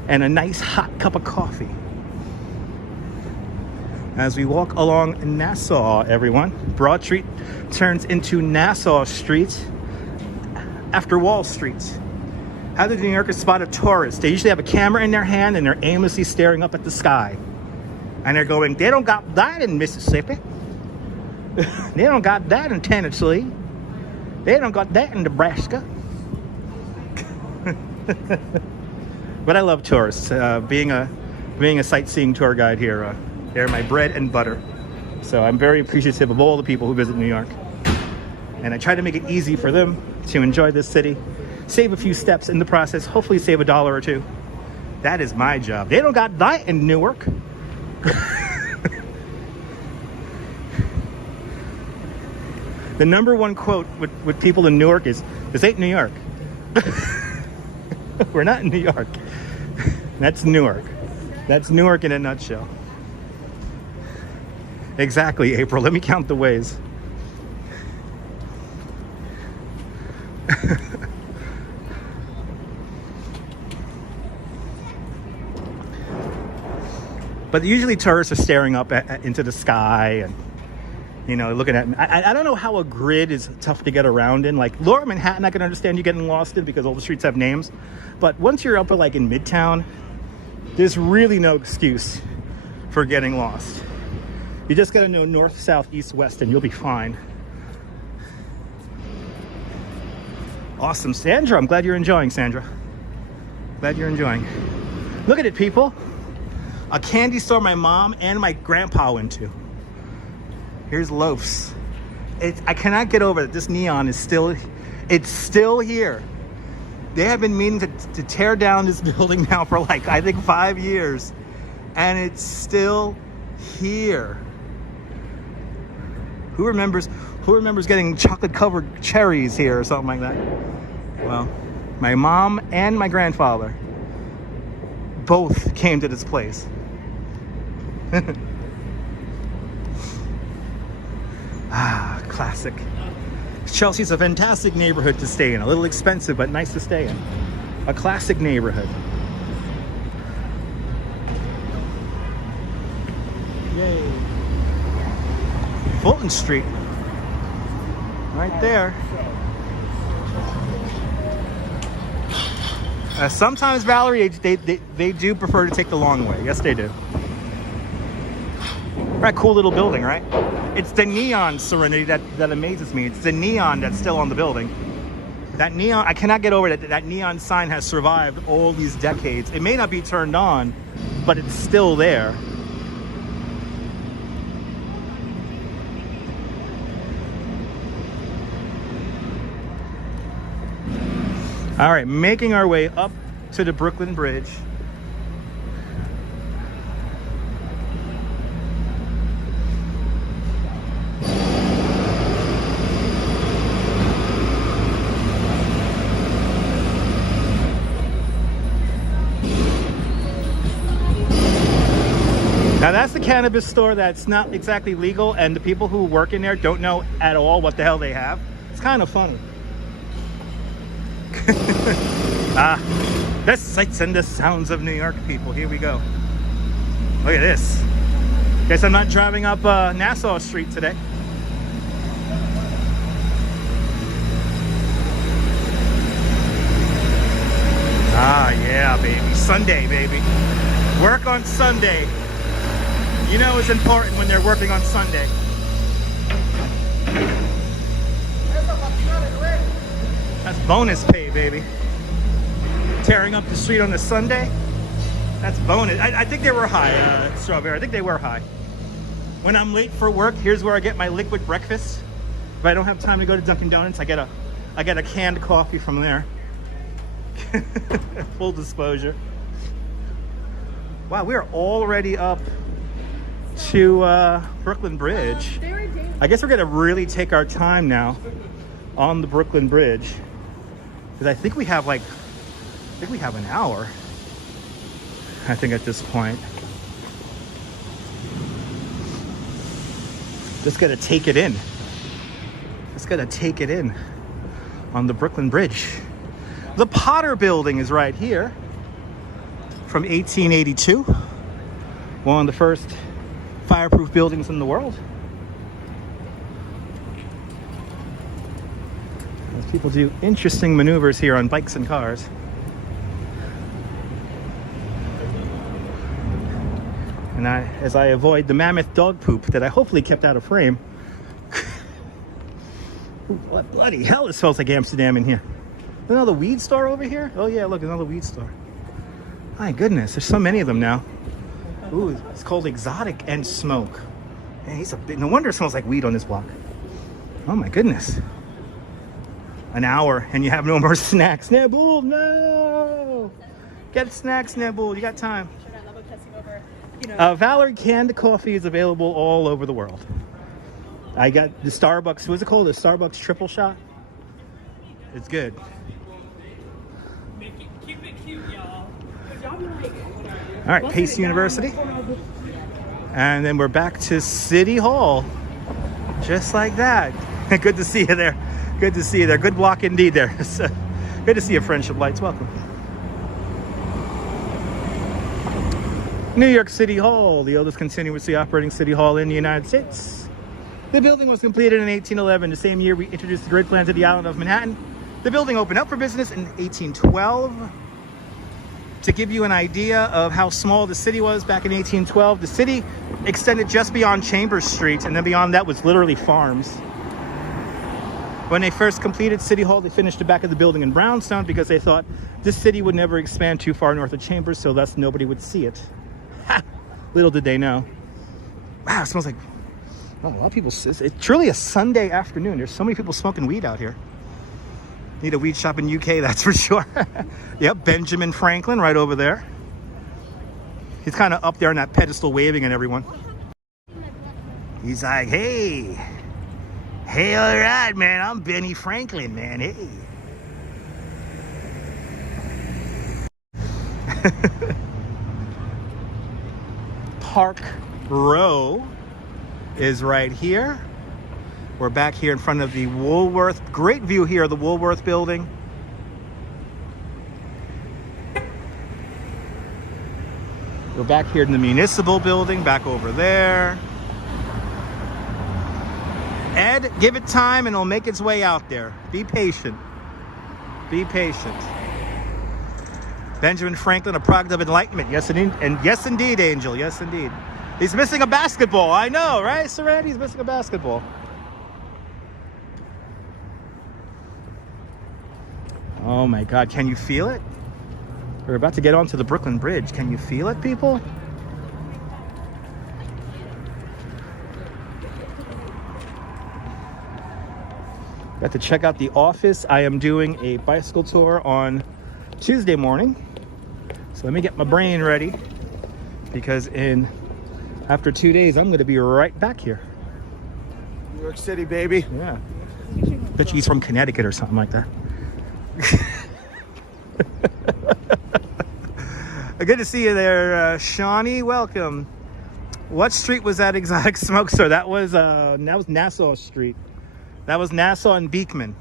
and a nice hot cup of coffee. As we walk along Nassau, everyone. Broad Street turns into Nassau Street after Wall Street. How did New Yorkers spot a tourist? They usually have a camera in their hand and they're aimlessly staring up at the sky. And they're going, they don't got that in Mississippi. They don't got that in Tennessee. They don't got that in Nebraska. But I love tourists. Being a sightseeing tour guide here, they're my bread and butter. So I'm very appreciative of all the people who visit New York. And I try to make it easy for them to enjoy this city. Save a few steps in the process. Hopefully save $1 or $2. That is my job. They don't got that in Newark. The number one quote with people in Newark is, "This ain't New York." We're not in New York. That's Newark. That's Newark in a nutshell. Exactly, April. Let me count the ways. But usually tourists are staring up into the sky and, you know, looking at... I don't know how a grid is tough to get around in. Like, Lower Manhattan, I can understand you getting lost in because all the streets have names. But once you're up at, like, in Midtown, there's really no excuse for getting lost. You just gotta know north, south, east, west, and you'll be fine. Awesome, Sandra. I'm glad you're enjoying, Sandra. Glad you're enjoying. Look at it, people. A candy store my mom and my grandpa went to. Here's loafs. I cannot get over that this neon is still, it's still here. They have been meaning to tear down this building now for like, I think 5 years. And it's still here. Who remembers getting chocolate covered cherries here or something like that? Well, my mom and my grandfather both came to this place. Ah, classic. Chelsea's a fantastic neighborhood to stay in. A little expensive, but nice to stay in. A classic neighborhood. Yay. Fulton Street. Right there. Sometimes, Valerie, they do prefer to take the long way. Yes, they do. Right, cool little building, right? It's the neon, Serenity, that amazes me. It's the neon that's still on the building. That neon, I cannot get over that. That neon sign has survived all these decades. It may not be turned on, but it's still there. All right, making our way up to the Brooklyn Bridge. Now that's the cannabis store that's not exactly legal, and the people who work in there don't know at all what the hell they have. It's kind of funny. The sights and the sounds of New York, people. Here we go. Look at this. Guess I'm not driving up Nassau Street today. Ah, yeah, baby. Sunday, baby. Work on Sunday. You know it's important when they're working on Sunday. That's bonus pay, baby. Tearing up the street on a Sunday, that's bonus. I think they were high, Strawberry. I think they were high. When I'm late for work, here's where I get my liquid breakfast. If I don't have time to go to Dunkin' Donuts, I get a canned coffee from there. Full disclosure. Wow, we're already up to Brooklyn Bridge. I guess we're gonna really take our time now on the Brooklyn Bridge, because I think we have an hour. I think at this point. Just gotta take it in. Just gotta take it in on the Brooklyn Bridge. The Potter Building is right here from 1882. One of the first fireproof buildings in the world. As people do interesting maneuvers here on bikes and cars. And as I avoid the mammoth dog poop that I hopefully kept out of frame. Ooh, what bloody hell, it smells like Amsterdam in here. Another weed store over here? Oh yeah, look, another weed store. My goodness, there's so many of them now. Ooh, it's called Exotic and Smoke. Man, he's a bit, no wonder it smells like weed on this block. Oh my goodness. An hour and you have no more snacks. Nabul, no! Get snacks, Nabul, you got time. Valerie, canned coffee is available all over the world. I got the Starbucks, what's it called? The Starbucks triple shot? It's good. Keep it cute, y'all. All right, Pace University. And then we're back to City Hall. Just like that. Good to see you there. Good to see you there. Good block indeed there. Good to see you, Friendship Lights. Welcome. New York City Hall, the oldest continuously operating city hall in the United States. The building was completed in 1811, the same year we introduced the grid plan to the island of Manhattan. The building opened up for business in 1812. To give you an idea of how small the city was back in 1812, the city extended just beyond Chambers Street, and then beyond that was literally farms. When they first completed City Hall, they finished the back of the building in brownstone because they thought this city would never expand too far north of Chambers, so thus nobody would see it. Ha! Little did they know. Wow, it smells like... Oh, a lot of people... It's truly a Sunday afternoon. There's so many people smoking weed out here. Need a weed shop in UK, that's for sure. Yep, Benjamin Franklin right over there. He's kind of up there on that pedestal waving at everyone. He's like, hey, all right, man, I'm Benny Franklin, man, hey. Park Row is right here. We're back here in front of the Woolworth. Great view here of the Woolworth Building. We're back here in the Municipal Building, back over there. Ed, give it time and it'll make its way out there. Be patient. Be patient. Benjamin Franklin, a product of enlightenment. Yes, indeed. And yes, indeed, Angel. Yes, indeed. He's missing a basketball. I know, right, Serenity? He's missing a basketball. Oh my God, can you feel it? We're about to get onto the Brooklyn Bridge. Can you feel it, people? Got to check out the office. I am doing a bicycle tour on Tuesday morning. So let me get my brain ready because after 2 days, I'm gonna be right back here. New York City, baby. Yeah. Bet you he's from Connecticut or something like that. Good to see you there, Shawnee. Welcome. What street was that exotic smoke store? That was Nassau Street. That was Nassau and Beekman.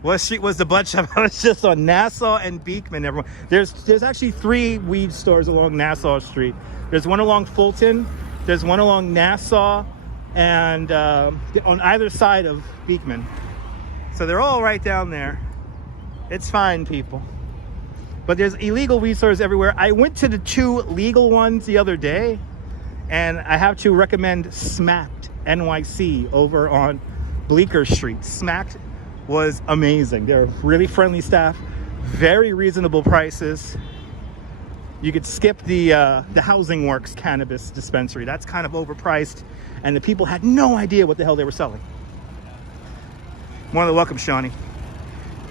What street was the bud shop? I was just on Nassau and Beekman. Everyone, there's actually 3 weed stores along Nassau Street. There's one along Fulton. There's one along Nassau, and on either side of Beekman. So they're all right down there. It's fine, people. But there's illegal weed stores everywhere. I went to the 2 legal ones the other day, and I have to recommend Smacked NYC over on Bleecker Street. Smacked was amazing. They're really friendly staff, very reasonable prices. You could skip the Housing Works cannabis dispensary. That's kind of overpriced, and the people had no idea what the hell they were selling. More than welcome, Shawnee.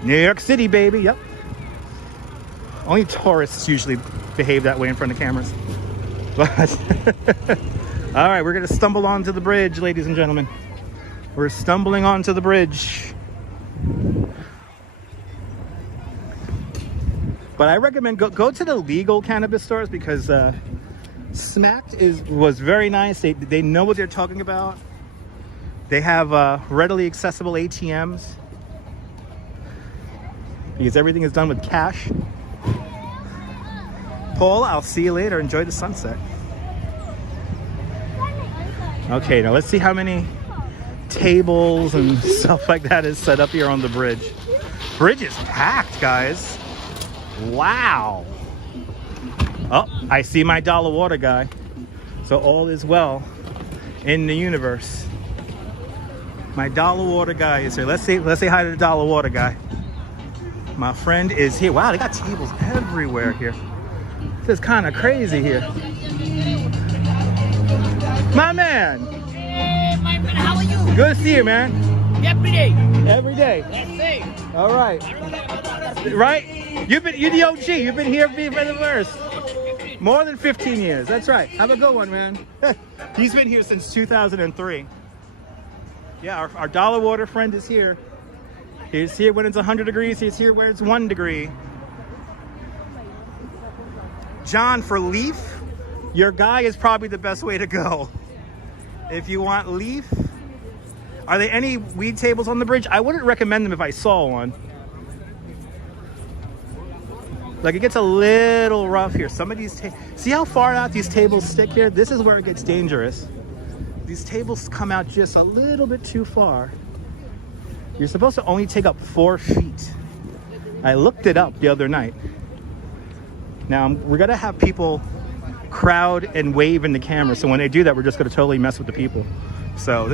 New York City, baby. Yep. Only tourists usually behave that way in front of cameras. But all right, we're gonna stumble onto the bridge, ladies and gentlemen. We're stumbling onto the bridge. But I recommend go to the legal cannabis stores because Smacked was very nice. They know what they're talking about. They have readily accessible ATMs because everything is done with cash. Paul, I'll see you later. Enjoy the sunset. Okay, now let's see how many tables and stuff like that is set up here on the bridge. Bridge is packed, guys. Wow. Oh, I see my dollar water guy. So all is well in the universe. My dollar water guy is here. Let's say hi to the dollar water guy. My friend is here. Wow, they got tables everywhere here. This is kind of crazy here. My man. Hey, my man, how are you? Good to see you, man. Every day. Every day. Yes, sir. All right. Right? You're the OG. You've been here for the first. More than 15 years. That's right. Have a good one, man. He's been here since 2003. Yeah, our dollar water friend is here. He's here when it's 100 degrees. He's here where it's 1 degree. John, for leaf, your guy is probably the best way to go. If you want leaf. Are there any weed tables on the bridge? I wouldn't recommend them if I saw one. Like, it gets a little rough here. Some of these see how far out these tables stick here? This is where it gets dangerous. These tables come out just a little bit too far. You're supposed to only take up 4 feet. I looked it up the other night. Now, we're going to have people crowd and wave in the camera. So when they do that, we're just going to totally mess with the people. So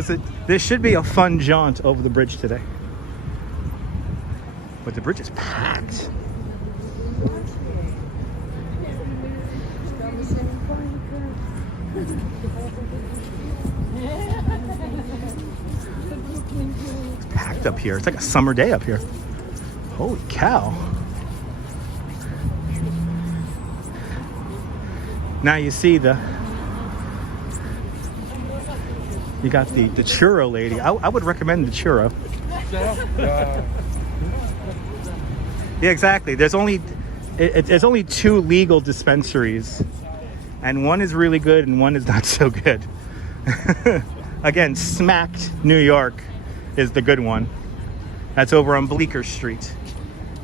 this should be a fun jaunt over the bridge today. But the bridge is packed. It's packed up here. It's like a summer day up here. Holy cow. Now you see you got the churro lady. I would recommend the churro. Yeah, exactly. There's only 2 legal dispensaries, and one is really good and one is not so good. Again, Smacked New York is the good one. That's over on Bleecker Street.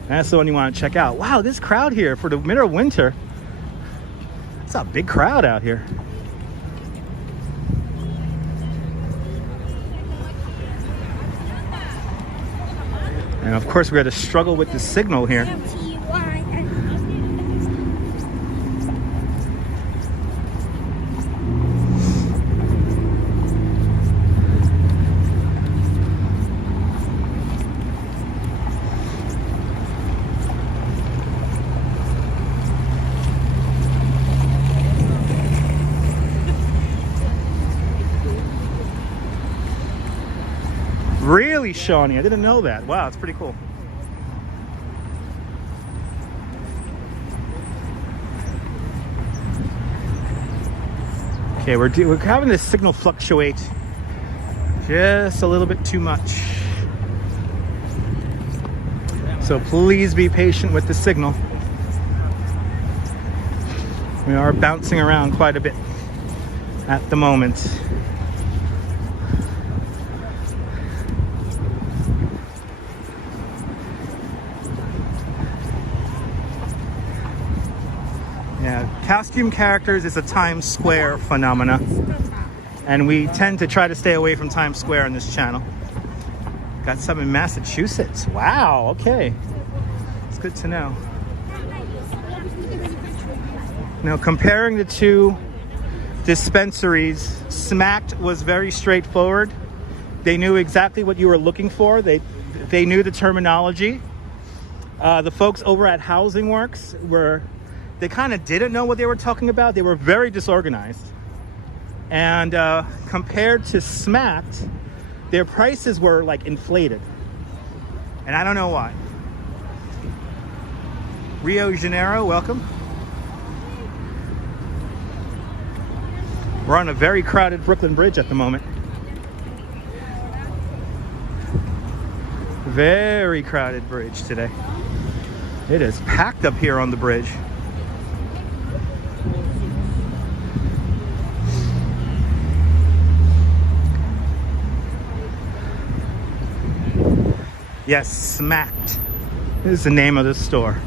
That's the one you want to check out. Wow, this crowd here for the middle of winter. It's a big crowd out here. And of course, we had to struggle with the signal here. Really, Shawnee? I didn't know that. Wow, it's pretty cool. Okay, we're having this signal fluctuate just a little bit too much. So please be patient with the signal. We are bouncing around quite a bit at the moment. Yeah, costume characters is a Times Square phenomena, and we tend to try to stay away from Times Square on this channel. Got some in Massachusetts. Wow, okay. It's good to know. Now, comparing the 2 dispensaries, Smacked was very straightforward. They knew exactly what you were looking for. They knew the terminology. The folks over at Housing Works they kind of didn't know what they were talking about. They were very disorganized. And compared to Smacked, their prices were like inflated. And I don't know why. Rio de Janeiro, welcome. We're on a very crowded Brooklyn Bridge at the moment. Very crowded bridge today. It is packed up here on the bridge. Yes, Smacked is the name of the store.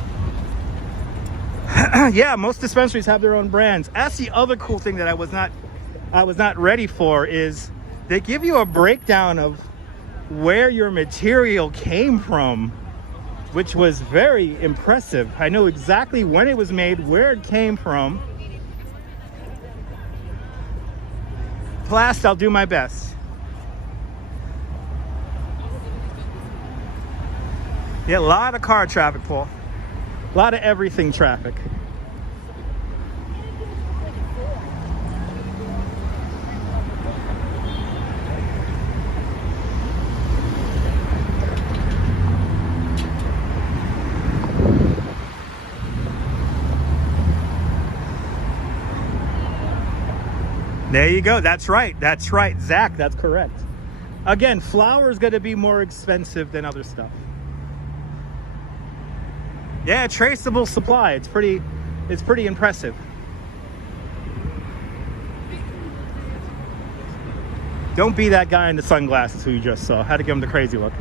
Yeah, most dispensaries have their own brands. That's the other cool thing that I was not ready for is they give you a breakdown of where your material came from, which was very impressive. I know exactly when it was made, where it came from. Plus, I'll do my best. Yeah, a lot of car traffic, Paul. A lot of everything traffic. There you go. That's right. That's right. Zach, that's correct. Again, flour is going to be more expensive than other stuff. Yeah, traceable supply. It's pretty impressive. Don't be that guy in the sunglasses who you just saw. Had to give him the crazy look.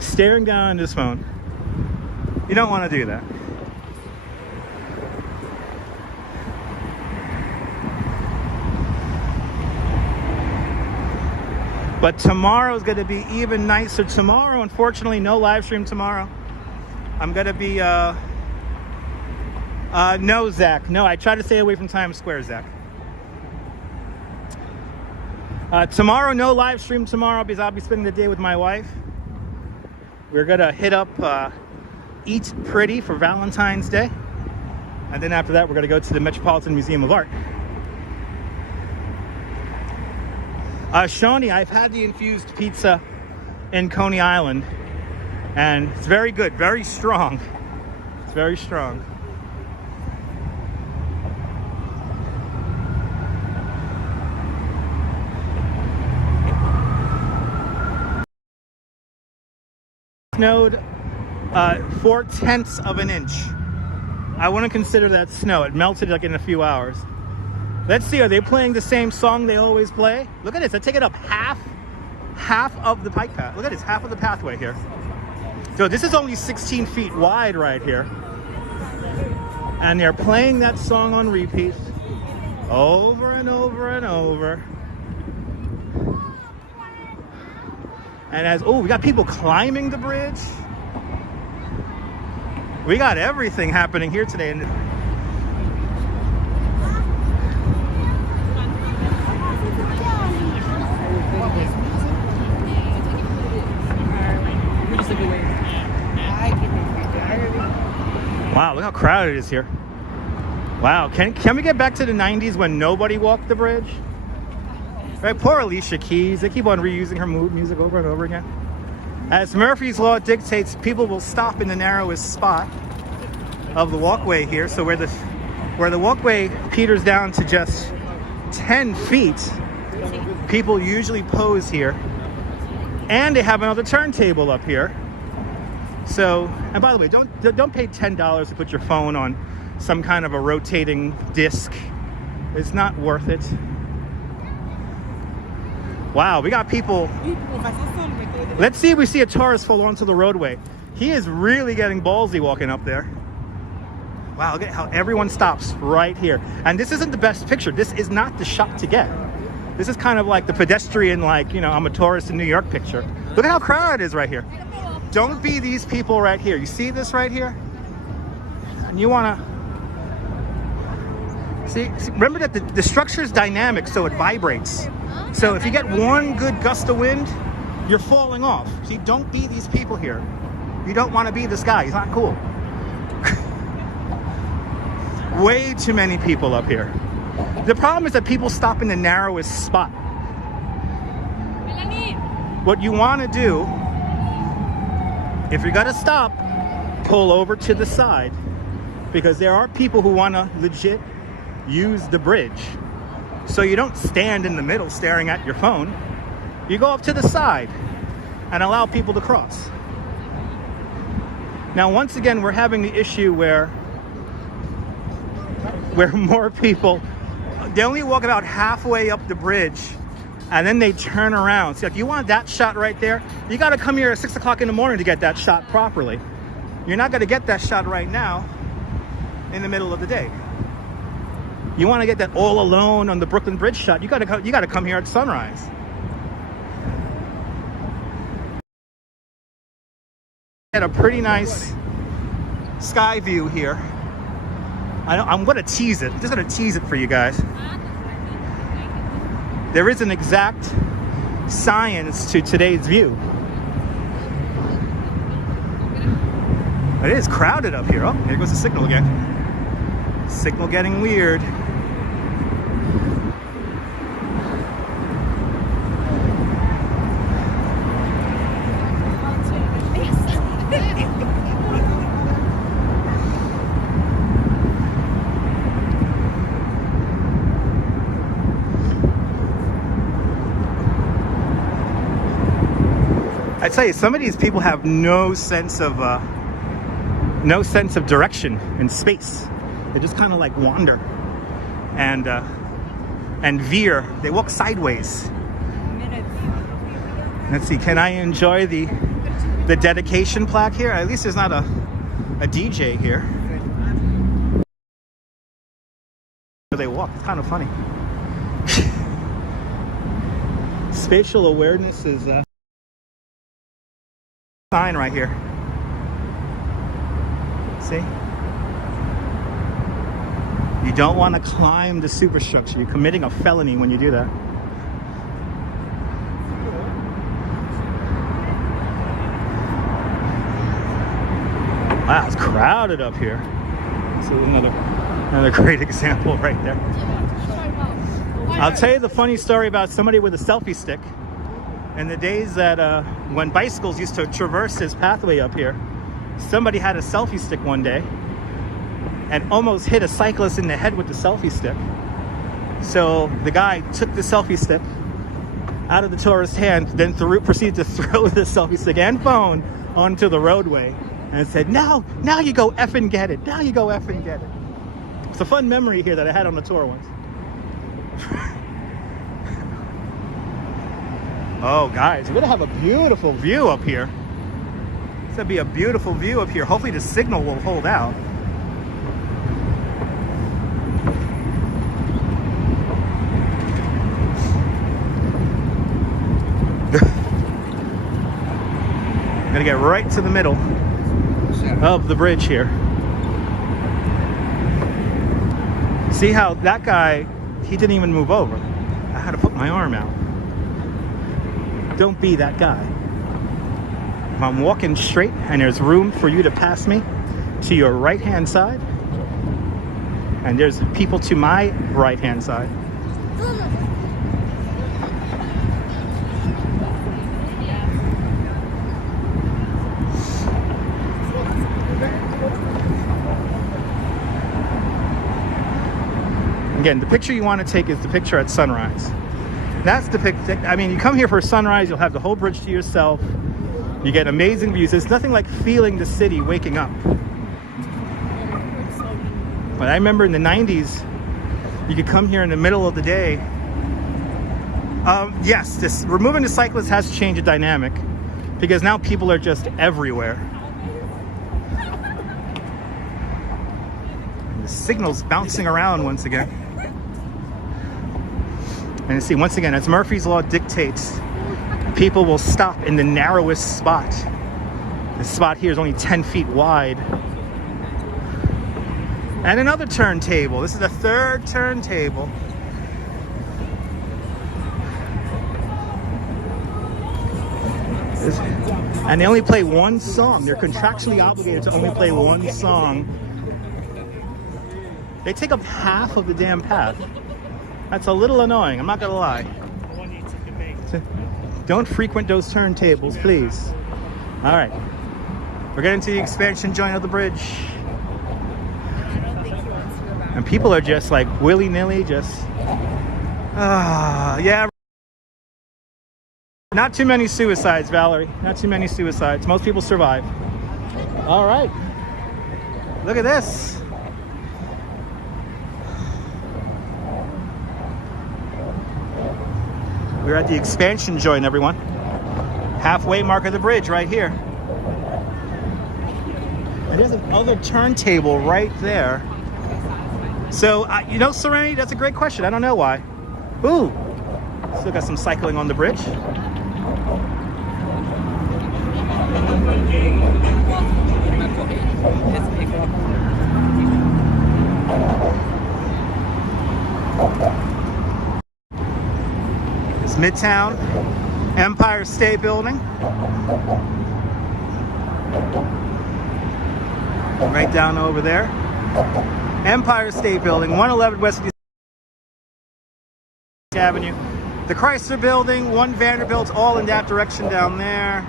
Staring down at his phone. You don't want to do that. But tomorrow's going to be even nicer. Tomorrow, unfortunately, no live stream tomorrow. I'm gonna be no, Zach. No, I try to stay away from Times Square, Zach. Tomorrow, no live stream tomorrow because I'll be spending the day with my wife. We're gonna hit up Eat Pretty for Valentine's Day. And then after that, we're gonna go to the Metropolitan Museum of Art. Shawnee, I've had the infused pizza in Coney Island, and it's very good, very strong. It's very strong. Snowed 4/10 of an inch. I wouldn't consider that snow. It melted like in a few hours. Let's see, are they playing the same song they always play? Look at this, they're taking up half of the bike path. Look at this, half of the pathway here. So this is only 16 feet wide right here. And they're playing that song on repeat over and over and over. And as, oh, we got people climbing the bridge. We got everything happening here today. And wow, look how crowded it is here. Wow, can we get back to the 90s when nobody walked the bridge? Right, poor Alicia Keys. They keep on reusing her music over and over again. As Murphy's Law dictates, people will stop in the narrowest spot of the walkway here. So where the walkway peters down to just 10 feet, people usually pose here. And they have another turntable up here. So, and by the way, don't pay $10 to put your phone on some kind of a rotating disc. It's not worth it. Wow, we got people. Let's see if we see a tourist fall onto the roadway. He is really getting ballsy walking up there. Wow, look at how everyone stops right here. And this isn't the best picture. This is not the shot to get. This is kind of like the pedestrian, like, you know, I'm a tourist in New York picture. Look at how crowded it is right here. Don't be these people right here. You see this right here? And you want to see, remember that the structure is dynamic, so it vibrates. So if you get one good gust of wind, you're falling off. See, don't be these people here. You don't want to be this guy. He's not cool. Way too many people up here. The problem is that people stop in the narrowest spot. What you want to do, if you're going to stop, pull over to the side, because there are people who want to legit use the bridge. So you don't stand in the middle staring at your phone. You go up to the side and allow people to cross. Now, once again, we're having the issue where more people, they only walk about halfway up the bridge and then they turn around. See, if you want that shot right there, you got to come here at 6 o'clock in the morning to get that shot properly. You're not going to get that shot right now in the middle of the day. You want to get that all alone on the Brooklyn Bridge shot, you got to come here at sunrise. Had a pretty nice sky view here. I'm going to tease it. I'm just going to tease it for you guys. There is an exact science to today's view. It is crowded up here. Oh, here goes the signal again. Signal getting weird. I tell you, some of these people have no sense of direction in space. They just kind of like wander and veer. They walk sideways. Let's see, can I enjoy the dedication plaque here? At least there's not a DJ here. They walk. It's kind of funny. Spatial awareness is sign right here. See? You don't want to climb the superstructure. You're committing a felony when you do that. Wow, it's crowded up here. This is another great example right there. I'll tell you the funny story about somebody with a selfie stick. In the days that when bicycles used to traverse this pathway up here, somebody had a selfie stick one day and almost hit a cyclist in the head with the selfie stick. So the guy took the selfie stick out of the tourist's hand, then proceeded to throw the selfie stick and phone onto the roadway and said, now you go effing get it. Now you go effing get it. It's a fun memory here that I had on the tour once. Oh, guys, we're gonna have a beautiful view up here. It's gonna be a beautiful view up here. Hopefully the signal will hold out. I'm gonna get right to the middle of the bridge here. See how that guy, he didn't even move over. I had to put my arm out. Don't be that guy. If I'm walking straight and there's room for you to pass me to your right hand side, and there's people to my right hand side, again, the picture you want to take is the picture at sunrise. That's the picture. I mean, you come here for sunrise, you'll have the whole bridge to yourself. You get amazing views. There's nothing like feeling the city waking up. But I remember in the 90s, you could come here in the middle of the day. Yes, removing the cyclists has changed the dynamic because now people are just everywhere. And the signal's bouncing around once again. And you see, once again, as Murphy's Law dictates, people will stop in the narrowest spot. This spot here is only 10 feet wide. And another turntable. This is the third turntable. And they only play one song. They're contractually obligated to only play one song. They take up half of the damn path. That's a little annoying, I'm not gonna lie. Don't frequent those turntables, please. All right, we're getting to the expansion joint of the bridge. And people are just like willy-nilly, just, yeah. Not too many suicides, Valerie, not too many suicides. Most people survive. All right, look at this. We're at the expansion joint, everyone. Halfway mark of the bridge right here. And there's another turntable right there. So, you know, Serenity, that's a great question. I don't know why. Ooh, still got some cycling on the bridge. Midtown Empire State Building. Right down over there. Empire State Building, 111 West Avenue. The Chrysler Building, 1 Vanderbilt, all in that direction down there.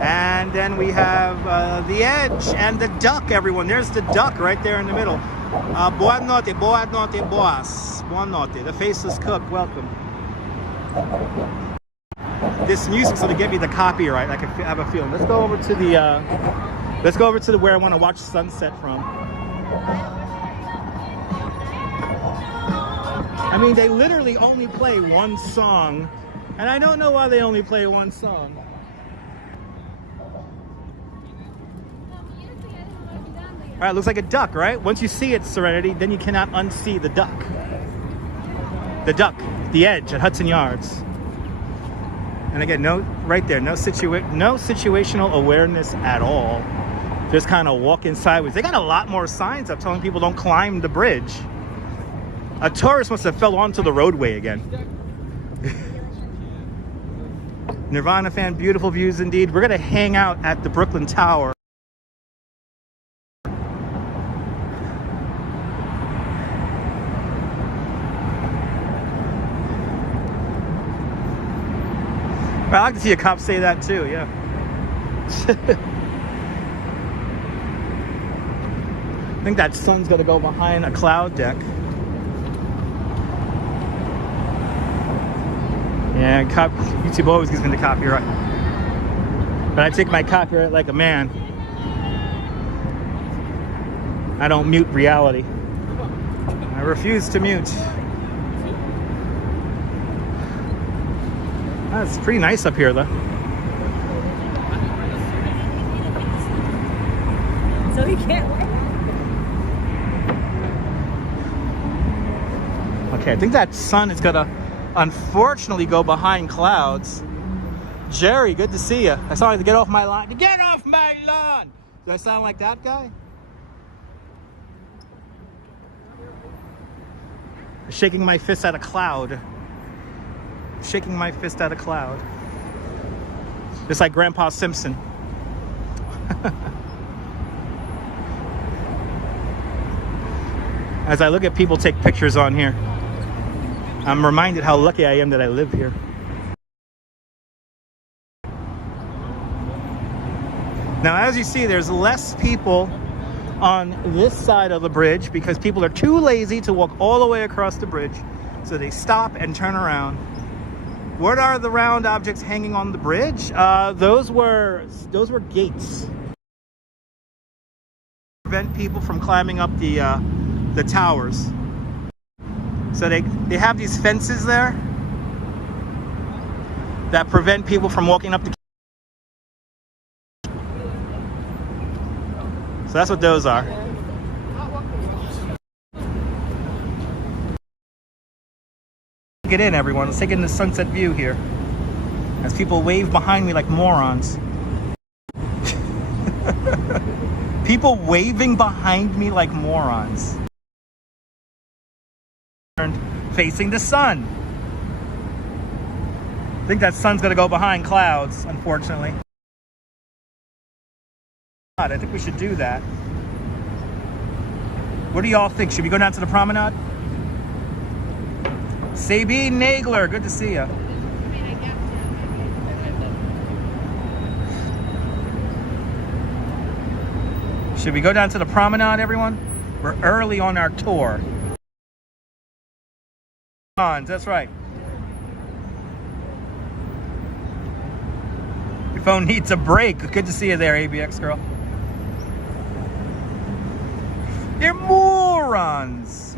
And then we have the Edge and the Duck, everyone. There's the Duck right there in the middle. Boa notte, boas. Boa notte. The Faceless Cook, welcome. This music's gonna give me the copyright. I can have a feeling. Let's go over to the where I want to watch sunset from. I mean, they literally only play one song, and I don't know why they only play one song. All right, looks like a duck, right? Once you see it, Serenity, then you cannot unsee the duck. The Duck, the Edge at Hudson Yards. And again, right there, no situational awareness at all. just kind of walking sideways. They got a lot more signs up telling people don't climb the bridge. A tourist must have fell onto the roadway again. Nirvana fan, beautiful views indeed. We're gonna hang out at the Brooklyn Tower. I like to see a cop say that too, yeah. I think that sun's gonna go behind a cloud deck. Yeah, YouTube always gives me the copyright. But I take my copyright like a man. I don't mute reality. I refuse to mute. That's pretty nice up here, though. So he can't wait. Okay, I think that sun is gonna unfortunately go behind clouds. Jerry, good to see you. I saw you to get off my lawn. Get off my lawn! Do I sound like that guy? Shaking my fist at a cloud. Shaking my fist at a cloud. Just like Grandpa Simpson. As I look at people take pictures on here, I'm reminded how lucky I am that I live here. Now, as you see, there's less people on this side of the bridge because people are too lazy to walk all the way across the bridge. So they stop and turn around. What are the round objects hanging on the bridge? Those were gates. Prevent people from climbing up the towers. So they have these fences there that prevent people from walking up the. So that's what those are. Get in, everyone. Let's take in the sunset view here. As people wave behind me like morons. People waving behind me like morons. Facing the sun. I think that sun's gonna go behind clouds, unfortunately. I think we should do that. What do y'all think? Should we go down to the promenade? Sabine Nagler, good to see you. Should we go down to the promenade, everyone? We're early on our tour. That's right. Your phone needs a break. Good to see you there, ABX girl. You're morons,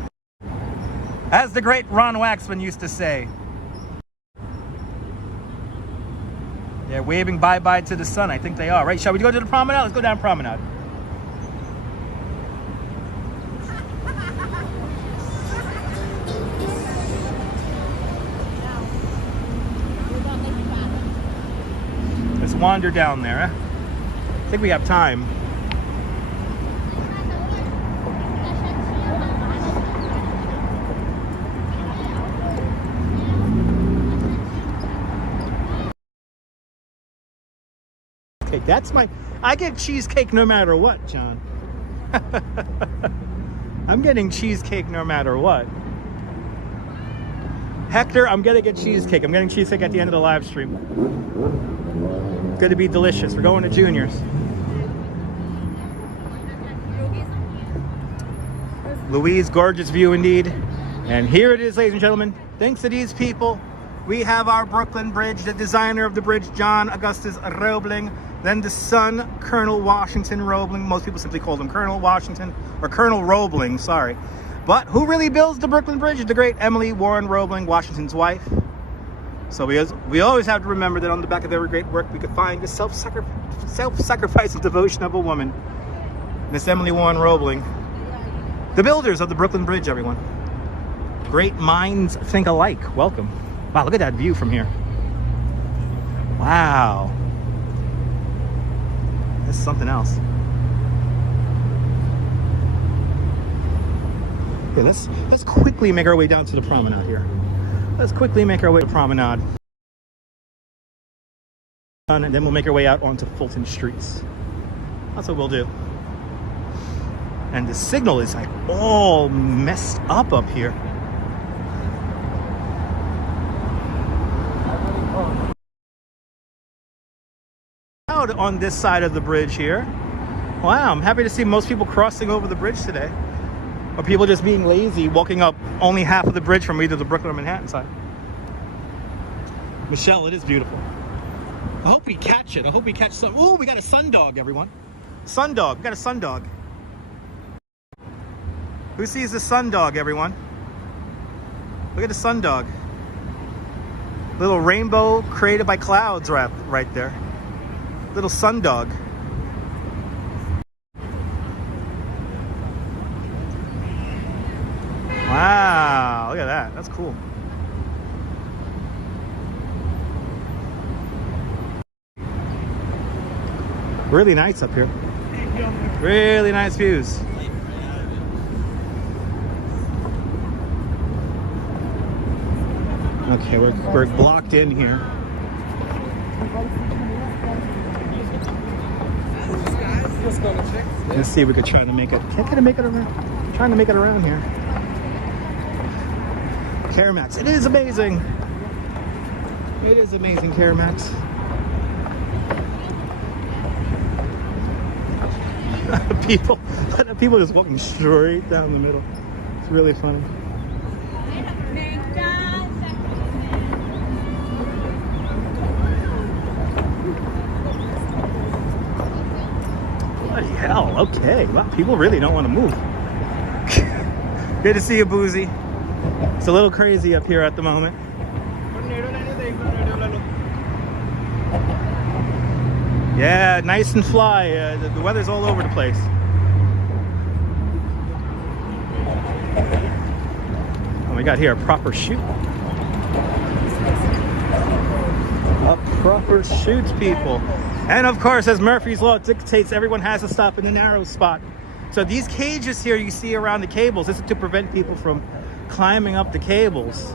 as the great Ron Waxman used to say. They're waving bye-bye to the sun. I think they are, right? Shall we go to the promenade? Let's go down promenade. Let's wander down there. I think we have time. That's I get cheesecake no matter what, John. I'm getting cheesecake no matter what. Hector, I'm gonna get cheesecake. I'm getting cheesecake at the end of the live stream. It's gonna be delicious. We're going to Junior's. Louise, gorgeous view indeed. And here it is, ladies and gentlemen. Thanks to these people, we have our Brooklyn Bridge, the designer of the bridge, John Augustus Roebling. Then the son, Colonel Washington Roebling. Most people simply call him Colonel Washington, or Colonel Roebling, sorry. But who really builds the Brooklyn Bridge? The great Emily Warren Roebling, Washington's wife. So we always have to remember that on the back of every great work, we could find the self-sacrifice and devotion of a woman. Miss Emily Warren Roebling. The builders of the Brooklyn Bridge, everyone. Great minds think alike. Welcome. Wow, look at that view from here. Wow. That's something else. Yeah, let's quickly make our way down to the promenade here. Let's quickly make our way to the promenade. And then we'll make our way out onto Fulton Streets. That's what we'll do. And the signal is like all messed up here. Out on this side of the bridge here. Wow, I'm happy to see most people crossing over the bridge today. Or people just being lazy, walking up only half of the bridge from either the Brooklyn or Manhattan side. Michelle, it is beautiful. I hope we catch it. I hope we catch some. Oh, we got a sundog, everyone. Sundog. We got a sundog. Who sees the sundog, everyone? Look at the sundog. Little rainbow created by clouds right there. Little sundog. Wow, look at that. That's cool. Really nice up here. Really nice views. Okay, we're blocked in here. Let's see if we could try to make it. Can I make it around? Trying to make it around here. Caramax. It is amazing. It is amazing, Caramax. People just walking straight down the middle. It's really funny. Bloody hell, okay. Wow, people really don't want to move. Good to see you, Boozy. It's a little crazy up here at the moment. Yeah, nice and fly. The weather's all over the place. Oh, we got here a proper shoot. A proper shoot, people. And of course, as Murphy's Law dictates, everyone has to stop in the narrow spot. So these cages here you see around the cables, this is to prevent people from climbing up the cables.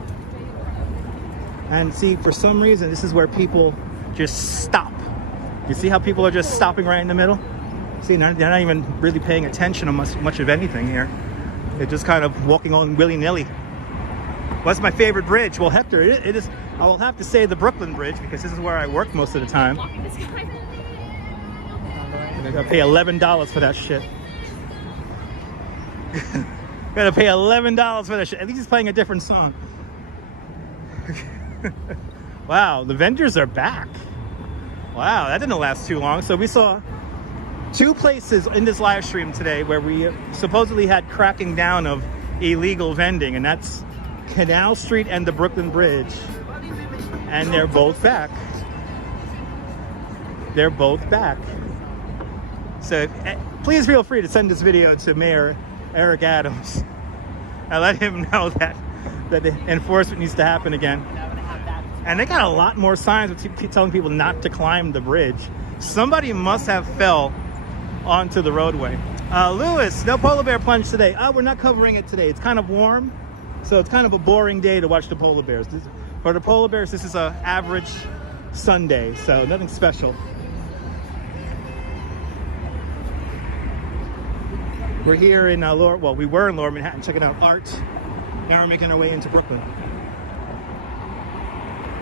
And see, for some reason, this is where people just stop. You see how people are just stopping right in the middle? See, they're not even really paying attention to much of anything here. They're just kind of walking on willy-nilly. What's my favorite bridge? Well, Hector, it is, I will have to say the Brooklyn Bridge, because this is where I work most of the time. I gotta pay $11 for that shit. Gotta pay $11 for that shit. At least he's playing a different song. Wow, the vendors are back. Wow, that didn't last too long. So we saw two places in this live stream today where we supposedly had cracking down of illegal vending, and that's Canal Street and the Brooklyn Bridge. And they're both back. They're both back. So please feel free to send this video to Mayor Eric Adams and let him know that the enforcement needs to happen again. And they got a lot more signs telling people not to climb the bridge. Somebody must have fell onto the roadway. Lewis, no polar bear plunge today. We're not covering it today. It's kind of warm, so it's kind of a boring day to watch the polar bears. For the polar bears, this is an average Sunday, so nothing special. We're here in we were in Lower Manhattan checking out art. Now we're making our way into Brooklyn.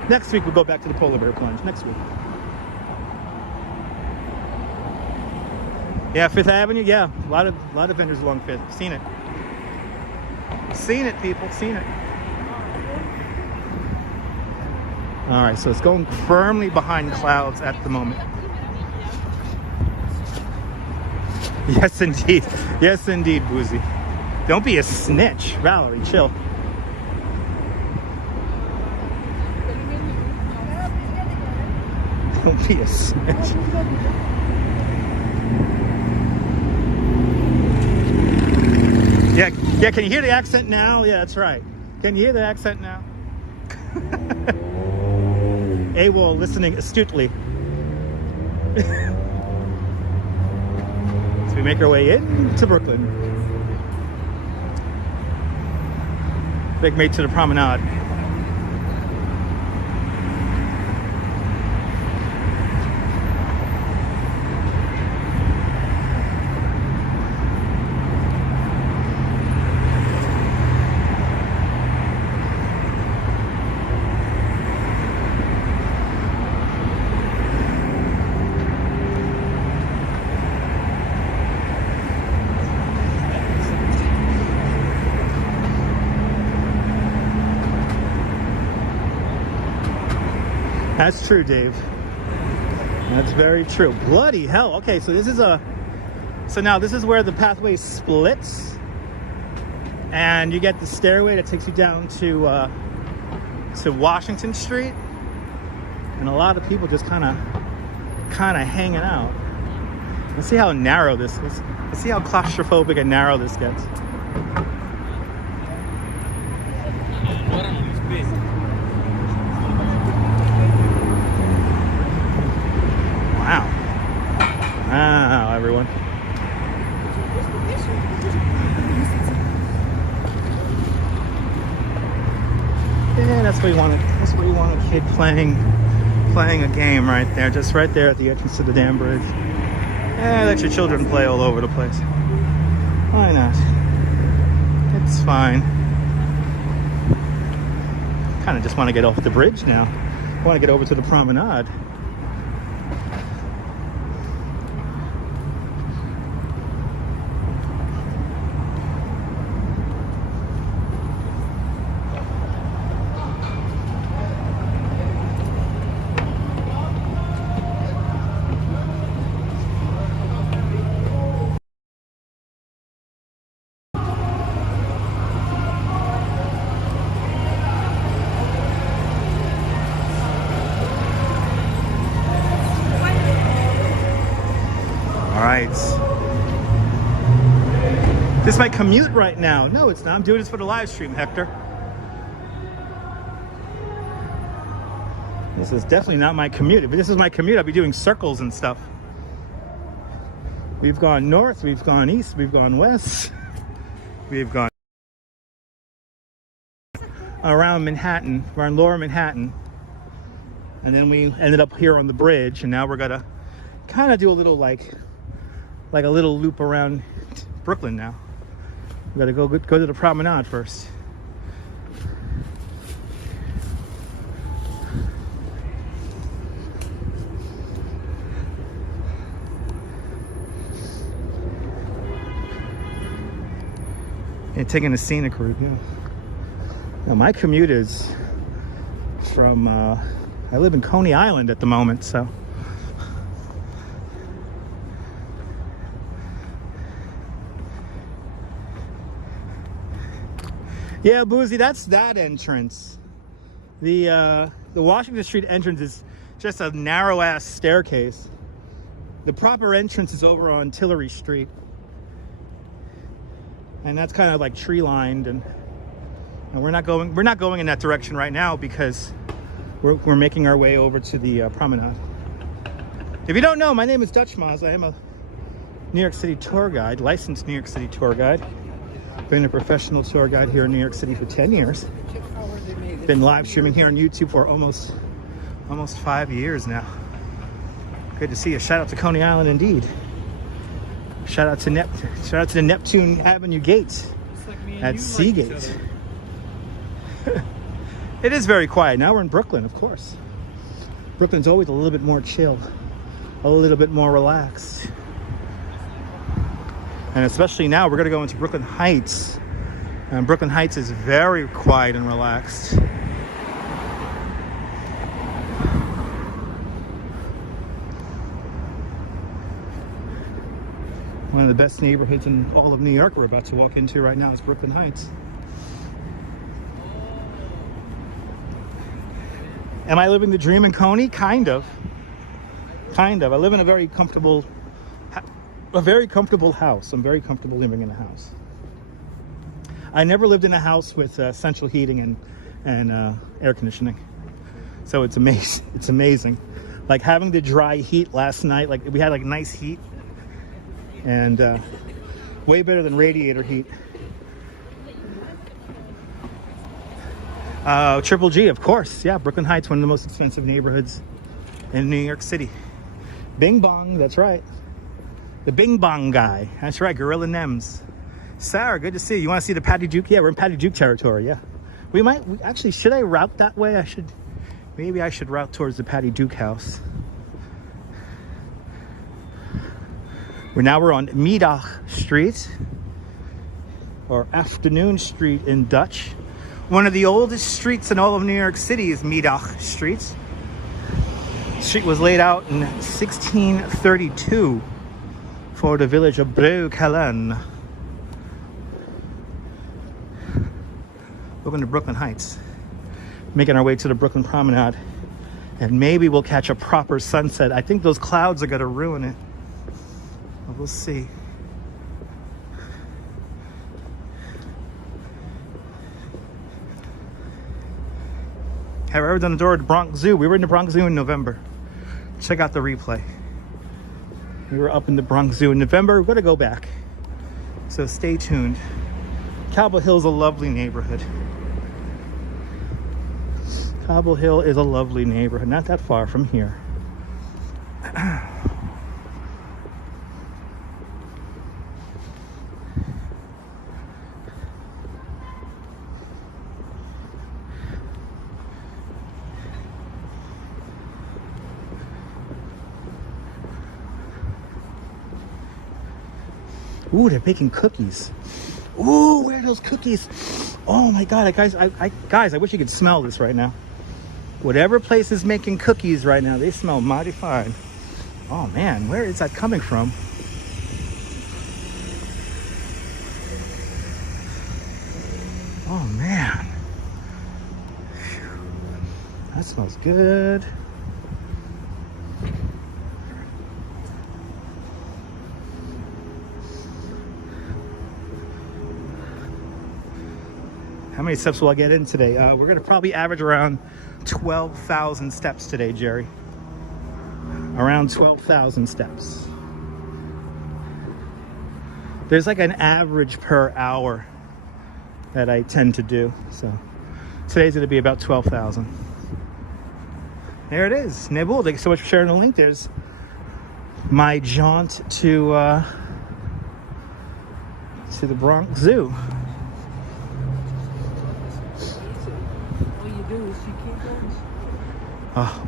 Next week we'll go back to the polar bear plunge. Next week. Yeah, Fifth Avenue. Yeah, a lot of vendors along Fifth. Seen it. Seen it, people. Seen it. All right, so it's going firmly behind clouds at the moment. Yes, indeed. Yes, indeed, Boozy. Don't be a snitch. Valerie, chill. Don't be a snitch. Yeah, can you hear the accent now? Yeah, that's right. Can you hear the accent now? AWOL listening astutely. So we make our way into Brooklyn. make my way to the promenade. That's true, Dave. That's very true. Bloody hell. Okay, so now this is where the pathway splits, and you get the stairway that takes you down to Washington Street, and a lot of people just kind of hanging out. Let's see how narrow this is. Let's see how claustrophobic and narrow this gets. Wow, everyone. Yeah, that's what you want. That's what you want a kid playing a game right there, just right there at the entrance to the damn bridge. Yeah, let your children play all over the place. Why not? It's fine. Kind of just want to get off the bridge now. I want to get over to the promenade. This is my commute right now. No, it's not. I'm doing this for the live stream, Hector. This is definitely not my commute. If this is my commute, I'd be doing circles and stuff. We've gone north, we've gone east, we've gone west. We've gone around Manhattan. We're in Lower Manhattan. And then we ended up here on the bridge, and now we're gonna kind of do a little like a little loop around Brooklyn now. We gotta go to the promenade first. And taking a scenic route, yeah. Now my commute is from, I live in Coney Island at the moment, so. Yeah, Boozy, that's that entrance. The Washington Street entrance is just a narrow-ass staircase. The proper entrance is over on Tillery Street. And that's kind of like tree-lined, and we're not going in that direction right now because we're making our way over to the promenade. If you don't know, my name is Dutch Maz. I am a New York City tour guide, licensed New York City tour guide. Been a professional tour guide here in New York City for 10 years. Been live streaming here on YouTube for almost 5 years now. Good to see you. Shout out to Coney Island indeed. Shout out to the Neptune Avenue Gate at Seagate. It is very quiet. Now we're in Brooklyn, of course. Brooklyn's always a little bit more chill, a little bit more relaxed. And especially now, we're going to go into Brooklyn Heights. And Brooklyn Heights is very quiet and relaxed. One of the best neighborhoods in all of New York we're about to walk into right now is Brooklyn Heights. Am I living the dream in Coney? Kind of. Kind of. I live in a very comfortable house. I'm very comfortable living in a house. I never lived in a house with central heating and air conditioning. So it's amazing. It's amazing. Like having the dry heat last night, like we had like nice heat and way better than radiator heat. Triple G, of course. Yeah, Brooklyn Heights, one of the most expensive neighborhoods in New York City. Bing Bong, that's right. The Bing Bong guy. That's right, Gorilla Nems. Sarah, good to see you. You want to see the Patty Duke? Yeah, we're in Patty Duke territory, yeah. Actually, should I route that way? Maybe I should route towards the Patty Duke house. We're on Middag Street, or Afternoon Street in Dutch. One of the oldest streets in all of New York City is Middag Street. The street was laid out in 1632 for the village of Breukeln. We're going to Brooklyn Heights, making our way to the Brooklyn Promenade, and maybe we'll catch a proper sunset. I think those clouds are going to ruin it. We'll see. Have I ever done a tour of the Bronx Zoo? We were in the Bronx Zoo in November. Check out the replay. We were up in the Bronx Zoo in November. We're going to go back. So stay tuned. Cobble Hill is a lovely neighborhood. Cobble Hill is a lovely neighborhood. Not that far from here. Ooh, they're baking cookies. Ooh, where are those cookies? Oh my God, guys, guys, I wish you could smell this right now. Whatever place is making cookies right now, they smell mighty fine. Oh man, where is that coming from? Oh man. Whew. That smells good. How many steps will I get in today? We're going to probably average around 12,000 steps today, Jerry. Around 12,000 steps. There's like an average per hour that I tend to do. So today's going to be about 12,000. There it is. Nebul, thank you so much for sharing the link. There's my jaunt to the Bronx Zoo.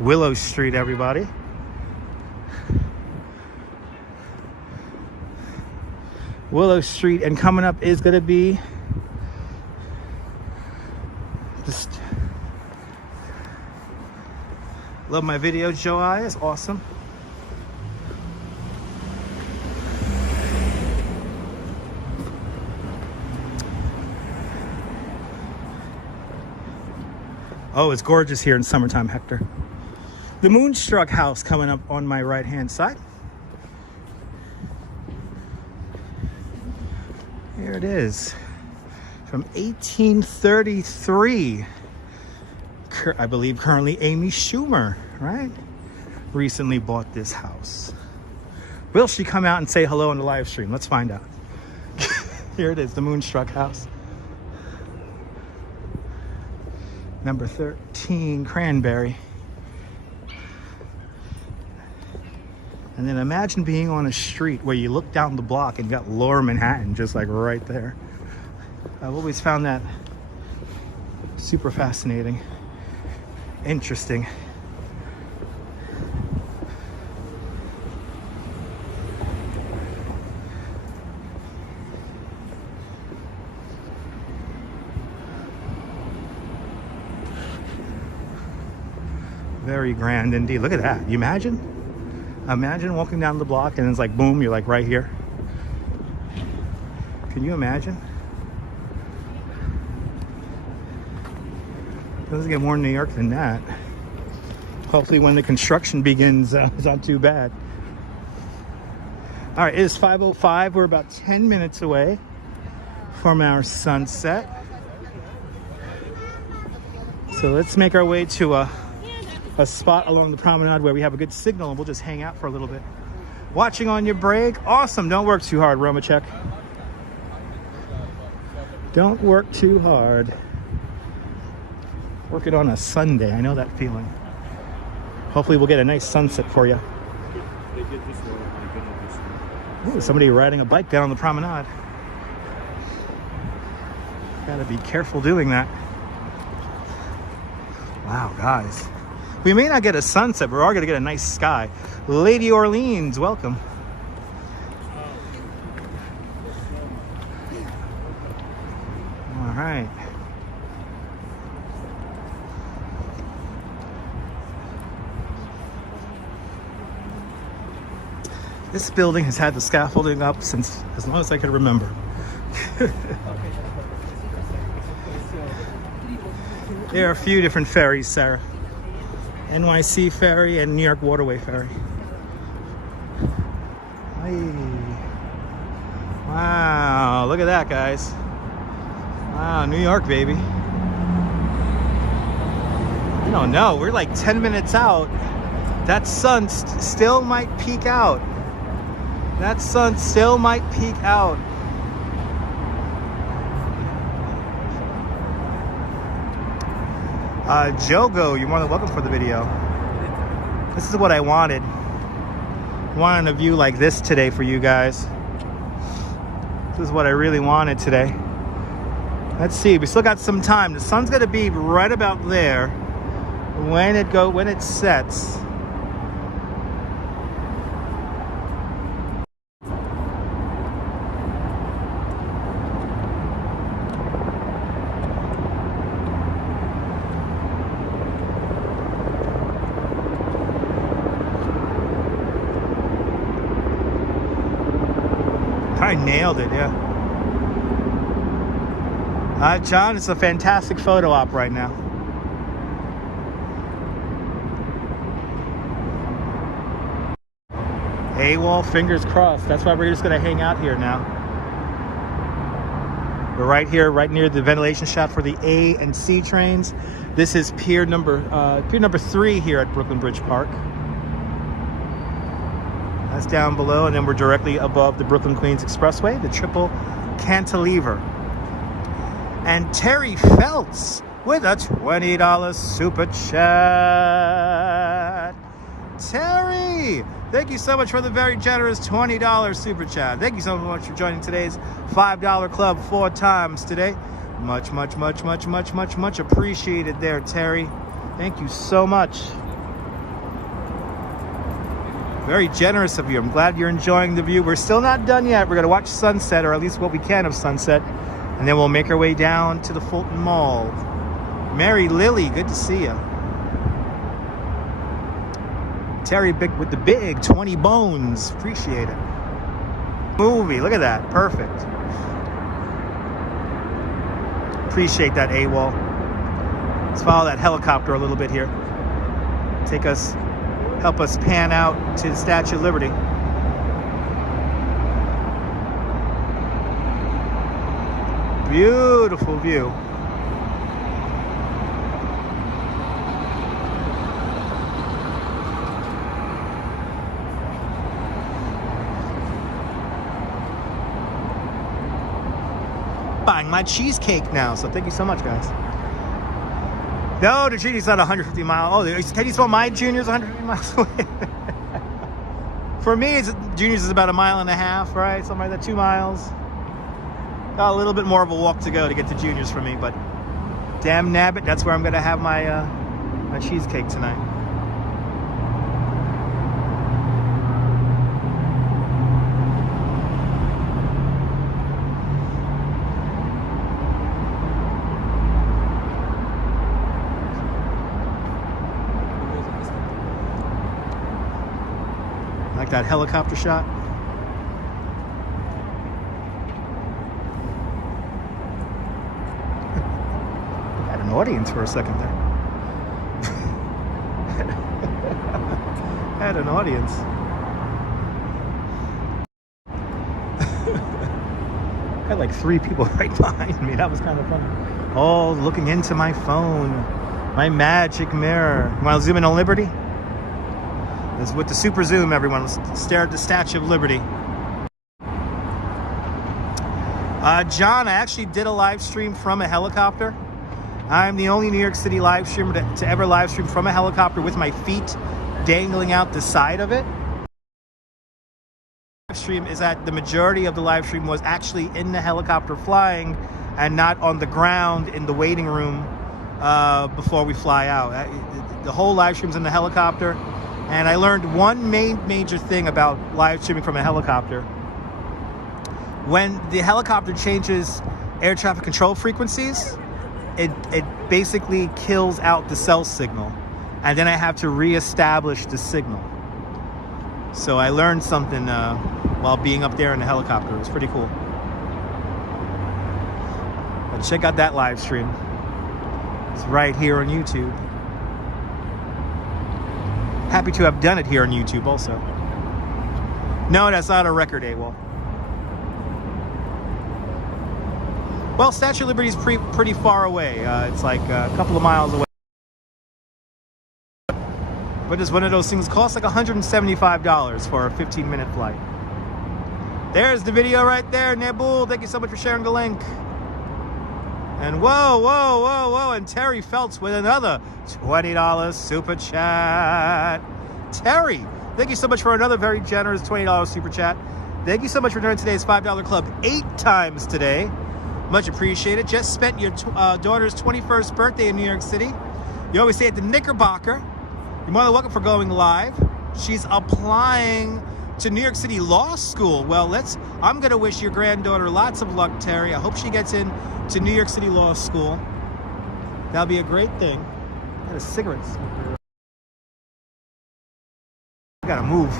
Willow Street, everybody. Willow Street, and coming up is going to be just love my videos, Joe I. It's awesome. Oh, it's gorgeous here in summertime, Hector. The Moonstruck House coming up on my right-hand side. Here it is. From 1833. I believe currently Amy Schumer, right? Recently bought this house. Will she come out and say hello on the live stream? Let's find out. Here it is, the Moonstruck House. Number 13, Cranberry. And then imagine being on a street where you look down the block and got Lower Manhattan just like right there. I've always found that super fascinating, interesting. Very grand indeed. Look at that. You imagine? Imagine walking down the block and it's like boom, you're like right here. Can you imagine? Doesn't get more New York than that. Hopefully when the construction begins, it's not too bad. All right, it is 5:05. We're about 10 minutes away from our sunset. So let's make our way to a spot along the promenade where we have a good signal, and we'll just hang out for a little bit. Watching on your break. Awesome. Don't work too hard, Romachek. Don't work too hard. Working on a Sunday, I know that feeling. Hopefully we'll get a nice sunset for you. Ooh, somebody riding a bike down the promenade. Gotta be careful doing that. Wow, guys. We may not get a sunset, but we are gonna get a nice sky. Lady Orleans, welcome. All right. This building has had the scaffolding up since as long as I can remember. There are a few different ferries, Sarah. NYC ferry and New York Waterway ferry. Hey. Wow, look at that, guys. Wow, New York, baby. I don't know, we're like 10 minutes out. That sun still might peek out. That sun still might peek out. Jogo, you're more than welcome for the video. This is what I wanted. I wanted a view like this today for you guys. This is what I really wanted today. Let's see, we still got some time. The sun's gonna be right about there when it sets. I nailed it, yeah. John, it's a fantastic photo op right now. AWOL, fingers crossed. That's why we're just gonna hang out here now. We're right here, right near the ventilation shaft for the A and C trains. This is pier number 3 here at Brooklyn Bridge Park. That's down below, and then we're directly above the Brooklyn Queens Expressway, the triple cantilever. And Terry Feltz with a $20 super chat. Terry, thank you so much for the very generous $20 super chat. Thank you so much for joining today's $5 club 4 times today. Much, much, much, much, much, much, much appreciated there, Terry. Thank you so much. Very generous of you. I'm glad you're enjoying the view. We're still not done yet. We're going to watch sunset, or at least what we can of sunset. And then we'll make our way down to the Fulton Mall. Mary Lily, good to see you. Terry Big with the big 20 bones. Appreciate it. Movie, look at that. Perfect. Appreciate that, AWOL. Let's follow that helicopter a little bit here. Help us pan out to the Statue of Liberty. Beautiful view. Buying my cheesecake now, so thank you so much, guys. No, the Trinity's not 150 miles. Oh, can you spell my Junior's 150 miles away? For me, Junior's is about 1.5 miles, right? Something like that, 2 miles. Got a little bit more of a walk to go to get to Junior's for me, but damn nabbit, that's where I'm gonna have my my cheesecake tonight. Like that helicopter shot. Had an audience for a second there. Had an audience. Had like 3 people right behind me. That was kind of funny. Oh, looking into my phone. My magic mirror. You want to zoom in on Liberty? This is with the super zoom, everyone. Let's stare at the Statue of Liberty. John, I actually did a live stream from a helicopter. I'm the only New York City live streamer to ever live stream from a helicopter with my feet dangling out the side of it. Live stream is that the majority of the live stream was actually in the helicopter flying and not on the ground in the waiting room before we fly out. The whole live stream's in the helicopter, and I learned one major thing about live streaming from a helicopter. When the helicopter changes air traffic control frequencies, it basically kills out the cell signal, and then I have to reestablish the signal. So I learned something while being up there in the helicopter. It was pretty cool. But check out that live stream. It's right here on YouTube. Happy to have done it here on YouTube also. No, that's not a record, AWOL. Well, Statue of Liberty is pretty far away. It's like a couple of miles away. But it's one of those things, costs like $175 for a 15-minute flight. There's the video right there, Nebul. Thank you so much for sharing the link. And whoa, and Terry Feltz with another $20 super chat. Terry, thank you so much for another very generous $20 super chat. Thank you so much for joining today's $5 club 8 times today. Much appreciated. Just spent your daughter's 21st birthday in New York City. You always stay at the Knickerbocker. You're more than welcome for going live. She's applying to New York City Law School. Well, I'm going to wish your granddaughter lots of luck, Terry. I hope she gets in to New York City Law School. That'll be a great thing. I got a cigarette smoker. I got to move.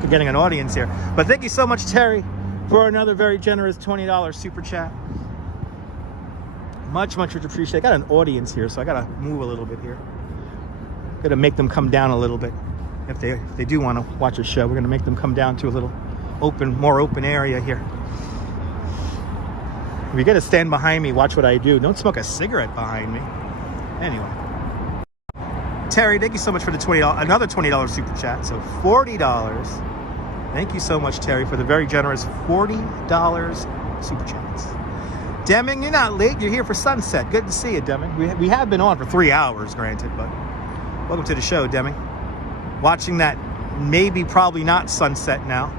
We're getting an audience here. But thank you so much, Terry, for another very generous $20 super chat. Much appreciated. I got an audience here, so I got to move a little bit here. Got to make them come down a little bit. If they do want to watch a show, we're going to make them come down to a little more open area here. You got to stand behind me, watch what I do. Don't smoke a cigarette behind me. Anyway. Terry, thank you so much for the another $20 super chat. So $40. Thank you so much, Terry, for the very generous $40 super chats. Deming, you're not late. You're here for sunset. Good to see you, Deming. We have been on for 3 hours, granted, but welcome to the show, Deming. Watching that probably not sunset now.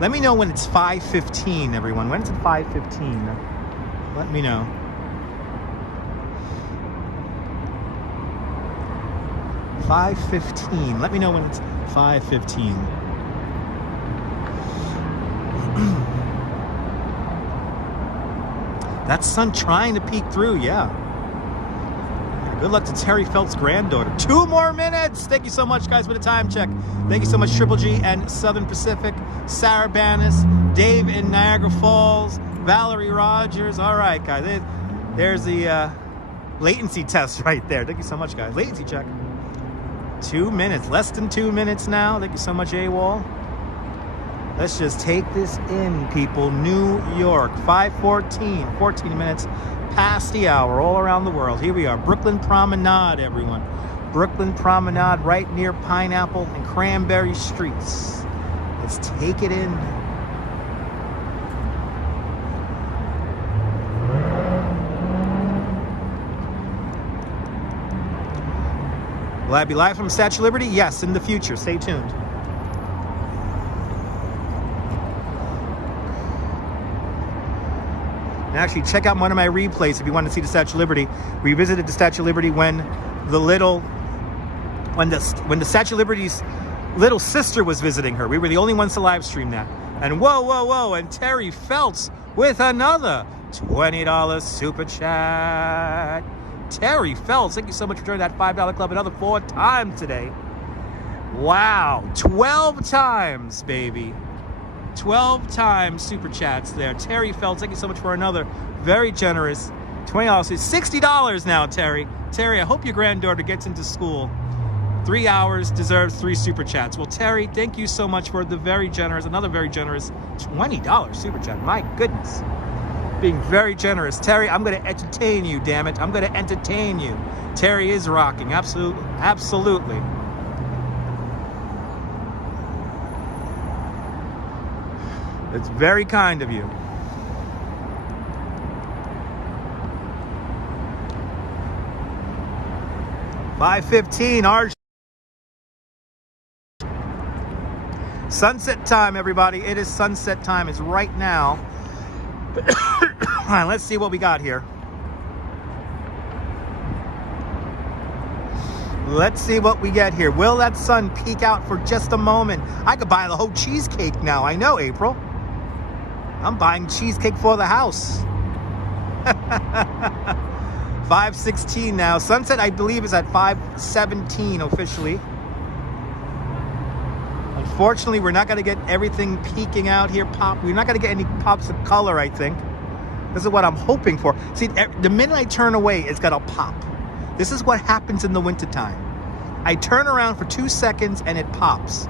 Let me know when it's 5:15, everyone. When it's at 5:15, let me know. $5:15. Let me know when it's 5:15. That sun trying to peek through, yeah. Good luck to Terry Felt's granddaughter. 2 more minutes. Thank you so much, guys, for the time check. Thank you so much, Triple G and Southern Pacific, Sarah Banis, Dave in Niagara Falls, Valerie Rogers. All right, guys. There's the latency test right there. Thank you so much, guys. Latency check. 2 minutes. Less than 2 minutes now. Thank you so much, AWOL. Let's just take this in, people. New York, 5:14. 14 minutes past the hour, all around the world. Here we are, Brooklyn Promenade, everyone. Brooklyn Promenade, right near Pineapple and Cranberry Streets. Let's take it in. Will I be live from Statue of Liberty? Yes, in the future. Stay tuned. And actually, check out one of my replays if you want to see the Statue of Liberty. We visited the Statue of Liberty when the Statue of Liberty's little sister was visiting her. We were the only ones to live stream that. And whoa, and Terry Feltz with another $20 super chat. Terry Feltz, thank you so much for joining that $5 club another 4 times today. Wow, 12 times, baby. 12 times super chats there. Terry Feltz, thank you so much for another very generous $20. It's $60 now, Terry. Terry, I hope your granddaughter gets into school. 3 hours deserves 3 super chats. Well, Terry, thank you so much for another very generous $20 super chat. My goodness. Being very generous. Terry, I'm going to entertain you, damn it. I'm going to entertain you. Terry is rocking. Absolutely. It's very kind of you. 5:15, our sunset time, everybody. It is sunset time. It's right now. All right, let's see what we got here. Let's see what we get here. Will that sun peek out for just a moment? I could buy the whole cheesecake now. I know, April. I'm buying cheesecake for the house. 5:16 now. Sunset, I believe, is at 5:17 officially. Unfortunately, we're not going to get everything peeking out here. We're not going to get any pops of color, I think. This is what I'm hoping for. See, the minute I turn away, it's got to pop. This is what happens in the wintertime. I turn around for 2 seconds and it pops.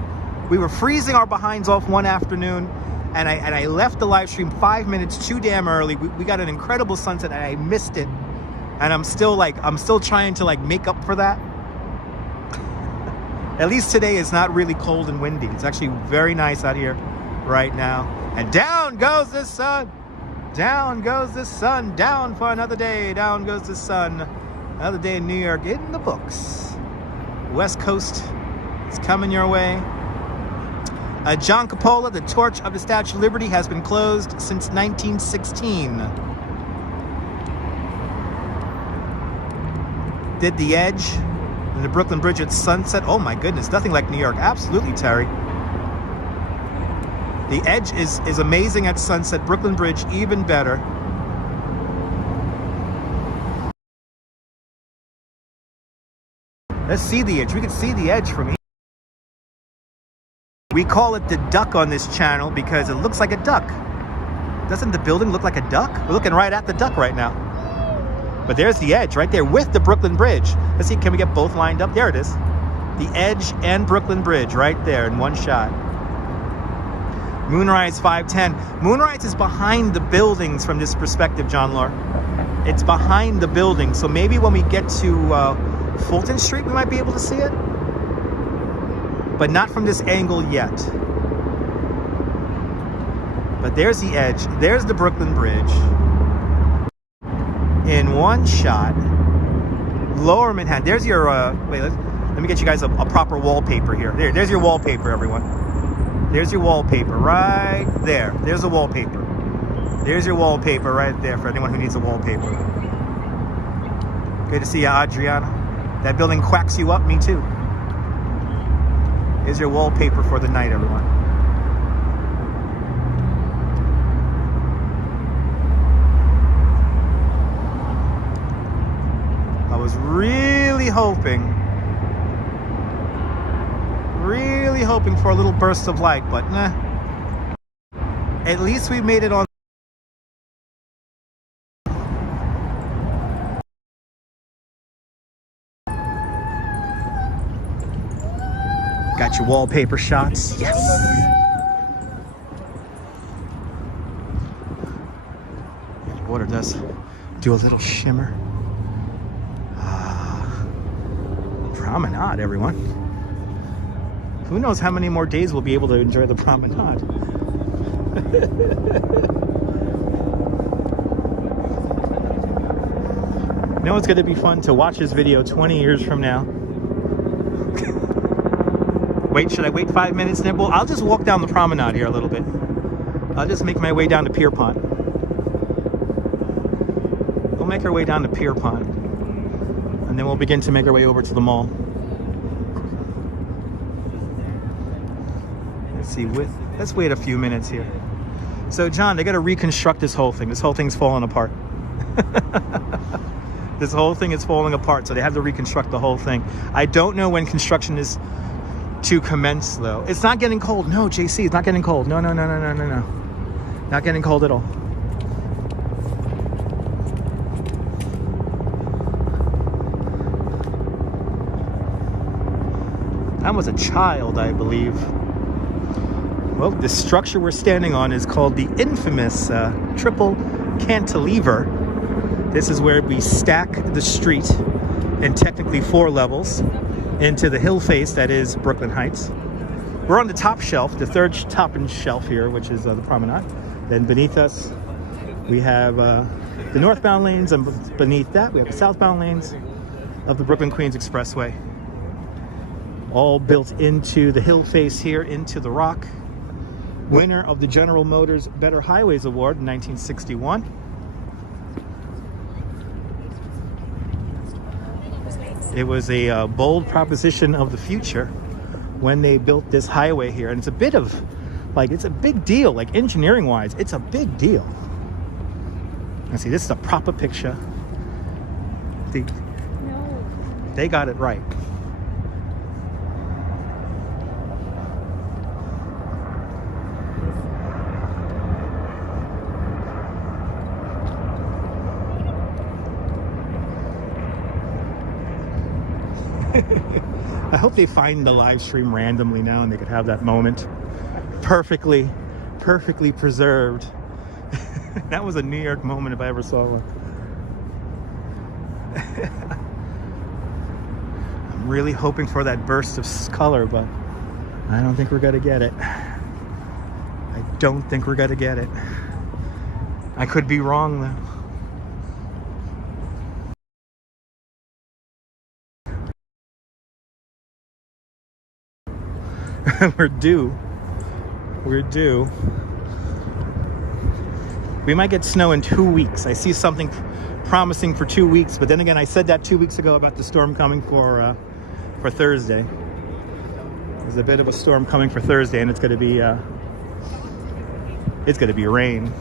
We were freezing our behinds off one afternoon, and I left the live stream 5 minutes too damn early. We got an incredible sunset and I missed it. And I'm still trying to make up for that. At least today is not really cold and windy. It's actually very nice out here right now. And down goes the sun. Down goes the sun. Down for another day. Down goes the sun. Another day in New York in the books. West Coast is coming your way. John Coppola, the torch of the Statue of Liberty has been closed since 1916. Did the Edge and the Brooklyn Bridge at sunset. Oh my goodness, nothing like New York. Absolutely, Terry. The Edge is amazing at sunset. Brooklyn Bridge, even better. Let's see the Edge. We can see the Edge from here. We call it the duck on this channel because it looks like a duck. Doesn't the building look like a duck? We're looking right at the duck right now. But there's the Edge right there with the Brooklyn Bridge. Let's see, can we get both lined up? There it is. The Edge and Brooklyn Bridge right there in one shot. Moonrise 510. Moonrise is behind the buildings from this perspective, John Lore. It's behind the buildings. So maybe when we get to Fulton Street, we might be able to see it. But not from this angle yet. But there's the Edge. There's the Brooklyn Bridge. In one shot. Lower Manhattan. There's your, wait, let me get you guys a proper wallpaper here. There's your wallpaper, everyone. There's your wallpaper right there. There's the wallpaper. There's your wallpaper right there for anyone who needs a wallpaper. Good to see you, Adriana. That building quacks you up, me too. Here's your wallpaper for the night, everyone. I was really hoping for a little burst of light, but nah. At least we made it on. Got your wallpaper shots. Yes. The water does do a little shimmer. Promenade, everyone. Who knows how many more days we'll be able to enjoy the promenade. You know it's going to be fun to watch this video 20 years from now. Wait, should I wait 5 minutes? Well, I'll just walk down the promenade here a little bit. I'll just make my way down to Pierpont. We'll make our way down to Pierpont. And then we'll begin to make our way over to the mall. Let's wait a few minutes here. So, John, they got to reconstruct this whole thing. This whole thing's falling apart. This whole thing is falling apart, so they have to reconstruct the whole thing. I don't know when construction is to commence, though. It's not getting cold. No, JC, it's not getting cold. No. Not getting cold at all. I was a child, I believe. Well, the structure we're standing on is called the infamous triple cantilever. This is where we stack the street in technically 4 levels into the hill face that is Brooklyn Heights. We're on the top shelf, the third top shelf here, which is the promenade. Then beneath us, we have the northbound lanes, and beneath that, we have the southbound lanes. of the Brooklyn-Queens Expressway. All built into the hill face here, into the rock. Winner of the General Motors Better Highways Award in 1961. It was a bold proposition of the future when they built this highway here. And it's a bit of, like, it's a big deal. Like, engineering-wise, it's a big deal. And see, this is a proper picture. They got it right. I hope they find the live stream randomly now and they could have that moment perfectly preserved. That was a New York moment if I ever saw one. I'm really hoping for that burst of color, but I don't think we're gonna get it. I don't think we're gonna get it. I could be wrong though. We're due. We might get snow in 2 weeks. I see something promising for 2 weeks, but then again, I said that 2 weeks ago about the storm coming for Thursday. There's a bit of a storm coming for Thursday, and it's going to be rain.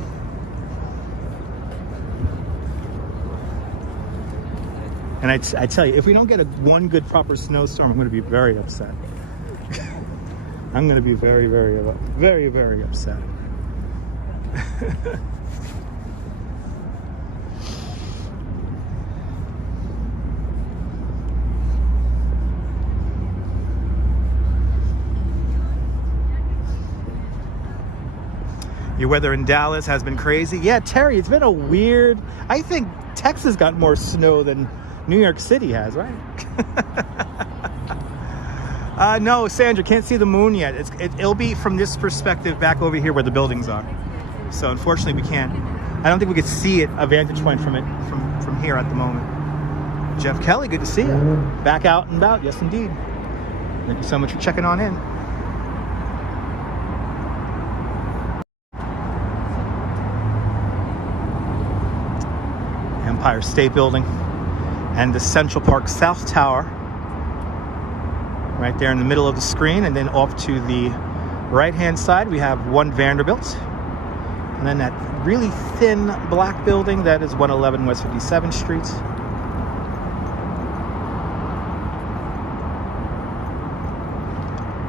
And I tell you, if we don't get one good proper snowstorm, I'm going to be very upset. I'm going to be very, very upset. Your weather in Dallas has been crazy. Yeah, Terry, it's been a weird... I think Texas got more snow than New York City has, right? No, Sandra, can't see the moon yet. It'll be from this perspective back over here where the buildings are. So unfortunately we can't. I don't think we could see it, a vantage point from it, from here at the moment. Jeff Kelly, good to see you. Back out and about, yes indeed. Thank you so much for checking on in. Empire State Building and the Central Park South Tower. Right there in the middle of the screen, and then off to the right-hand side, we have One Vanderbilt. And then that really thin black building, that is 111 West 57th Street.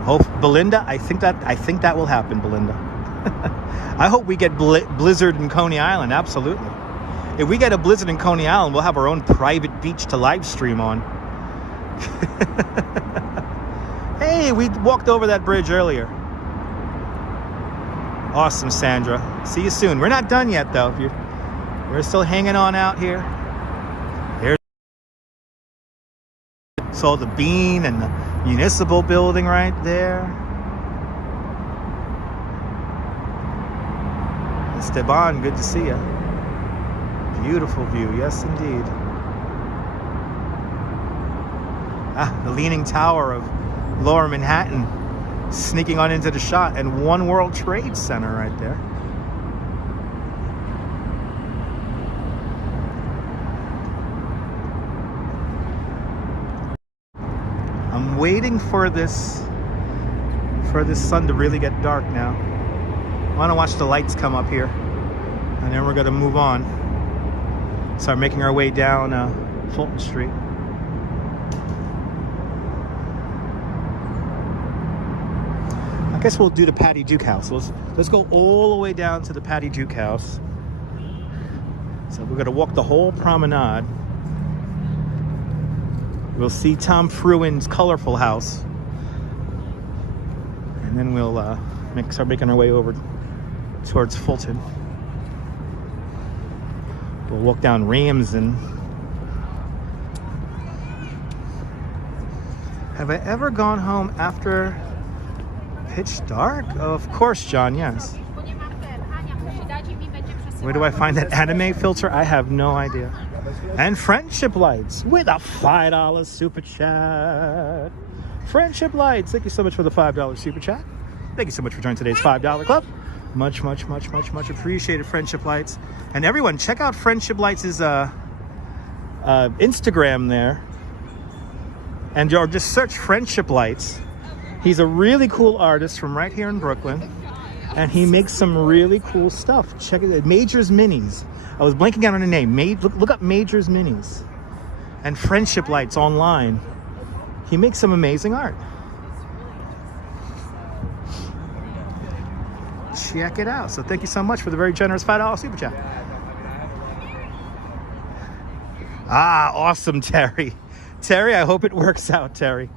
Oh, Belinda, I think that will happen, Belinda. I hope we get blizzard in Coney Island, absolutely. If we get a blizzard in Coney Island, we'll have our own private beach to live stream on. Hey, we walked over that bridge earlier. Awesome, Sandra. See you soon. We're not done yet, though. We're still hanging on out here. There's saw the Bean and the municipal building right there. Esteban, good to see you. Beautiful view, yes indeed. The Leaning Tower of Lower Manhattan sneaking on into the shot, and One World Trade Center right there. I'm waiting for this sun to really get dark now. I want to watch the lights come up here, and then we're going to move on. Start making our way down Fulton Street. I guess we'll do the Patty Duke House. Let's go all the way down to the Patty Duke House. So we're going to walk the whole promenade. We'll see Tom Fruin's colorful house. And then we'll start making our way over towards Fulton. We'll walk down Ramsden. Have I ever gone home after pitch dark? Oh, of course, John, yes. Where do I find that anime filter? I have no idea. And Friendship Lights with a $5 super chat. Friendship Lights, thank you so much for the $5 super chat. Thank you so much for joining today's $5 club. Much appreciated, Friendship Lights. And everyone, check out Friendship Lights' Instagram there. And or just search Friendship Lights. He's a really cool artist from right here in Brooklyn. And he makes some really cool stuff. Check it out. Major's Minis. I was blanking out on the name. Look up Major's Minis. And Friendship Lights online. He makes some amazing art. Check it out. So thank you so much for the very generous $5 super chat. Ah, awesome, Terry. Terry, I hope it works out, Terry.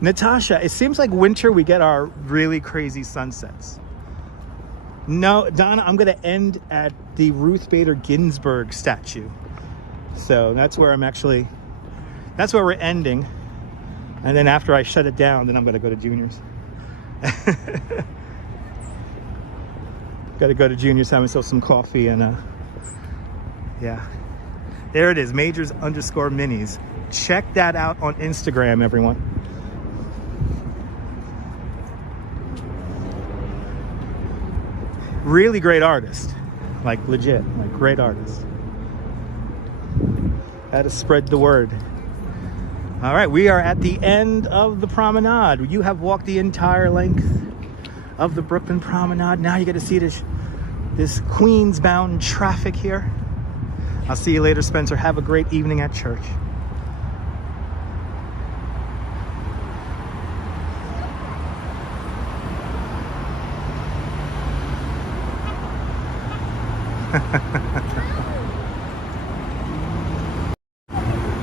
Natasha, it seems like winter we get our really crazy sunsets. No, Donna, I'm going to end at the Ruth Bader Ginsburg statue. So that's where that's where we're ending. And then after I shut it down, then I'm going to go to Junior's. Got to go to Junior's, have myself some coffee, and yeah. There it is, Majors_Minis. Check that out on Instagram, everyone. Really great artist. Like legit, like great artist. Had to spread the word. All right, we are at the end of the promenade. You have walked the entire length of the Brooklyn Promenade. Now you get to see this Queens-bound traffic here. I'll see you later, Spencer. Have a great evening at church.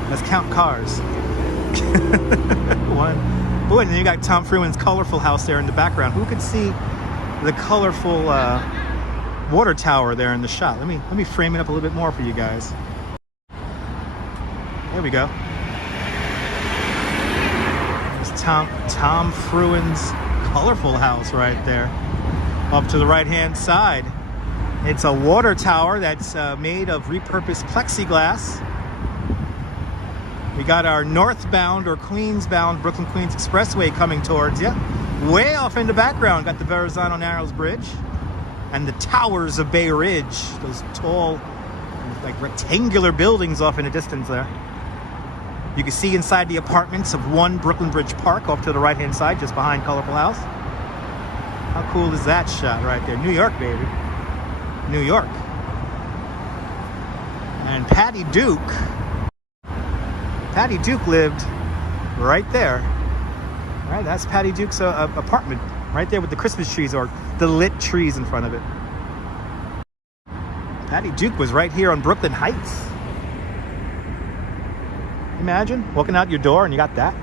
Let's count cars. One. Boy, and then you got Tom Fruin's colorful house there in the background. Who could see the colorful water tower there in the shot? Let me frame it up a little bit more for you guys. There we go. There's Tom Fruin's colorful house right there. Up to the right-hand side. It's a water tower that's made of repurposed plexiglass. We got our northbound or Queens-bound Brooklyn Queens Expressway coming towards you. Way off in the background, got the Verizon Narrows Bridge and the towers of Bay Ridge. Those tall, like rectangular buildings off in the distance there. You can see inside the apartments of One Brooklyn Bridge Park off to the right-hand side, just behind Colorful House. How cool is that shot right there? New York, baby. New York. And Patty Duke lived right there. All right, that's Patty Duke's apartment right there with the Christmas trees or the lit trees in front of it. Patty Duke was right here on Brooklyn Heights. Imagine walking out your door and you got that.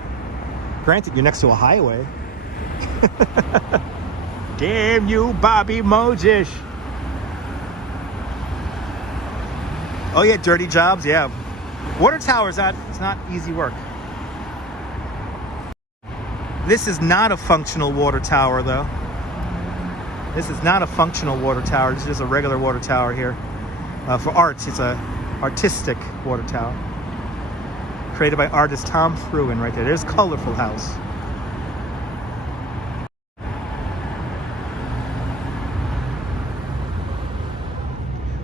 Granted, you're next to a highway. Damn you, Bobby Mojish. Oh yeah, dirty jobs, yeah. Water towers, it's not easy work. This is not a functional water tower, though. This is not a functional water tower. This is just a regular water tower here. For arts, it's a artistic water tower. Created by artist Tom Fruin right there. There's Colorful House.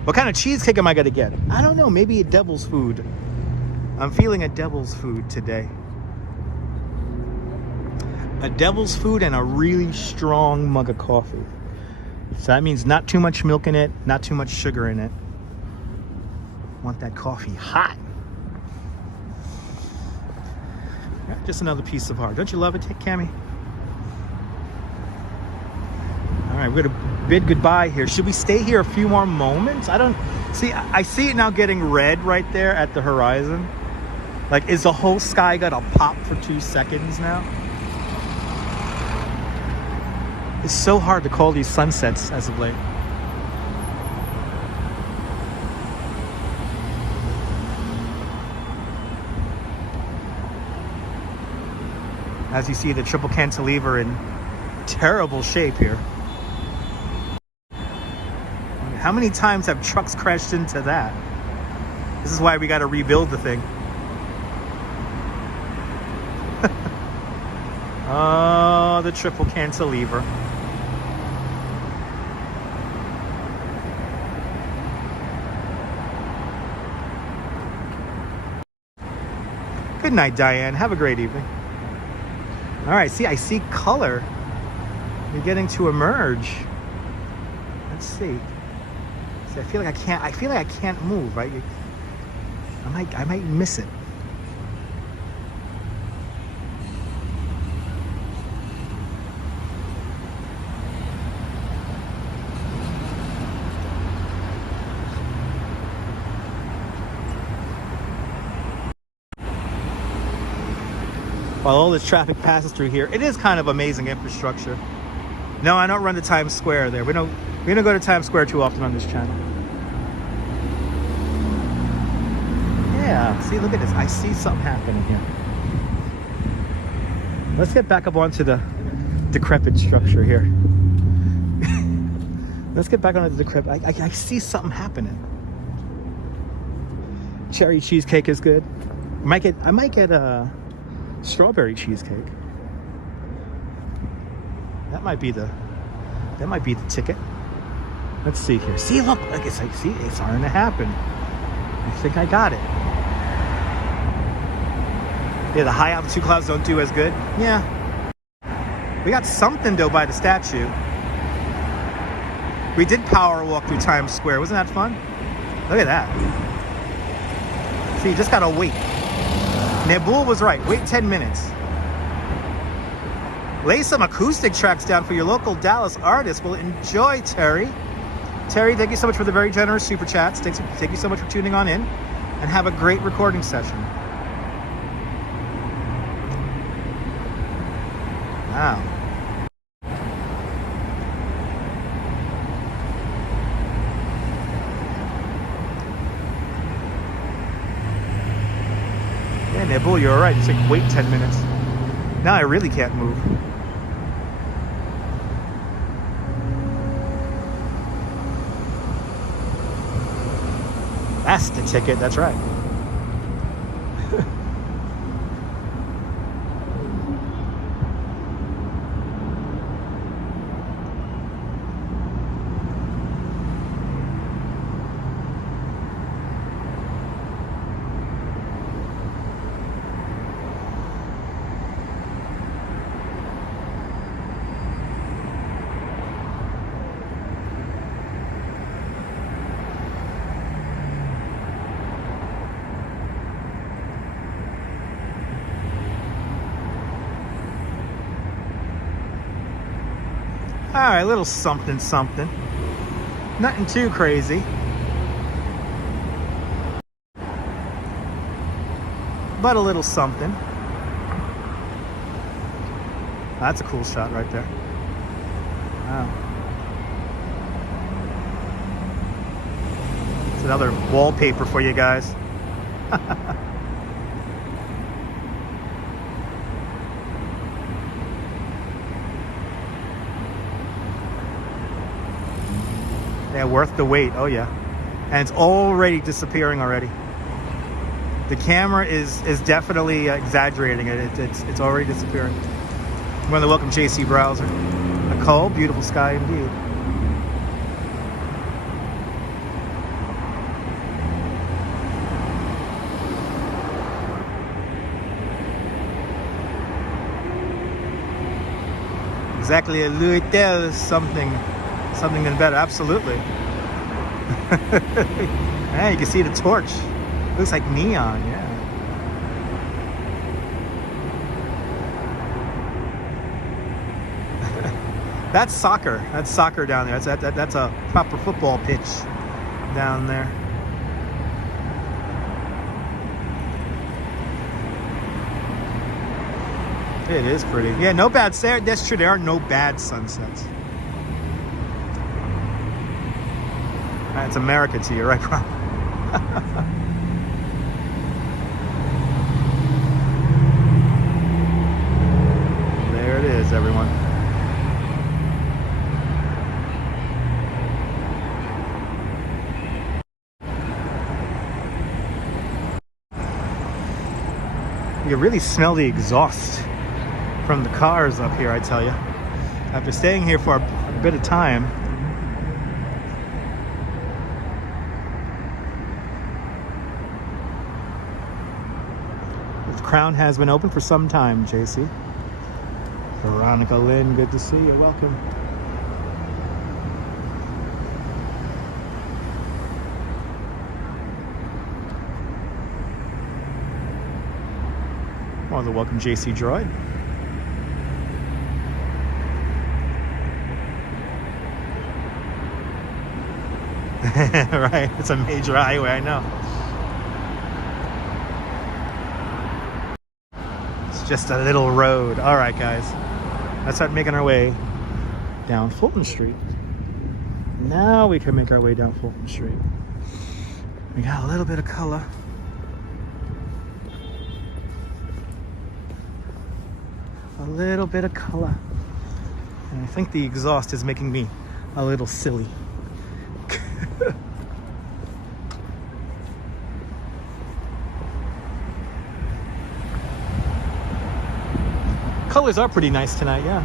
What kind of cheesecake am I going to get? I don't know. Maybe a devil's food. I'm feeling a devil's food today. A devil's food and a really strong mug of coffee. So that means not too much milk in it, not too much sugar in it. Want that coffee hot. Yeah, just another piece of art. Don't you love it, Cammy? All right, we're going to bid goodbye here. Should we stay here a few more moments? I don't see. I see it now getting red right there at the horizon. Like, is the whole sky gonna pop for 2 seconds now? It's so hard to call these sunsets as of late. As you see, the triple cantilever in terrible shape here. How many times have trucks crashed into that? This is why we got to rebuild the thing. Oh, the triple cantilever. Good night, Diane. Have a great evening. All right, see, I see color beginning to emerge. Let's see. See, I feel like I can't move, right? I might miss it. While all this traffic passes through here, it is kind of amazing infrastructure. No, I don't run to Times Square there. We don't go to Times Square too often on this channel. Yeah, see, look at this. I see something happening here. Let's get back up onto the decrepit structure here. Let's get back onto the decrepit. I see something happening. Cherry cheesecake is good. I might get a strawberry cheesecake. That might be the ticket. Let's see here. See, look, it's starting to happen. I think I got it. Yeah, the high altitude clouds don't do as good. Yeah. We got something though by the statue. We did power walk through Times Square. Wasn't that fun? Look at that. See, you just gotta wait. Nabul was right. Wait 10 minutes. Lay some acoustic tracks down for your local Dallas artists. Will enjoy, Terry. Terry, thank you so much for the very generous super chats. Thank you so much for tuning on in. And have a great recording session. Wow. Yeah, Nabul, you're right. It's like wait 10 minutes. Now I really can't move. That's the ticket, that's right. All right, a little something. Nothing too crazy. But a little something. That's a cool shot right there. Wow. It's another wallpaper for you guys. Yeah, worth the wait. Oh yeah. And it's already disappearing already. The camera is definitely exaggerating it. It's already disappearing. I'm going to welcome JC Browser. Nicole, beautiful sky indeed. Exactly, a Louis Del something and better. Absolutely. Yeah, you can see the torch. Looks like neon, yeah. That's soccer. That's soccer down there. That's a proper football pitch down there. It is pretty. Yeah, no bad. That's true. There are no bad sunsets. It's America to you, right, bro? There it is, everyone. You can really smell the exhaust from the cars up here, I tell you. After staying here for a bit of time, the Crown has been open for some time, JC. Veronica Lynn, good to see you. Welcome. More than welcome, JC Droid. Right, it's a major highway, I know. It's just a little road. All right, guys. Let's start making our way down Fulton Street. Now we can make our way down Fulton Street. We got a little bit of color. A little bit of color. And I think the exhaust is making me a little silly. Colors are pretty nice tonight, yeah.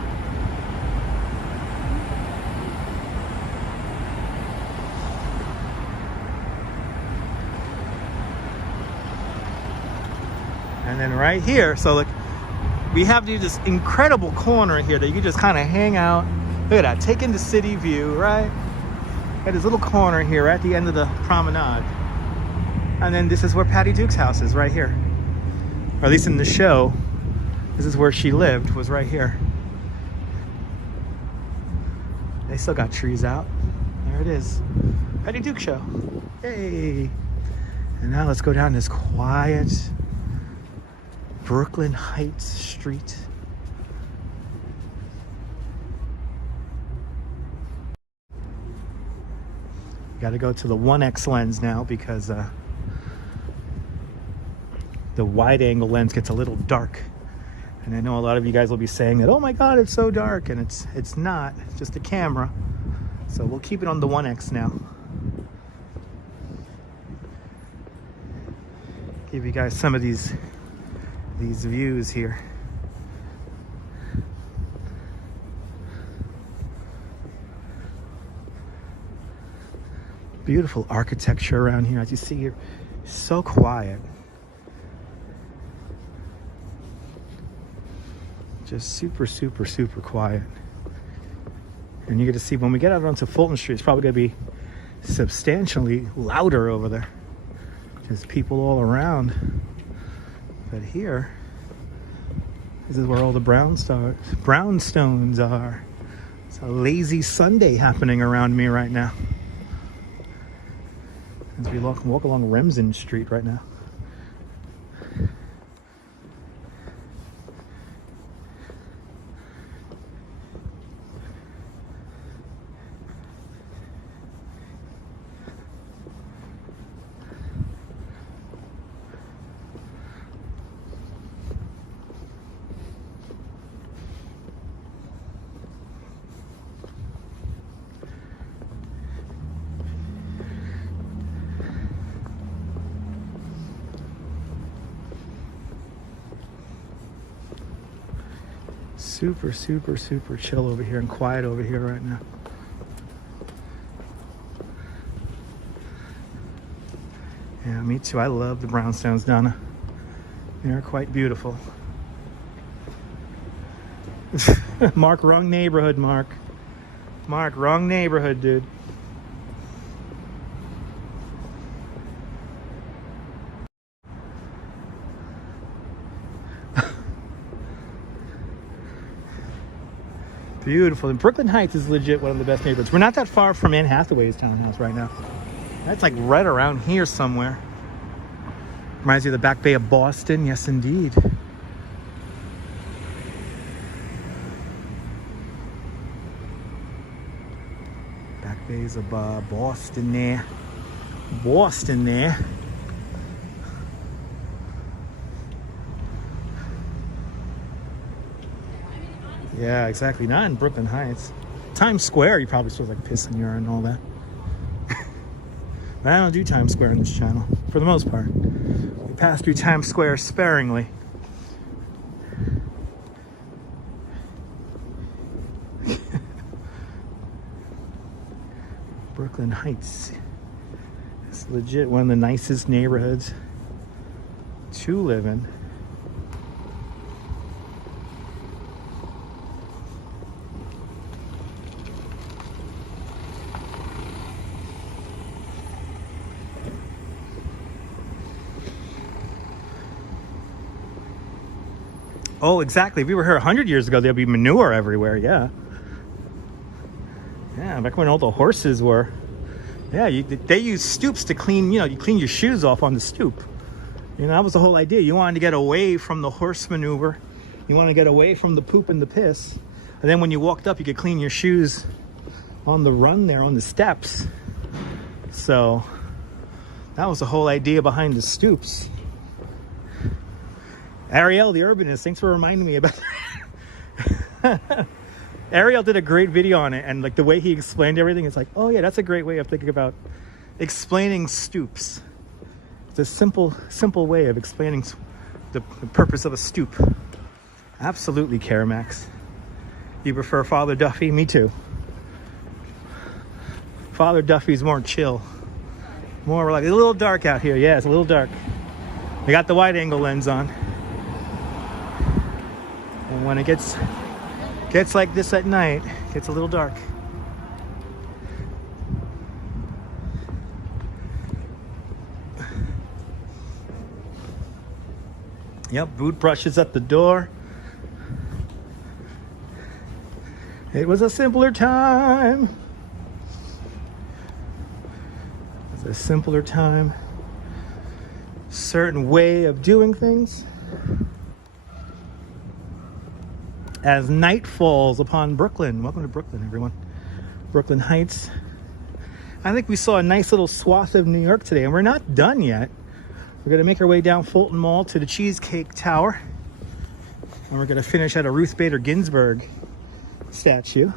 And then right here, so look, we have this incredible corner here that you can just kind of hang out. Look at that, taking the city view, right? Got this little corner here at the end of the promenade. And then this is where Patty Duke's house is, right here. Or at least in the show, this is where she lived, was right here. They still got trees out. There it is. Patty Duke show. Hey. And now let's go down this quiet Brooklyn Heights street. Got to go to the 1X lens now because the wide angle lens gets a little dark. And I know a lot of you guys will be saying that, oh my God, it's so dark. And it's not, it's just a camera. So we'll keep it on the 1X now. Give you guys some of these views here. Beautiful architecture around here. As you see here, so quiet. Just super, super, super quiet. And you get to see when we get out onto Fulton Street, it's probably going to be substantially louder over there. Just people all around. But here, this is where all the brownstones are. It's a lazy Sunday happening around me right now. As we walk along Remsen Street right now. Super, super, super chill over here and quiet over here right now. Yeah, me too. I love the brownstones, Donna. They're quite beautiful. Mark, wrong neighborhood, Mark. Mark, wrong neighborhood, dude. Beautiful. And Brooklyn Heights is legit one of the best neighborhoods. We're not that far from Anne Hathaway's townhouse right now. That's like right around here somewhere. Reminds you of the Back Bay of Boston. Yes, indeed. Back Bays of Boston there. Boston there. Yeah, exactly. Not in Brooklyn Heights. Times Square, you probably smells like piss and urine and all that. But I don't do Times Square on this channel, for the most part. We pass through Times Square sparingly. Brooklyn Heights. It's legit one of the nicest neighborhoods to live in. Oh, exactly. If we were here 100 years ago, there'd be manure everywhere. Yeah. Yeah, back when all the horses were. Yeah, they used stoops to clean, you clean your shoes off on the stoop. That was the whole idea. You wanted to get away from the horse maneuver. You want to get away from the poop and the piss. And then when you walked up, you could clean your shoes on the run there, on the steps. So that was the whole idea behind the stoops. Ariel, the urbanist, thanks for reminding me about that. Ariel did a great video on it, and like the way he explained everything, it's like, oh yeah, that's a great way of thinking about explaining stoops. It's a simple way of explaining the purpose of a stoop. Absolutely, Caramax. You prefer Father Duffy? Me too. Father Duffy's more chill. More like, a little dark out here. Yeah, it's a little dark. We got the wide angle lens on. And when it gets like this at night, it gets a little dark. Yep, boot brushes at the door. It was a simpler time. It was a simpler time. Certain way of doing things. As night falls upon Brooklyn. Welcome to Brooklyn, everyone. Brooklyn Heights. I think we saw a nice little swath of New York today, and we're not done yet. We're going to make our way down Fulton Mall to the Cheesecake Tower. And we're going to finish at a Ruth Bader Ginsburg statue,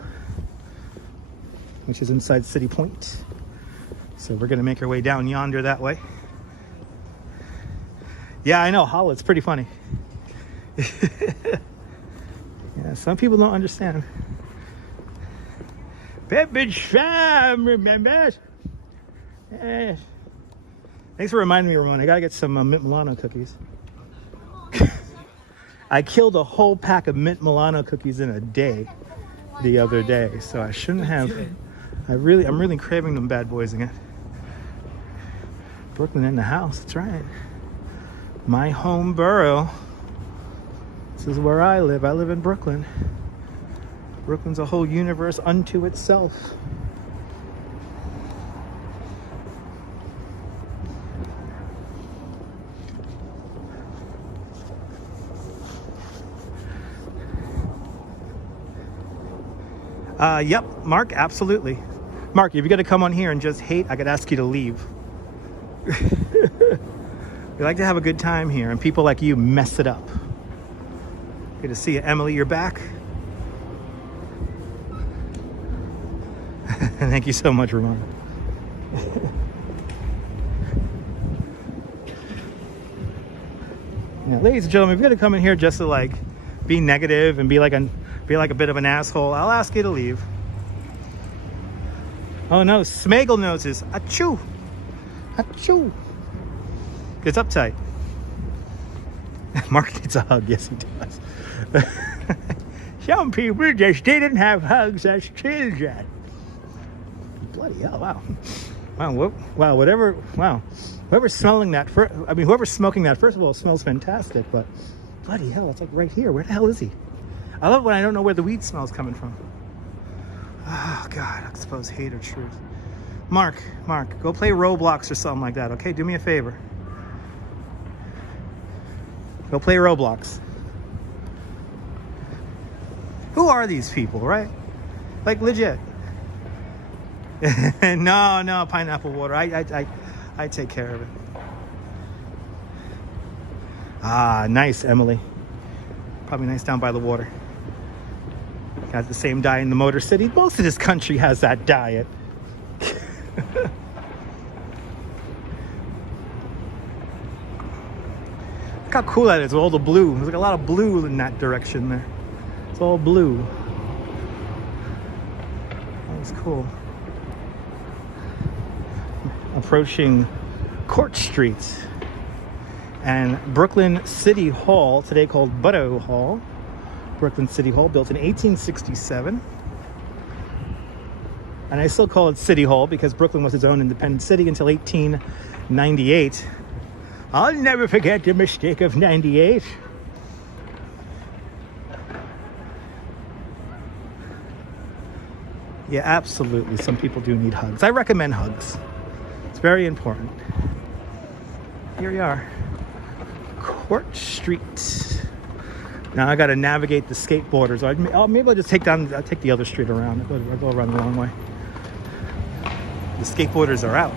which is inside City Point. So we're going to make our way down yonder that way. Yeah, I know, Holla, it's pretty funny. Yeah, some people don't understand. Beverage fam, remember? Yes. Thanks for reminding me, Ramon. I gotta get some Mint Milano cookies. I killed a whole pack of Mint Milano cookies in a day the other day, so I shouldn't have. I'm really craving them bad boys again. Brooklyn in the house, that's right. My home borough. This is where I live. I live in Brooklyn. Brooklyn's a whole universe unto itself. Yep, Mark, absolutely. Mark, if you're gonna come on here and just hate, I could ask you to leave. We like to have a good time here, and people like you mess it up. Good to see you, Emily, you're back. Thank you so much, Ramon. Now, ladies and gentlemen, if you're gonna come in here just to like be negative and be like a bit of an asshole, I'll ask you to leave. Oh no, Smaggle noses. Achoo! Achoo! It's uptight. Mark needs a hug. Yes, he does. Some people just didn't have hugs as children. Bloody hell! Wow! Wow! Whoever's smelling that, whoever's smoking that, first of all, it smells fantastic. But bloody hell, it's like right here. Where the hell is he? I love it when I don't know where the weed smell's coming from. Oh God! I suppose hate or truth. Mark, go play Roblox or something like that. Okay, do me a favor. Go play Roblox. Who are these people, right? Like legit. No, pineapple water. I take care of it. Ah, nice, Emily. Probably nice down by the water. Got the same diet in the Motor City. Most of this country has that diet. Look how cool that is with all the blue. There's like a lot of blue in that direction there. It's all blue. That was cool. approaching Court Street and Brooklyn City Hall, today called Borough Hall. Brooklyn City Hall, built in 1867. And I still call it City Hall because Brooklyn was its own independent city until 1898. I'll never forget the mistake of 98. Yeah, absolutely. Some people do need hugs. I recommend hugs. It's very important. Here we are. Court Street. Now I got to navigate the skateboarders. Maybe I'll just take the other street around. I'll go around the wrong way. The skateboarders are out.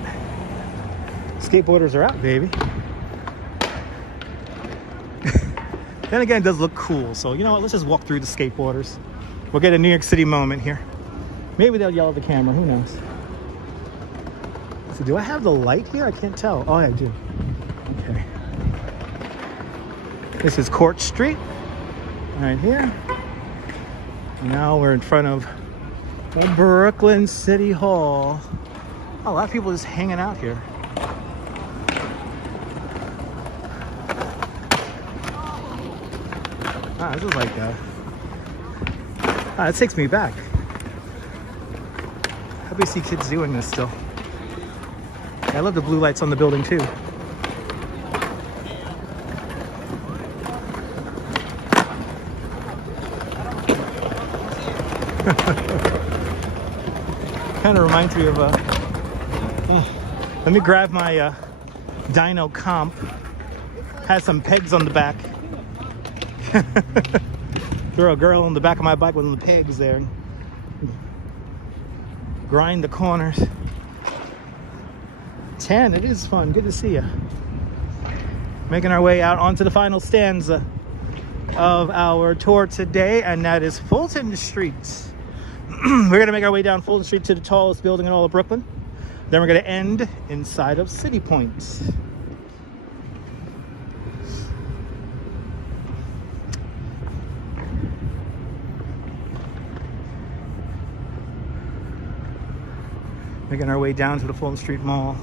Skateboarders are out, baby. Then again, it does look cool. So, you know what? Let's just walk through the skateboarders. We'll get a New York City moment here. Maybe they'll yell at the camera. Who knows? So do I have the light here? I can't tell. Oh, I do. Okay. This is Court Street. Right here. Now we're in front of Brooklyn City Hall. Oh, a lot of people just hanging out here. Ah, this is like this takes me back. How do we see kids doing this still? I love the blue lights on the building too. Kind of reminds me of let me grab my dyno comp. Has some pegs on the back. Throw a girl on the back of my bike with the pegs there. Grind the corners. 10, it is fun. Good to see you. Making our way out onto the final stanza of our tour today, and that is Fulton Street. We're going to make our way down Fulton Street to the tallest building in all of Brooklyn. Then we're going to end inside of City Point. Making our way down to the Fulton Street Mall.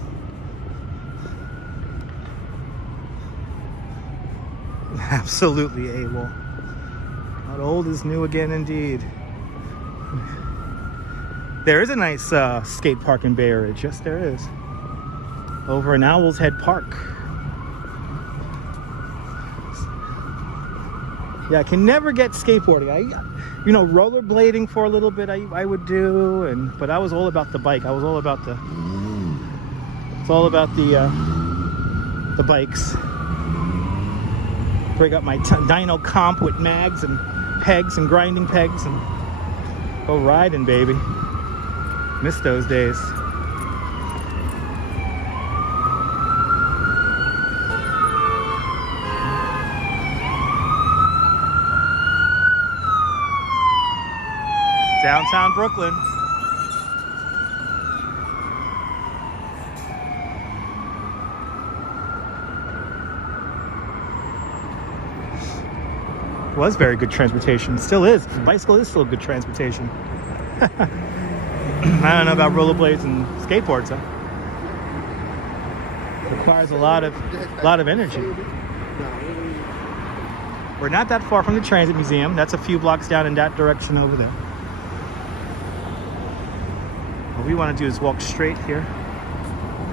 Absolutely AWOL. Not old is new again indeed. There is a nice skate park in Bay Ridge. Yes, there is. Over in Owl's Head Park. Yeah, I can never get skateboarding. Rollerblading for a little bit I would do, but I was all about the bike. I was all about the bikes. Bring up my dyno comp with mags and pegs and grinding pegs and go riding, baby. Miss those days. Downtown Brooklyn. Was very good transportation. Still is. The bicycle is still good transportation. I don't know about rollerblades and skateboards, huh? Requires a lot of energy. We're not that far from the Transit Museum. That's a few blocks down in that direction over there. What we want to do is walk straight here.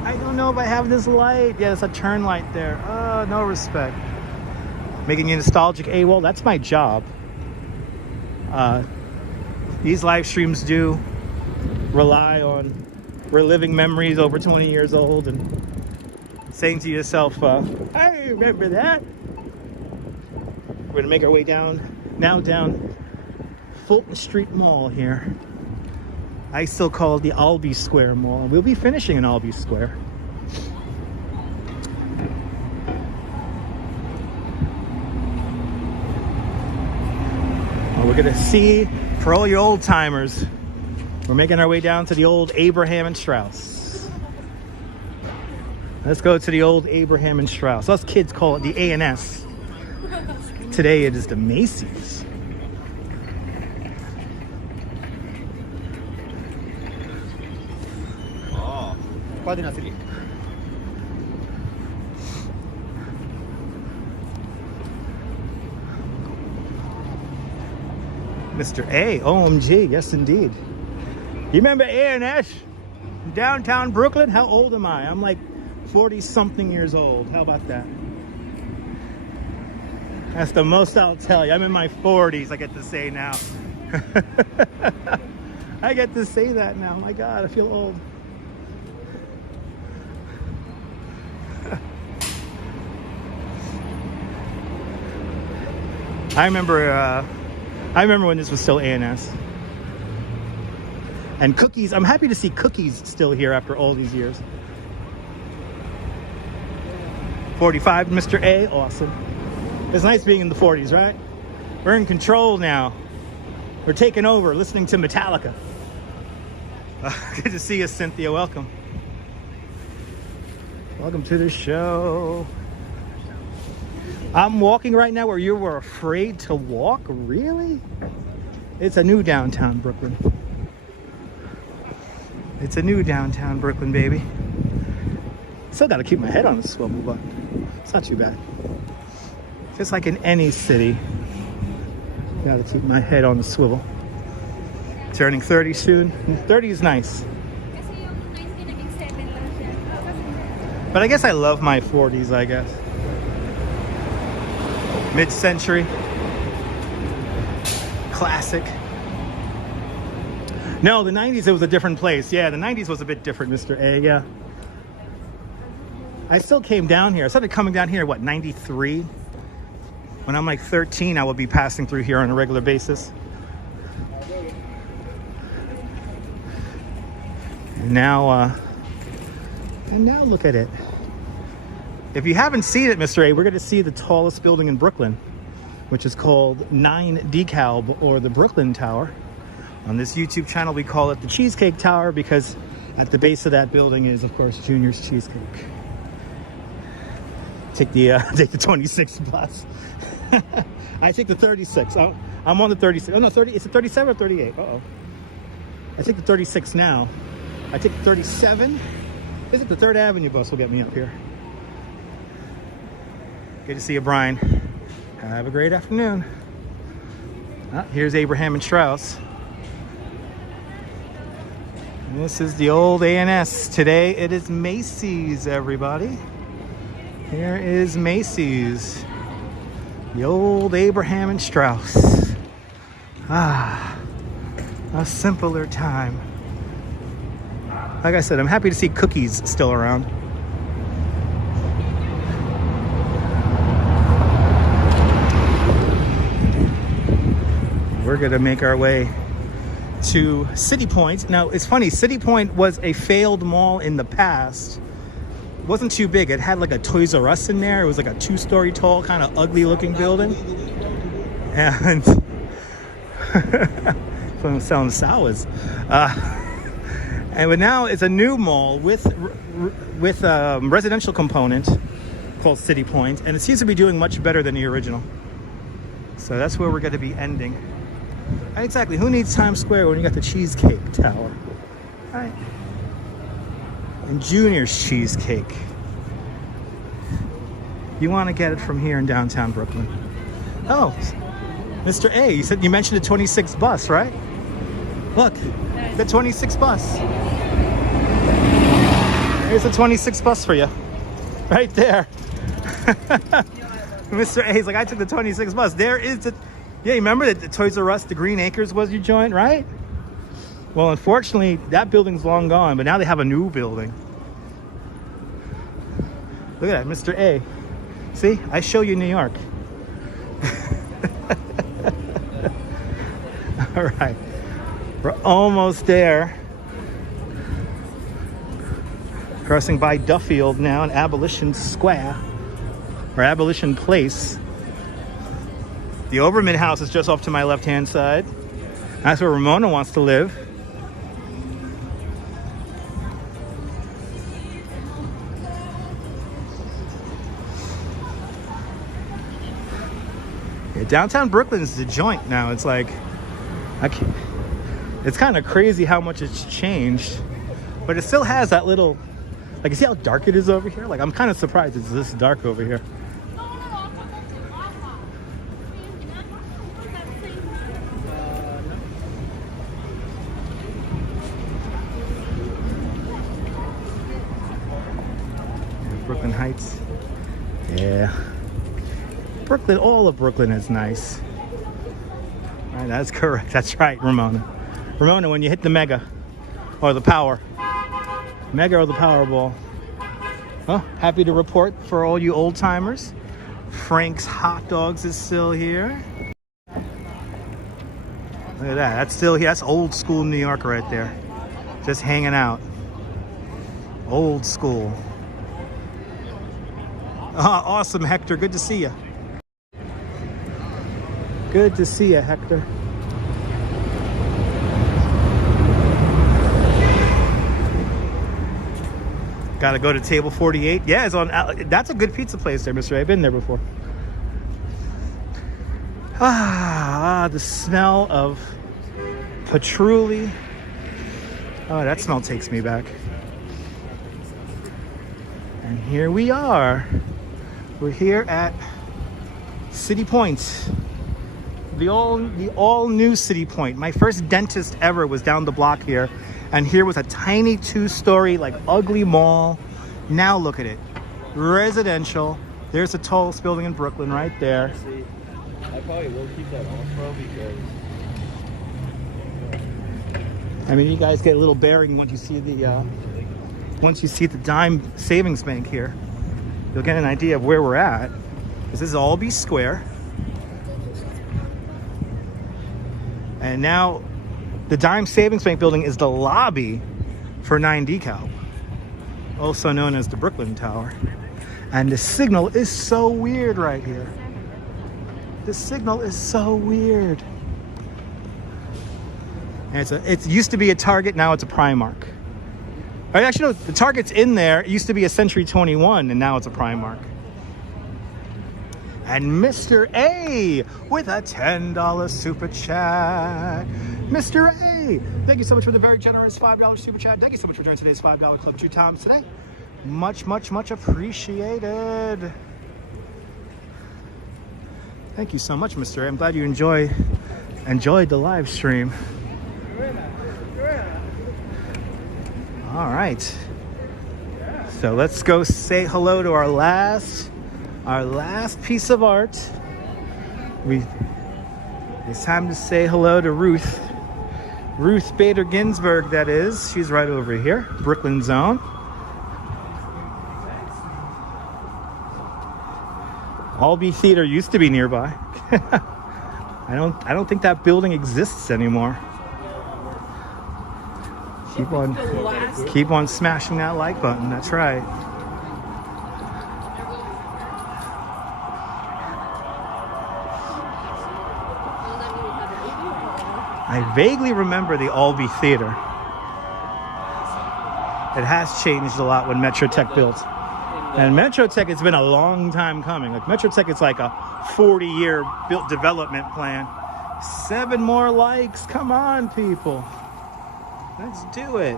I don't know if I have this light. Yeah, it's a turn light there. Oh, no respect. Making you nostalgic AWOL, that's my job. These live streams do rely on reliving memories over 20 years old and saying to yourself, I remember that. We're gonna make our way down Fulton Street Mall here. I still call it the Albee Square Mall. We'll be finishing in Albee Square. We're gonna see, for all you old timers, we're making our way down to the old Abraham and Strauss. Let's go to the old Abraham and Strauss. Us kids call it the A&S. Today it is the Macy's. Oh, pode na trilha. Mr. A, OMG, yes indeed. You remember Anish? Downtown Brooklyn? How old am I? I'm like 40 something years old. How about that? That's the most I'll tell you. I'm in my 40s, I get to say now. I get to say that now. My God, I feel old. I remember when this was still A&S. And Cookies, I'm happy to see Cookies still here after all these years. 45, Mr. A, awesome. It's nice being in the 40s, right? We're in control now. We're taking over, listening to Metallica. Good to see you, Cynthia, welcome. Welcome to the show. I'm walking right now where you were afraid to walk? Really? It's a new downtown Brooklyn. It's a new downtown Brooklyn, baby. Still got to keep my head on the swivel, but it's not too bad. Just like in any city, got to keep my head on the swivel. Turning 30 soon. 30 is nice. But I guess I love my 40s, I guess. Mid-century. Classic. No, the 90s, it was a different place. Yeah, the 90s was a bit different, Mr. A, yeah. I still came down here. I started coming down here, what, 93? When I'm like 13, I will be passing through here on a regular basis. And now look at it. If you haven't seen it, Mr. A, we're going to see the tallest building in Brooklyn, which is called 9 DeKalb, or the Brooklyn Tower. On this YouTube channel, we call it the Cheesecake Tower because at the base of that building is, of course, Junior's Cheesecake. Take the 26 bus. I take the 36. I'm on the 36. Oh no, 30. Is it 37 or 38? Uh-oh. I take the 36 now. I take the 37. Is it the 3rd Avenue bus will get me up here? Good to see you, Brian. Have a great afternoon. Here's Abraham and Strauss. And this is the old A&S. Today it is Macy's, everybody. Here is Macy's. The old Abraham and Strauss. Ah, a simpler time. Like I said, I'm happy to see Cookies still around. We're gonna make our way to City Point. Now, it's funny, City Point was a failed mall in the past. It wasn't too big. It had like a Toys R Us in there. It was like a 2-story tall, kind of ugly looking building. And I'm selling sours. But now it's a new mall with residential component called City Point, and it seems to be doing much better than the original. So that's where we're going to be ending. Exactly. Who needs Times Square when you got the Cheesecake Tower? Right. And Junior's Cheesecake. You want to get it from here in downtown Brooklyn. Oh, Mr. A, you mentioned the 26 bus, right? Look, the 26 bus. Here's the 26 bus for you. Right there. Mr. A's like, I took the 26 bus. There is the... Yeah, you remember that the Toys R Us, the Green Acres was your joint, right? Well, unfortunately, that building's long gone, but now they have a new building. Look at that, Mr. A. See, I show you New York. All right, we're almost there. Crossing by Duffield now in Abolition Square, or Abolition Place. The Oberman house is just off to my left-hand side. That's where Ramona wants to live. Yeah, downtown Brooklyn is the joint now. It's like, it's kind of crazy how much it's changed, but it still has that little, like, you see how dark it is over here? Like, I'm kind of surprised it's this dark over here. Heights. Yeah. Brooklyn, all of Brooklyn is nice. All right, that's correct. That's right, Ramona. Ramona, when you hit the Mega or the Power. Mega or the Powerball. Oh, happy to report for all you old timers. Frank's Hot Dogs is still here. Look at that. That's still here. That's old school New York right there. Just hanging out. Old school. Awesome, Hector. Good to see you. Good to see you, Hector. Gotta go to table 48. Yeah, it's on. That's a good pizza place there, Mr. A. I've been there before. The smell of patchouli. Oh, that smell takes me back. And here we are. We're here at City Point. The all new City Point. My first dentist ever was down the block here. And here was a tiny 2-story, like, ugly mall. Now look at it. Residential. There's the tallest building in Brooklyn right there. I probably will keep that Osmo because... I mean, you guys get a little bearing once you see the dime savings bank here. You'll get an idea of where we're at. This is Albee Square. And now the Dime Savings Bank building is the lobby for 9 Decal, also known as the Brooklyn Tower. And the signal is so weird right here. The signal is so weird. And it used to be a Target, now it's a Primark. Actually, no, the Target's in there. It used to be a Century 21, and now it's a Primark. And Mr. A with a $10 super chat. Mr. A, thank you so much for the very generous $5 super chat. Thank you so much for joining today's $5 Club 2 times today. Much, much, much appreciated. Thank you so much, Mr. A. I'm glad you enjoyed the live stream. All right. So let's go say hello to our last piece of art. It's time to say hello to Ruth Bader Ginsburg, that is. She's right over here, Brooklyn Zone. Albee Theater used to be nearby. I don't think that building exists anymore. Keep on smashing that like button. That's right. I vaguely remember the Albee Theater. It has changed a lot when Metro Tech built. And Metro Tech, it's been a long time coming. Like Metro Tech, it's like a 40-year built development plan. 7 more likes. Come on, people. Let's do it.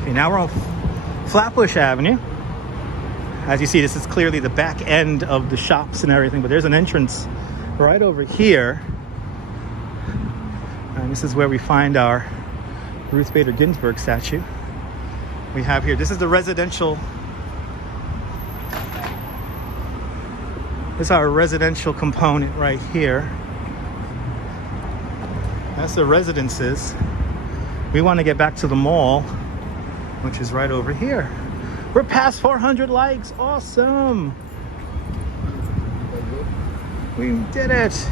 Okay, now we're on Flatbush Avenue. As you see, this is clearly the back end of the shops and everything, but there's an entrance right over here. And this is where we find our Ruth Bader Ginsburg statue. We have here, this is the residential, this is our residential component right here. That's the residences. We want to get back to the mall, which is right over here. We're past 400 likes, awesome. We did it.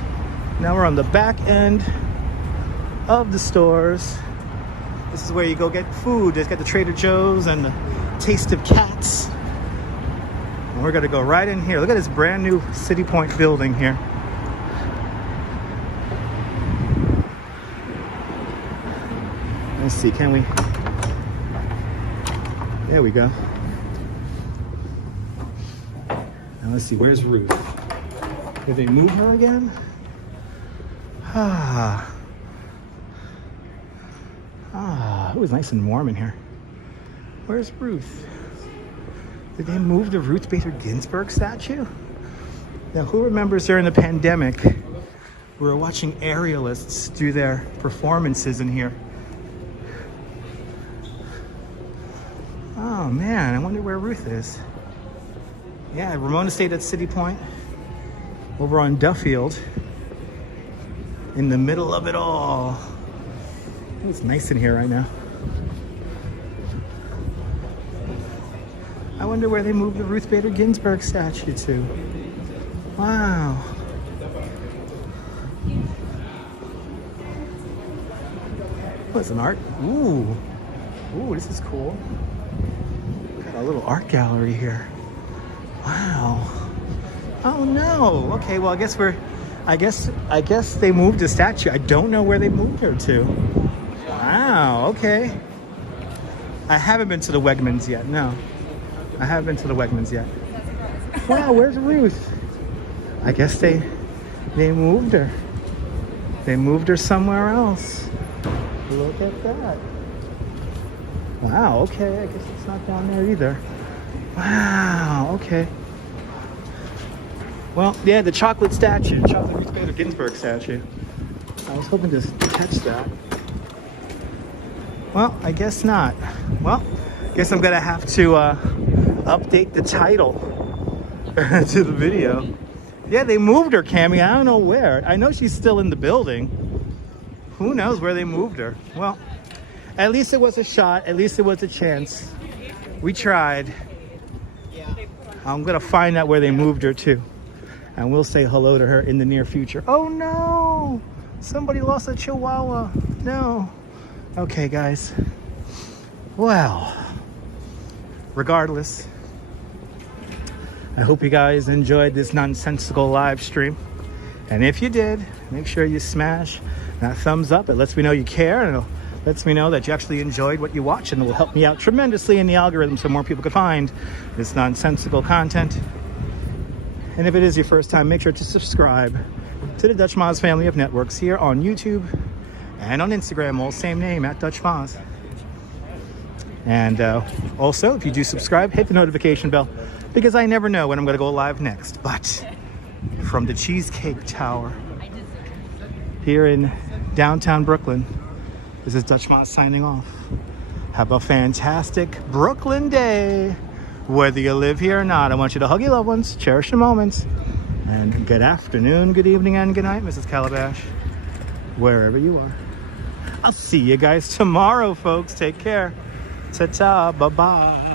Now we're on the back end of the stores. This is where you go get food. It's got the Trader Joe's and the Taste of Cats. And we're gonna go right in here. Look at this brand new City Point building here. Let's see, can we? There we go. Now let's see, where's Ruth? Did they move her again? It was nice and warm in here. Where's Ruth? Did they move the Ruth Bader Ginsburg statue? Now, who remembers during the pandemic, we were watching aerialists do their performances in here. Oh man, I wonder where Ruth is. Yeah, Ramona stayed at City Point over on Duffield in the middle of it all. It's nice in here right now. I wonder where they moved the Ruth Bader Ginsburg statue to. Wow. What's an art? Ooh. Ooh, this is cool. Got a little art gallery here. Wow. Oh no. Okay, well I guess they moved the statue. I don't know where they moved her to. Wow, okay. I haven't been to the Wegmans yet, no. I haven't been to the Wegmans yet. Wow, where's Ruth? I guess they moved her. They moved her somewhere else. Look at that. Wow, okay, I guess it's not down there either. Wow, okay. Well, yeah, the chocolate statue, chocolate Ruth Bader Ginsburg statue. I was hoping to catch that. Well, I guess not. Well, I guess I'm gonna have to update the title to the video. Yeah, they moved her, Cammie. I don't know where. I know she's still in the building. Who knows where they moved her? Well, at least it was a shot. At least it was a chance. We tried. I'm gonna find out where they moved her to, and we'll say hello to her in the near future. Oh no! Somebody lost a chihuahua. No. Okay, guys. Well, regardless, I hope you guys enjoyed this nonsensical live stream. And if you did, make sure you smash that thumbs up. It lets me know you care, and it lets me know that you actually enjoyed what you watched, and it will help me out tremendously in the algorithm so more people can find this nonsensical content. And if it is your first time, make sure to subscribe to the Dutch Moz family of networks here on YouTube and on Instagram, all same name, at Dutch Moz. And also, if you do subscribe, hit the notification bell, because I never know when I'm going to go live next. But from the Cheesecake Tower here in downtown Brooklyn, this is Dutch Moz signing off. Have a fantastic Brooklyn day. Whether you live here or not, I want you to hug your loved ones, cherish the moments, and good afternoon, good evening, and good night, Mrs. Calabash, wherever you are. I'll see you guys tomorrow, folks. Take care. Ta-ta. Bye-bye.